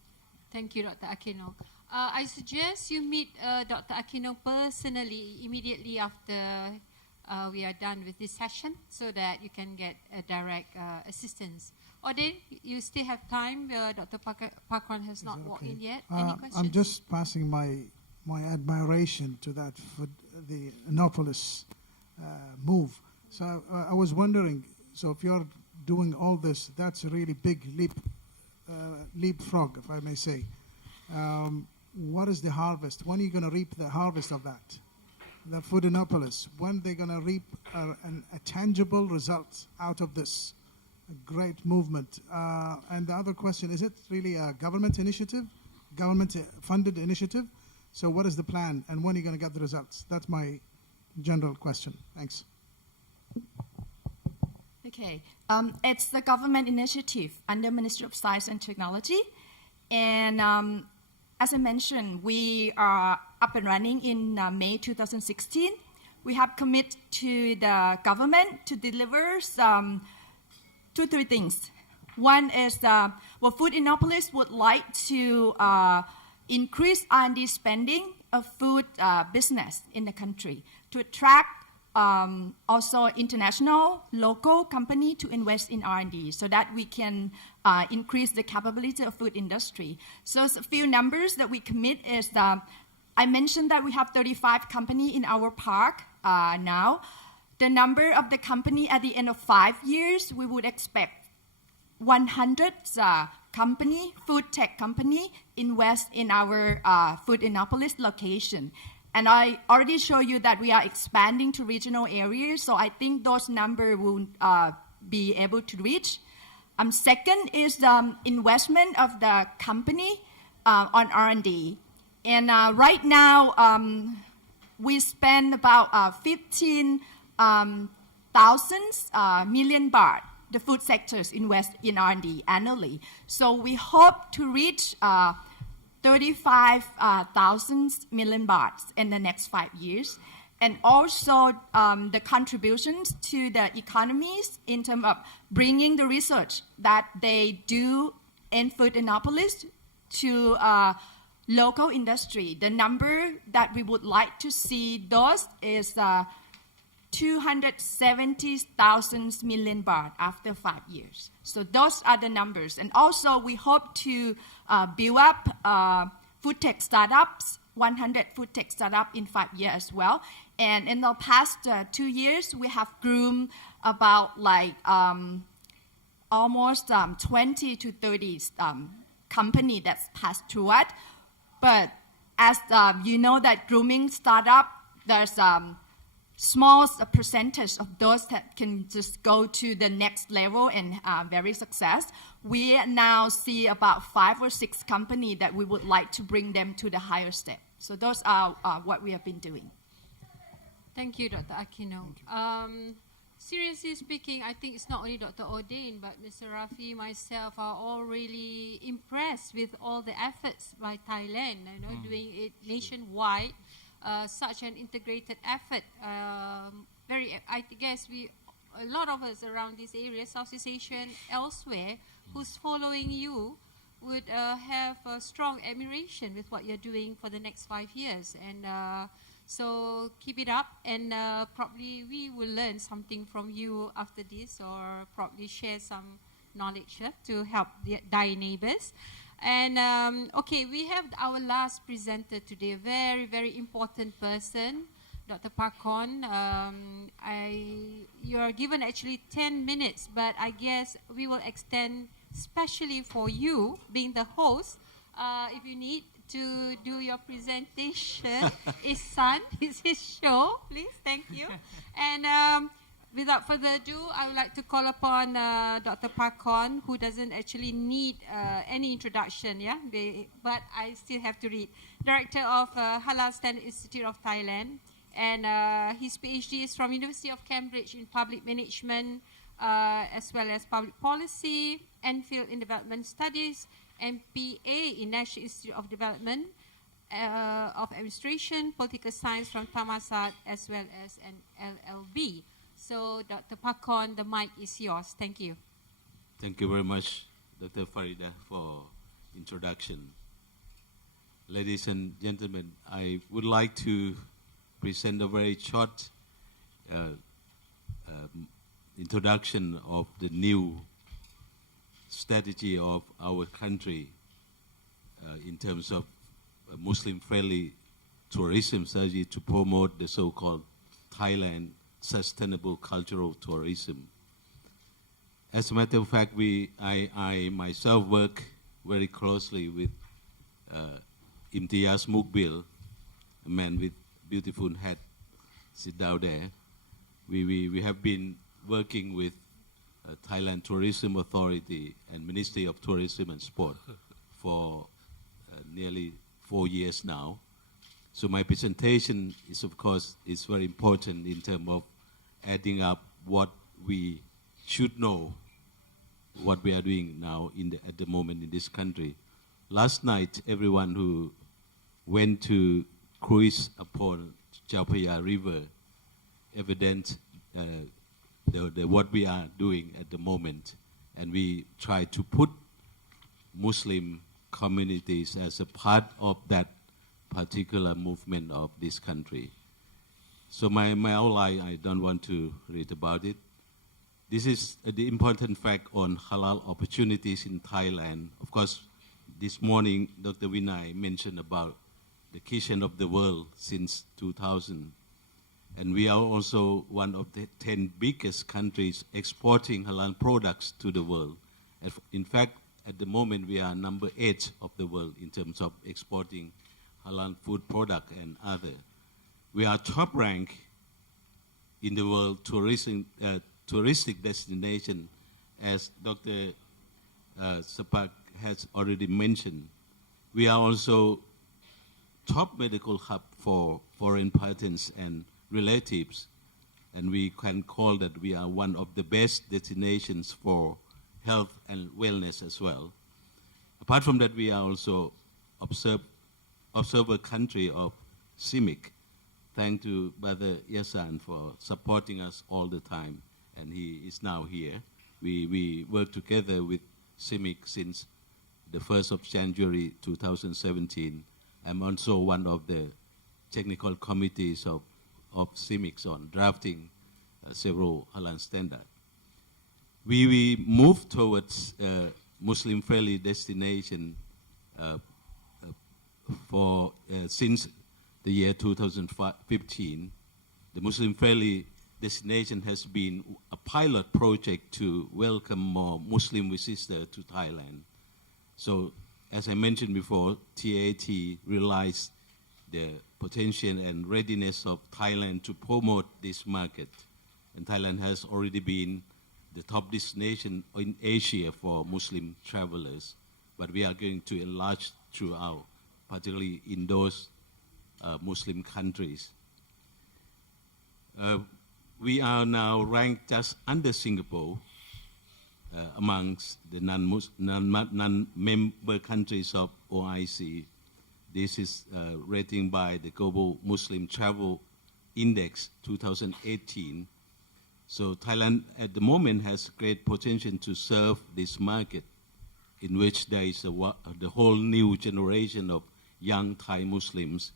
Thank you, Dr. Aquino. I suggest you meet Dr. Aquino personally immediately after we are done with this session so that you can get direct assistance. Or then you still have time. Dr. Pakorn has not walked in yet. Any questions? I'm just passing my admiration to that for the Innopolis move. So I was wondering, so if you're doing all this, that's a really big leapfrog, if I may say. What is the harvest? When are you going to reap the harvest of that? The Food Innopolis, when they're going to reap a tangible result out of this great movement. And the other question, is it really a government initiative, government-funded initiative? So what is the plan, and when are you going to get the results? That's my general question. Thanks. Okay, it's the government initiative under Ministry of Science and Technology. And as I mentioned, we are up and running in May 2016. We have committed to the government to deliver some 2-3 things. One is Food Innopolis would like to increase R&D spending of food business in the country to attract also international, local company to invest in R&D so that we can increase the capability of food industry. So a few numbers that we commit is I mentioned that we have 35 companies in our park now. The number of the company at the end of 5 years, we would expect 100 company, food tech company, invest in our Food Innopolis location. And I already showed you that we are expanding to regional areas, so I think those numbers will be able to reach. Second is the investment of the company on R&D. And right now, we spend about 15,000 million baht. The food sectors invest in R&D annually. So we hope to reach 35,000 million baht in the next 5 years. And also the contributions to the economies in terms of bringing the research that they do in Food Innopolis to local industry. The number that we would like to see those is 270,000 million baht after 5 years. So those are the numbers. And also we hope to build up food tech startups, 100 food tech startups in 5 years as well. And in the past 2 years, we have grown about almost 20 to 30 company that's passed through it. But as you know that grooming startup, there's small percentage of those that can just go to the next level and very success. We now see about 5 or 6 companies that we would like to bring them to the higher step. So those are what we have been doing. Thank you, Dr. Aquino. Seriously speaking, I think it's not only Dr. Odain, but Mr. Rafi, myself are all really impressed with all the efforts by Thailand, doing it nationwide. Such an integrated effort. I guess a lot of us around this area, Southeast Asia and elsewhere, who's following you would have a strong admiration with what you're doing for the next 5 years. And so keep it up, and probably we will learn something from you after this, or probably share some knowledge to help the Thai neighbors. And okay, we have our last presenter today, a very, very important person, Dr. Pakorn. You are given actually 10 minutes, but I guess we will extend especially for you, being the host, if you need to do your presentation. It's his show, please, thank you. And without further ado, I would like to call upon Dr. Pakorn, who doesn't actually need any introduction, yeah? But I still have to read. Director of Halal Standard Institute of Thailand, and his PhD is from University of Cambridge in Public Management, as well as Public Policy, MPhil in Development Studies, MPA in National Institute of Development of Administration, Political Science from Thammasat, as well as an LLB. So, Dr. Pakorn, the mic is yours. Thank you. Thank you very much, Dr. Faridah, for introduction. Ladies and gentlemen, I would like to present a very short introduction of the new strategy of our country in terms of Muslim-friendly tourism strategy to promote the so-called Thailand sustainable cultural tourism. As a matter of fact, I myself work very closely with Imtiaz Mukbil, a man with beautiful head, sit down there. We have been working with Thailand Tourism Authority and Ministry of Tourism and Sport for nearly 4 years now. So my presentation is, of course, is very important in terms of adding up what we should know, what we are doing now at the moment in this country. Last night, everyone who went to cruise upon Chao Phraya River evident what we are doing at the moment, and we try to put Muslim communities as a part of that particular movement of this country. So my outline, I don't want to read about it. This is the important fact on halal opportunities in Thailand. Of course, this morning, Dr. Vinay mentioned about the kitchen of the world since 2000. And we are also one of the 10 biggest countries exporting halal products to the world. In fact, at the moment, we are number 8 of the world in terms of exporting halal food product and other. We are top rank in the world touristic destination, as Dr. Sapta has already mentioned. We are also top medical hub for foreign patents and relatives, and we can call that we are one of the best destinations for health and wellness as well. Apart from that, we are also observer country of Islamic. Thanks to Brother Hassan for supporting us all the time, and he is now here. We work together with Islamic since the 1st of January 2017. I'm also one of the technical committees of Islamic on drafting several halal standards. We move towards Muslim-friendly destination since the year 2015. The Muslim-friendly destination has been a pilot project to welcome more Muslim visitors to Thailand. So, as I mentioned before, TAT realized the potential and readiness of Thailand to promote this market. And Thailand has already been the top destination in Asia for Muslim travelers, but we are going to enlarge throughout, particularly in those Muslim countries. We are now ranked just under Singapore amongst the non-member countries of OIC. This is rating by the Global Muslim Travel Index 2018. So Thailand at the moment has great potential to serve this market, in which there is the whole new generation of young Thai Muslims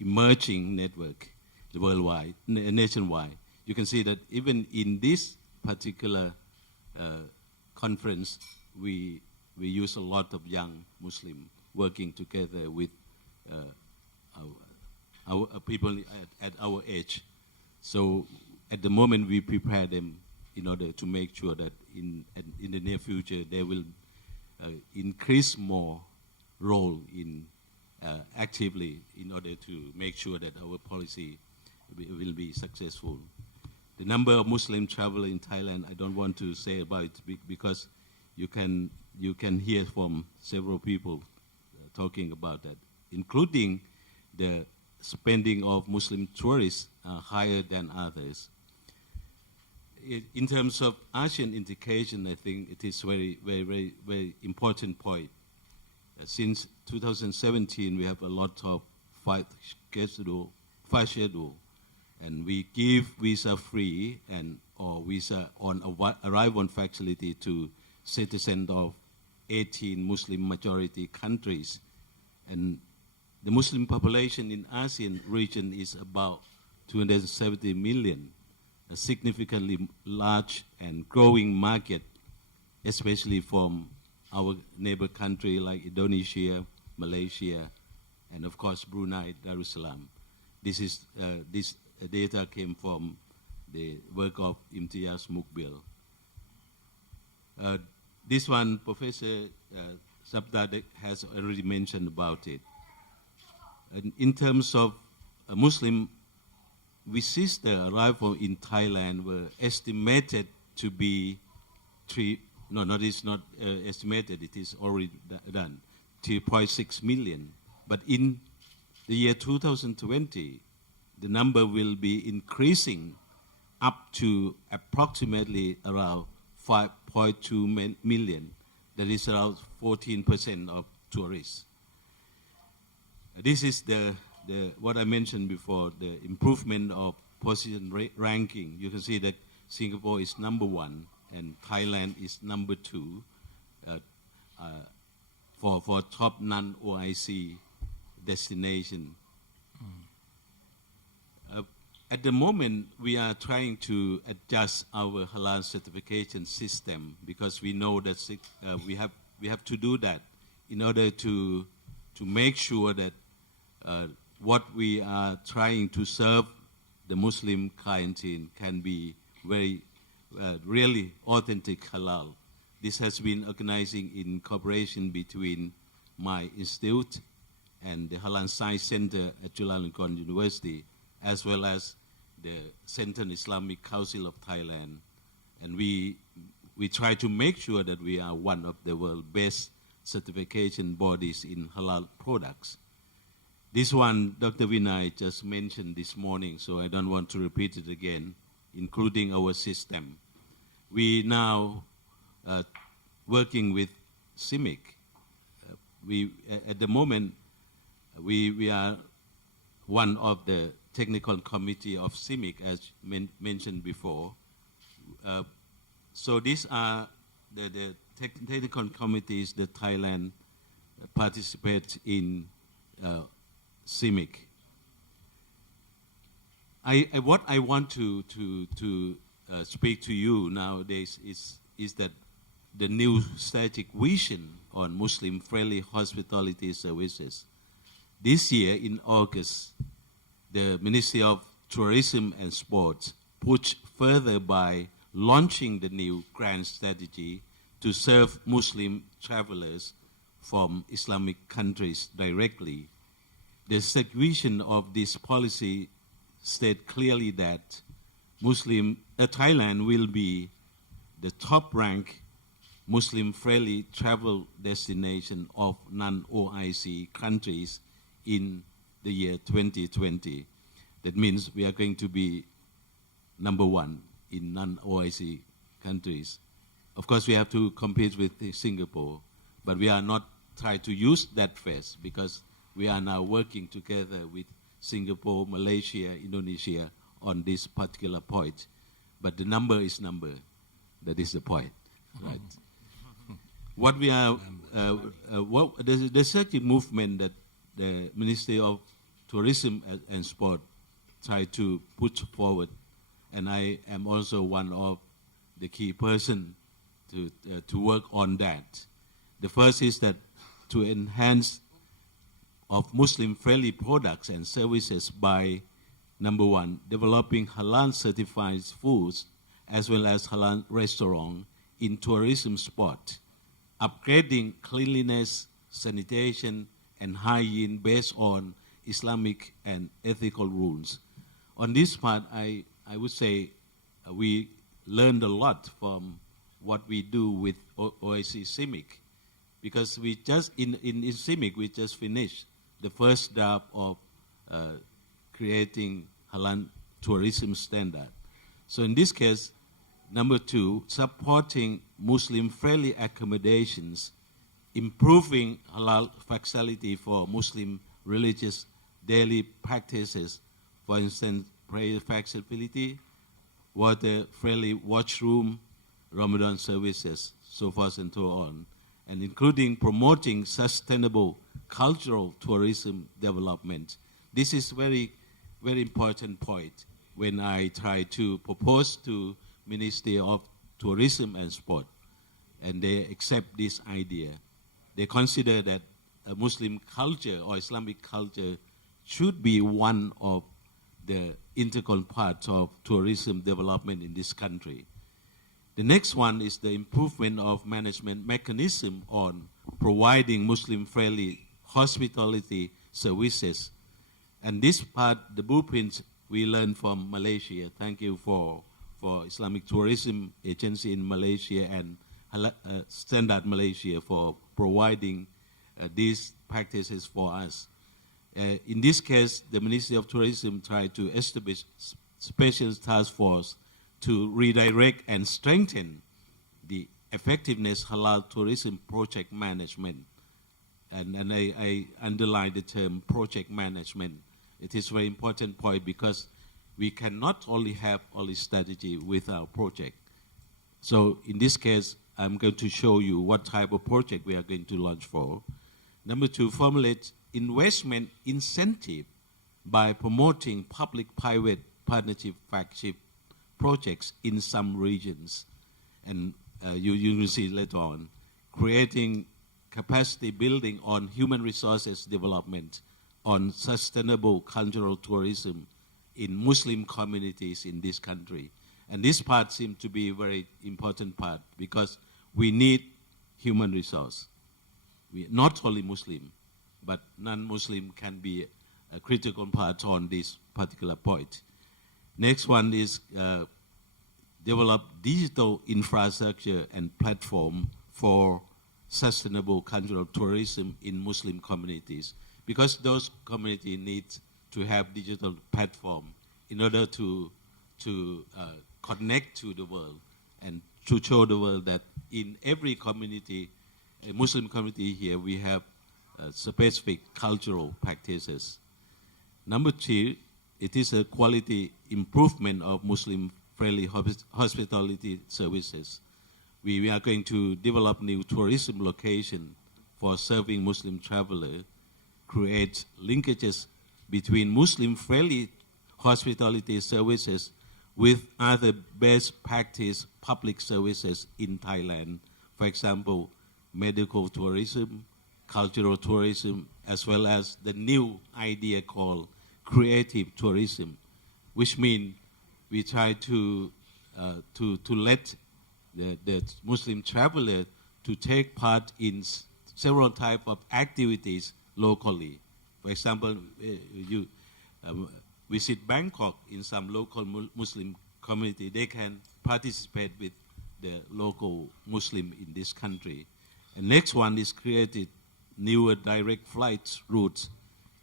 emerging network worldwide, nationwide. You can see that even in this particular conference, we we use a lot of young Muslim working together with our people at our age. So at the moment we prepare them in order to make sure that in the near future they will increase more role in actively in order to make sure that our policy will be successful. The number of Muslim travelers in Thailand, I don't want to say about it because you can hear from several people talking about that, including the spending of Muslim tourists higher than others. In terms of ASEAN integration, I think it is very important point. Since 2017, we have a lot of five schedule, and we give visa-free or visa on arrival facility to citizens of 18 Muslim majority countries, and the Muslim population in ASEAN region is about 270 million, a significantly large and growing market, especially from our neighbor country like Indonesia, Malaysia, and of course Brunei Darussalam. This data came from the work of Imtiaz Mukbil. This one, Professor Sapta has already mentioned about it. In terms of Muslim visitor arrival in Thailand were estimated to be it's not estimated, it is already done, 3.6 million. But in the year 2020, the number will be increasing up to approximately around 5.2 million. That is around 14% of tourists. This is what I mentioned before, the improvement of position ranking. You can see that Singapore is number 1 and Thailand is number 2 for top non-OIC destination. At the moment, we are trying to adjust our halal certification system because we know that we have to do that in order to make sure that what we are trying to serve the Muslim clientele can be very really authentic halal. This has been organizing in cooperation between my institute and the Halal Science Center at Chulalongkorn University, as well as the Central Islamic Council of Thailand. And we try to make sure that we are one of the world's best certification bodies in halal products. This one, Dr. Vinay just mentioned this morning, so I don't want to repeat it again, including our system. We now working with CIMIC. At the moment, we are one of the technical committee of CIMIC, as mentioned before. So these are the technical committees that Thailand participates in CIMIC. What I want to speak to you nowadays is that the new strategic vision on Muslim-friendly hospitality services. This year in August, the Ministry of Tourism and Sports pushed further by launching the new grand strategy to serve Muslim travelers from Islamic countries directly. The vision of this policy states clearly that Thailand will be the top-ranked Muslim-friendly travel destination of non-OIC countries in the year 2020. That means we are going to be number 1 in non-OIC countries. Of course, we have to compete with Singapore, but we are not trying to use that first because we are now working together with Singapore, Malaysia, Indonesia on this particular point. But the number is number. That is the point, right? What we are, the strategic movement that the Ministry of Tourism and Sport try to put forward, and I am also one of the key person to work on that. The first is that to enhance of Muslim-friendly products and services by, number one, developing halal-certified foods as well as halal restaurant in tourism spot, upgrading cleanliness, sanitation, and hygiene based on Islamic and ethical rules. On this part, I would say we learned a lot from what we do with OIC CIMIC, because we just, in CIMIC, we just finished the first draft of creating halal tourism standard. So in this case, number two, supporting Muslim-friendly accommodations, improving halal facility for Muslim religious daily practices, for instance, prayer facility, water-friendly washroom, Ramadan services, so forth and so on, and including promoting sustainable cultural tourism development. This is very, very important point when I try to propose to Ministry of Tourism and Sport, and they accept this idea. They consider that a Muslim culture or Islamic culture should be one of the integral parts of tourism development in this country. The next one is the improvement of management mechanism on providing Muslim-friendly hospitality services. And this part, the blueprints we learned from Malaysia. Thank you for Islamic Tourism Agency in Malaysia and Standard Malaysia for providing these practices for us. In this case, the Ministry of Tourism tried to establish special task force to redirect and strengthen the effectiveness halal tourism project management. And I underline the term project management. It is a very important point because we cannot only have only strategy with our project. So in this case, I'm going to show you what type of project we are going to launch for. Number two, formulate investment incentive by promoting public-private partnership flagship projects in some regions. And you will see later on, creating capacity building on human resources development, on sustainable cultural tourism in Muslim communities in this country. And this part seems to be a very important part because we need human resource. Not only Muslim, but non-Muslim can be a critical part on this particular point. Next one is develop digital infrastructure and platform for sustainable cultural tourism in Muslim communities, because those communities need to have digital platform in order to connect to the world and to show the world that in every community, a Muslim community here, we have specific cultural practices. Number two, it is a quality improvement of Muslim-friendly hospitality services. We are going to develop new tourism location for serving Muslim travelers, create linkages between Muslim-friendly hospitality services with other best practice public services in Thailand. For example, medical tourism, cultural tourism, as well as the new idea called creative tourism, which means we try to let the Muslim traveler to take part in several types of activities locally. For example, you visit Bangkok in some local Muslim community, they can participate with the local Muslim in this country. And next one is created newer direct flight routes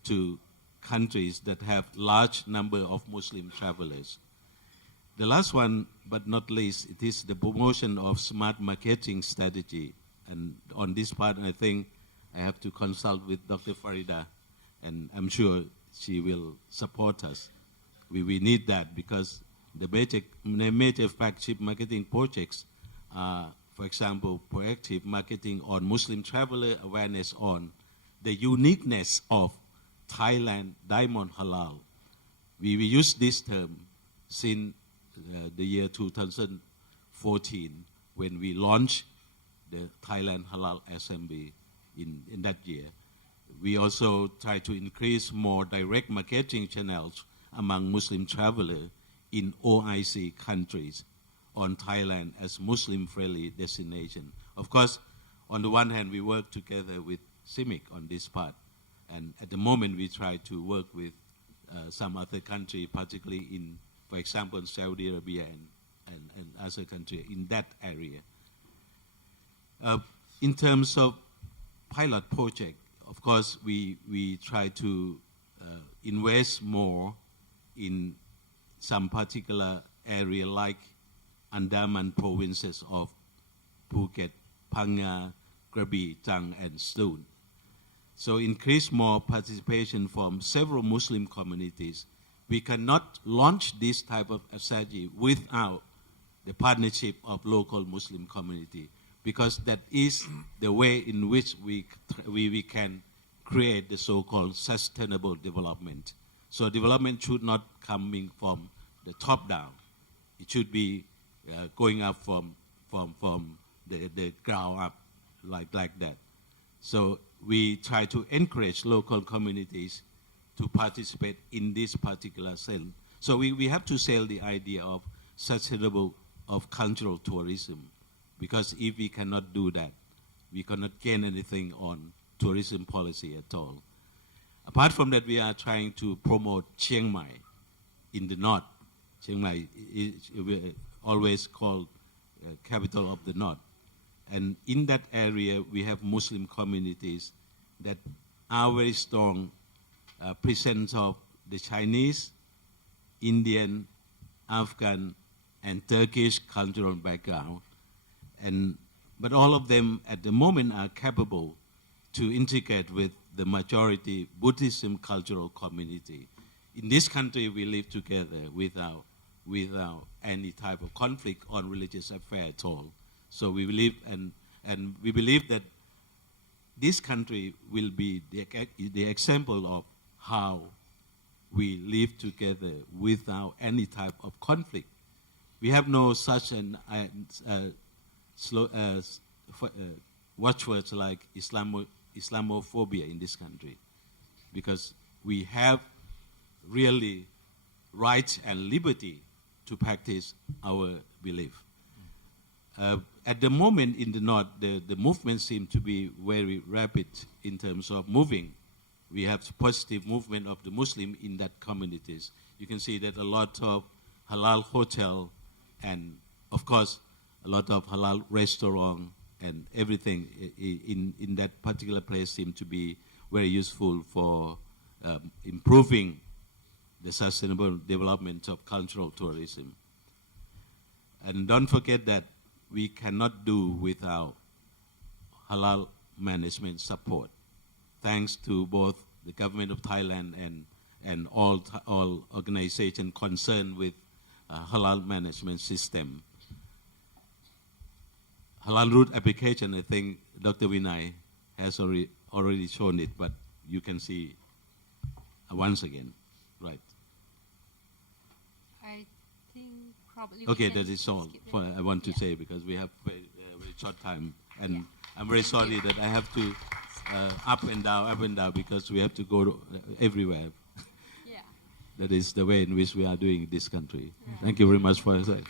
to countries that have large number of Muslim travelers. The last one, but not least, it is the promotion of smart marketing strategy. And on this part, I think I have to consult with Dr. Faridah, and I'm sure she will support us. We need that because the major flagship marketing projects are, for example, proactive marketing on Muslim traveler awareness on the uniqueness of Thailand Diamond Halal. We use this term since the year 2014 when we launched the Thailand Halal Assembly in that year. We also try to increase more direct marketing channels among Muslim travelers in OIC countries on Thailand as Muslim-friendly destination. Of course, on the one hand, we work together with CIMIC on this part. And at the moment, we try to work with some other country, particularly in, for example, Saudi Arabia and other countries in that area. In terms of pilot project, of course, we try to invest more in some particular area like Andaman provinces of Phuket, Phang, Krabi, Chang, and Stone. So increase more participation from several Muslim communities. We cannot launch this type of strategy without the partnership of local Muslim community, because that is the way in which we can create the so-called sustainable development. So development should not coming from the top down. It should be going up from the ground up like that. So we try to encourage local communities to participate in this particular sense. So we have to sell the idea of sustainable, of cultural tourism, because if we cannot do that, we cannot gain anything on tourism policy at all. Apart from that, we are trying to promote Chiang Mai in the north. Chiang Mai is always called capital of the north. And in that area, we have Muslim communities that are very strong presence of the Chinese, Indian, Afghan, and Turkish cultural background. But all of them at the moment are capable to integrate with the majority Buddhism cultural community. In this country, we live together without any type of conflict on religious affairs at all. So we believe, and we believe that this country will be the example of how we live together without any type of conflict. We have no such watchwords like Islamophobia in this country, because we have really rights and liberty to practice our belief. At the moment in the north, the movement seems to be very rapid in terms of moving. We have positive movement of the Muslim in that communities. You can see that a lot of halal hotel and, of course, a lot of halal restaurant and everything in that particular place seem to be very useful for improving the sustainable development of cultural tourism. And don't forget that we cannot do without halal management support. Thanks to both the government of Thailand and all organizations concerned with halal management system. Halal route application, I think Dr. Vinay has already shown it, but you can see once again, right? I think probably. Okay, that is all I want to say, because we have very short time, and I'm very sorry that I have to up and down, because we have to go everywhere. Yeah. That is the way in which we are doing this country. Yeah. Thank you very much for that.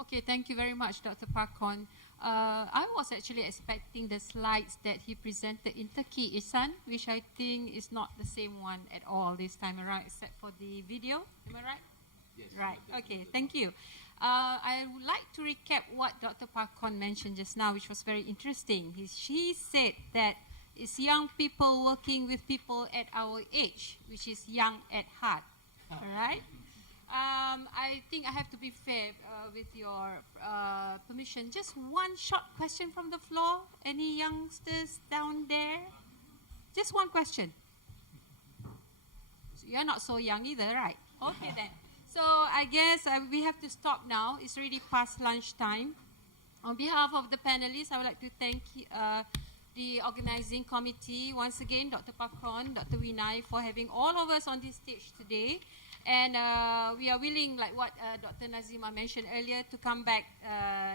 Okay, thank you very much, Dr. Pakorn. I was actually expecting the slides that he presented in Turkey, Ihsan, which I think is not the same one at all this time around, except for the video. Am I right? Yes. Right. Okay, thank you. I would like to recap what Dr. Pakorn mentioned just now, which was very interesting. She said that it's young people working with people at our age, which is young at heart. All right? I think I have to be fair with your permission. Just one short question from the floor. Any youngsters down there? Just one question. So you're not so young either, right? Okay then. So I guess we have to stop now. It's already past lunchtime. On behalf of the panelists, I would like to thank the organizing committee, once again, Dr. Pakorn, Dr. Vinay, for having all of us on this stage today. And we are willing, like what Dr. Nazima mentioned earlier, to come back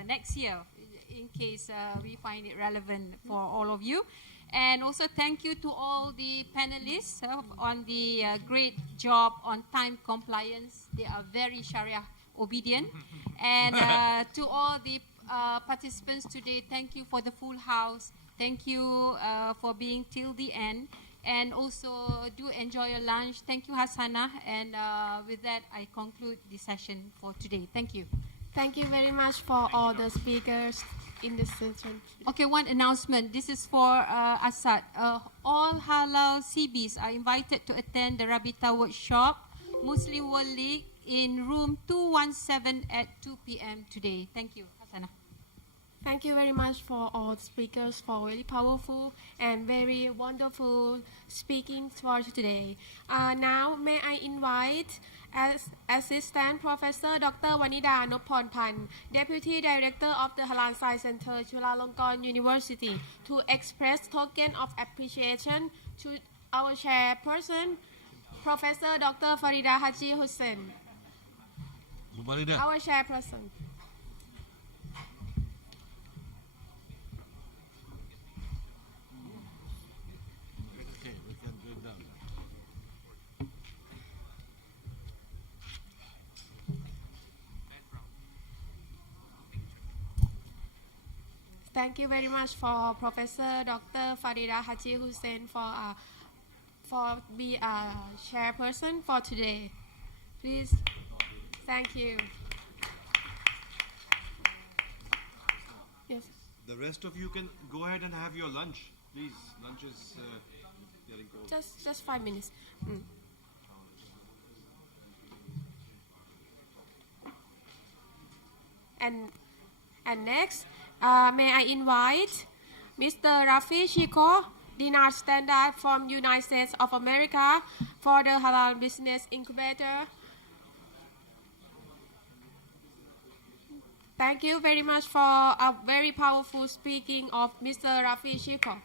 next year in case we find it relevant for all of you. And also thank you to all the panelists on the great job on time compliance. They are very Sharia obedient. And to all the participants today, thank you for the full house. Thank you for being till the end. And also do enjoy your lunch. Thank you, Hassana. And with that, I conclude the session for today. Thank you. Thank you very much for all the speakers in this session. Okay, one announcement. This is for Assad. All halal CBs are invited to attend the Rabita workshop, Muslim World League, in room 217 at 2 p.m. today. Thank you, Hassana. Thank you very much for all speakers for very powerful and very wonderful speaking for today. Now, may I invite Assistant Professor Dr. Vanida Noppornpan, Deputy Director of the Halal Science Center, Chulalongkorn University, to express token of appreciation to our chairperson, Professor Dr. Faridah Haji Hussain. Our chairperson. Thank you very much for Professor Dr. Faridah Haji Hussain for being a chairperson for today. Please, thank you. Yes. The rest of you can go ahead and have your lunch, please. Lunch is getting cold. Just 5 minutes. And next, may I invite Mr. Rafi Shikoh, Dinarstandard from United States of America for the Halal Business Incubator. Thank you very much for a very powerful speaking of Mr. Rafi Shikoh.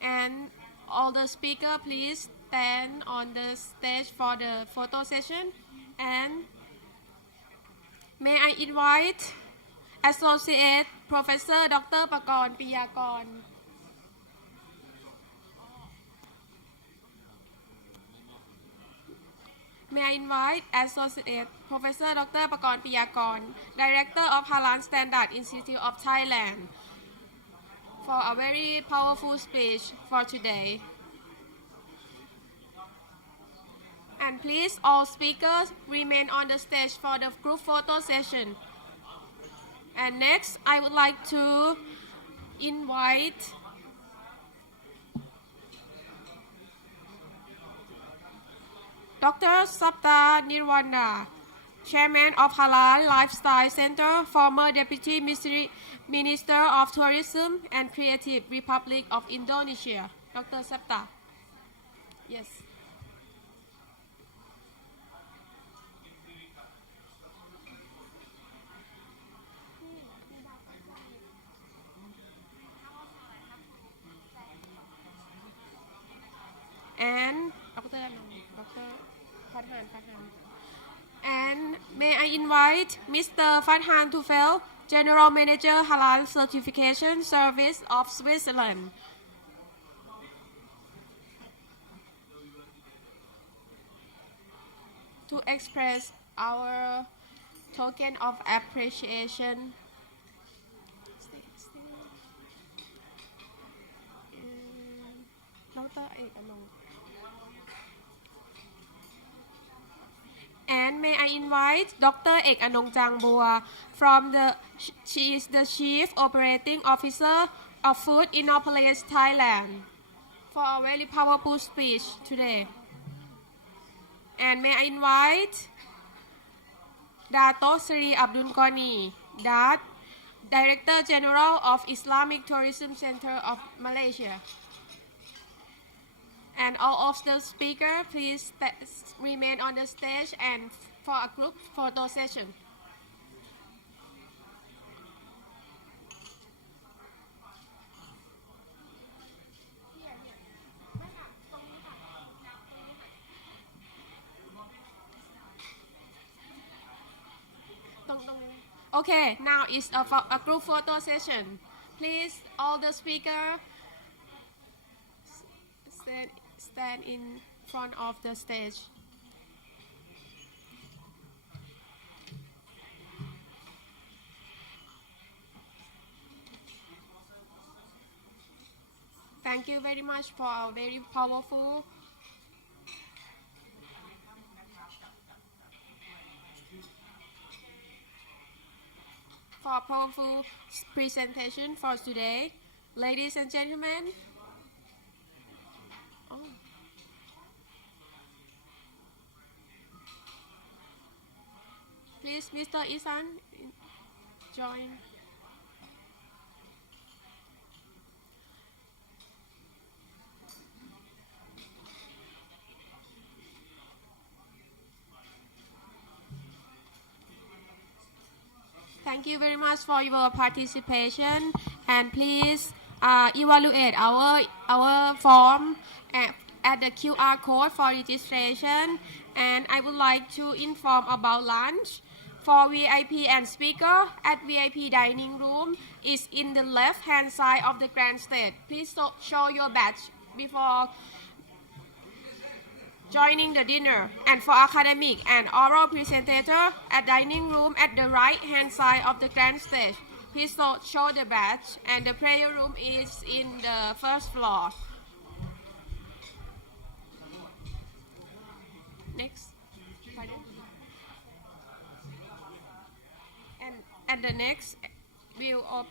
And all the speakers, please stand on the stage for the photo session. And may I invite Associate Professor Dr. Pakorn Priyakorn. May I invite Associate Professor Dr. Pakorn Priyakorn, Director of Halal Standard Institute of Thailand, for a very powerful speech for today. And please, all speakers remain on the stage for the group photo session. And next, I would like to invite Dr. Sapta Nirwandar, Chairman of Halal Lifestyle Center, former Deputy Minister of Tourism and Creative Republic of Indonesia. Dr. Sapta. Yes. And Dr. Farhan. And may I invite Mr. Farhan Tufail, General Manager Halal Certification Service of Switzerland. To express our token of appreciation. And may I invite Dr. Ek Anong Jangbua she is the Chief Operating Officer of Food Innopolis, Thailand, for a very powerful speech today. And may I invite Dato Sri Abdul Khani, Director General of Islamic Tourism Center of Malaysia. And all of the speakers, please remain on the stage and for a group photo session. Okay, now it's a group photo session. Please, all the speakers stand in front of the stage. Thank you very much for a very powerful presentation for today. Ladies and gentlemen. Oh. Please, Mr. Isan, join. Thank you very much for your participation, and please evaluate our form at the QR code for registration. And I would like to inform about lunch for VIP and speaker at VIP dining room is in the left hand side of the grand stage. Please show your badge before joining the dinner. And for academic and oral presentator at dining room at the right hand side of the grand stage. Please show the badge, and the prayer room is in the first floor. Next. And the next view of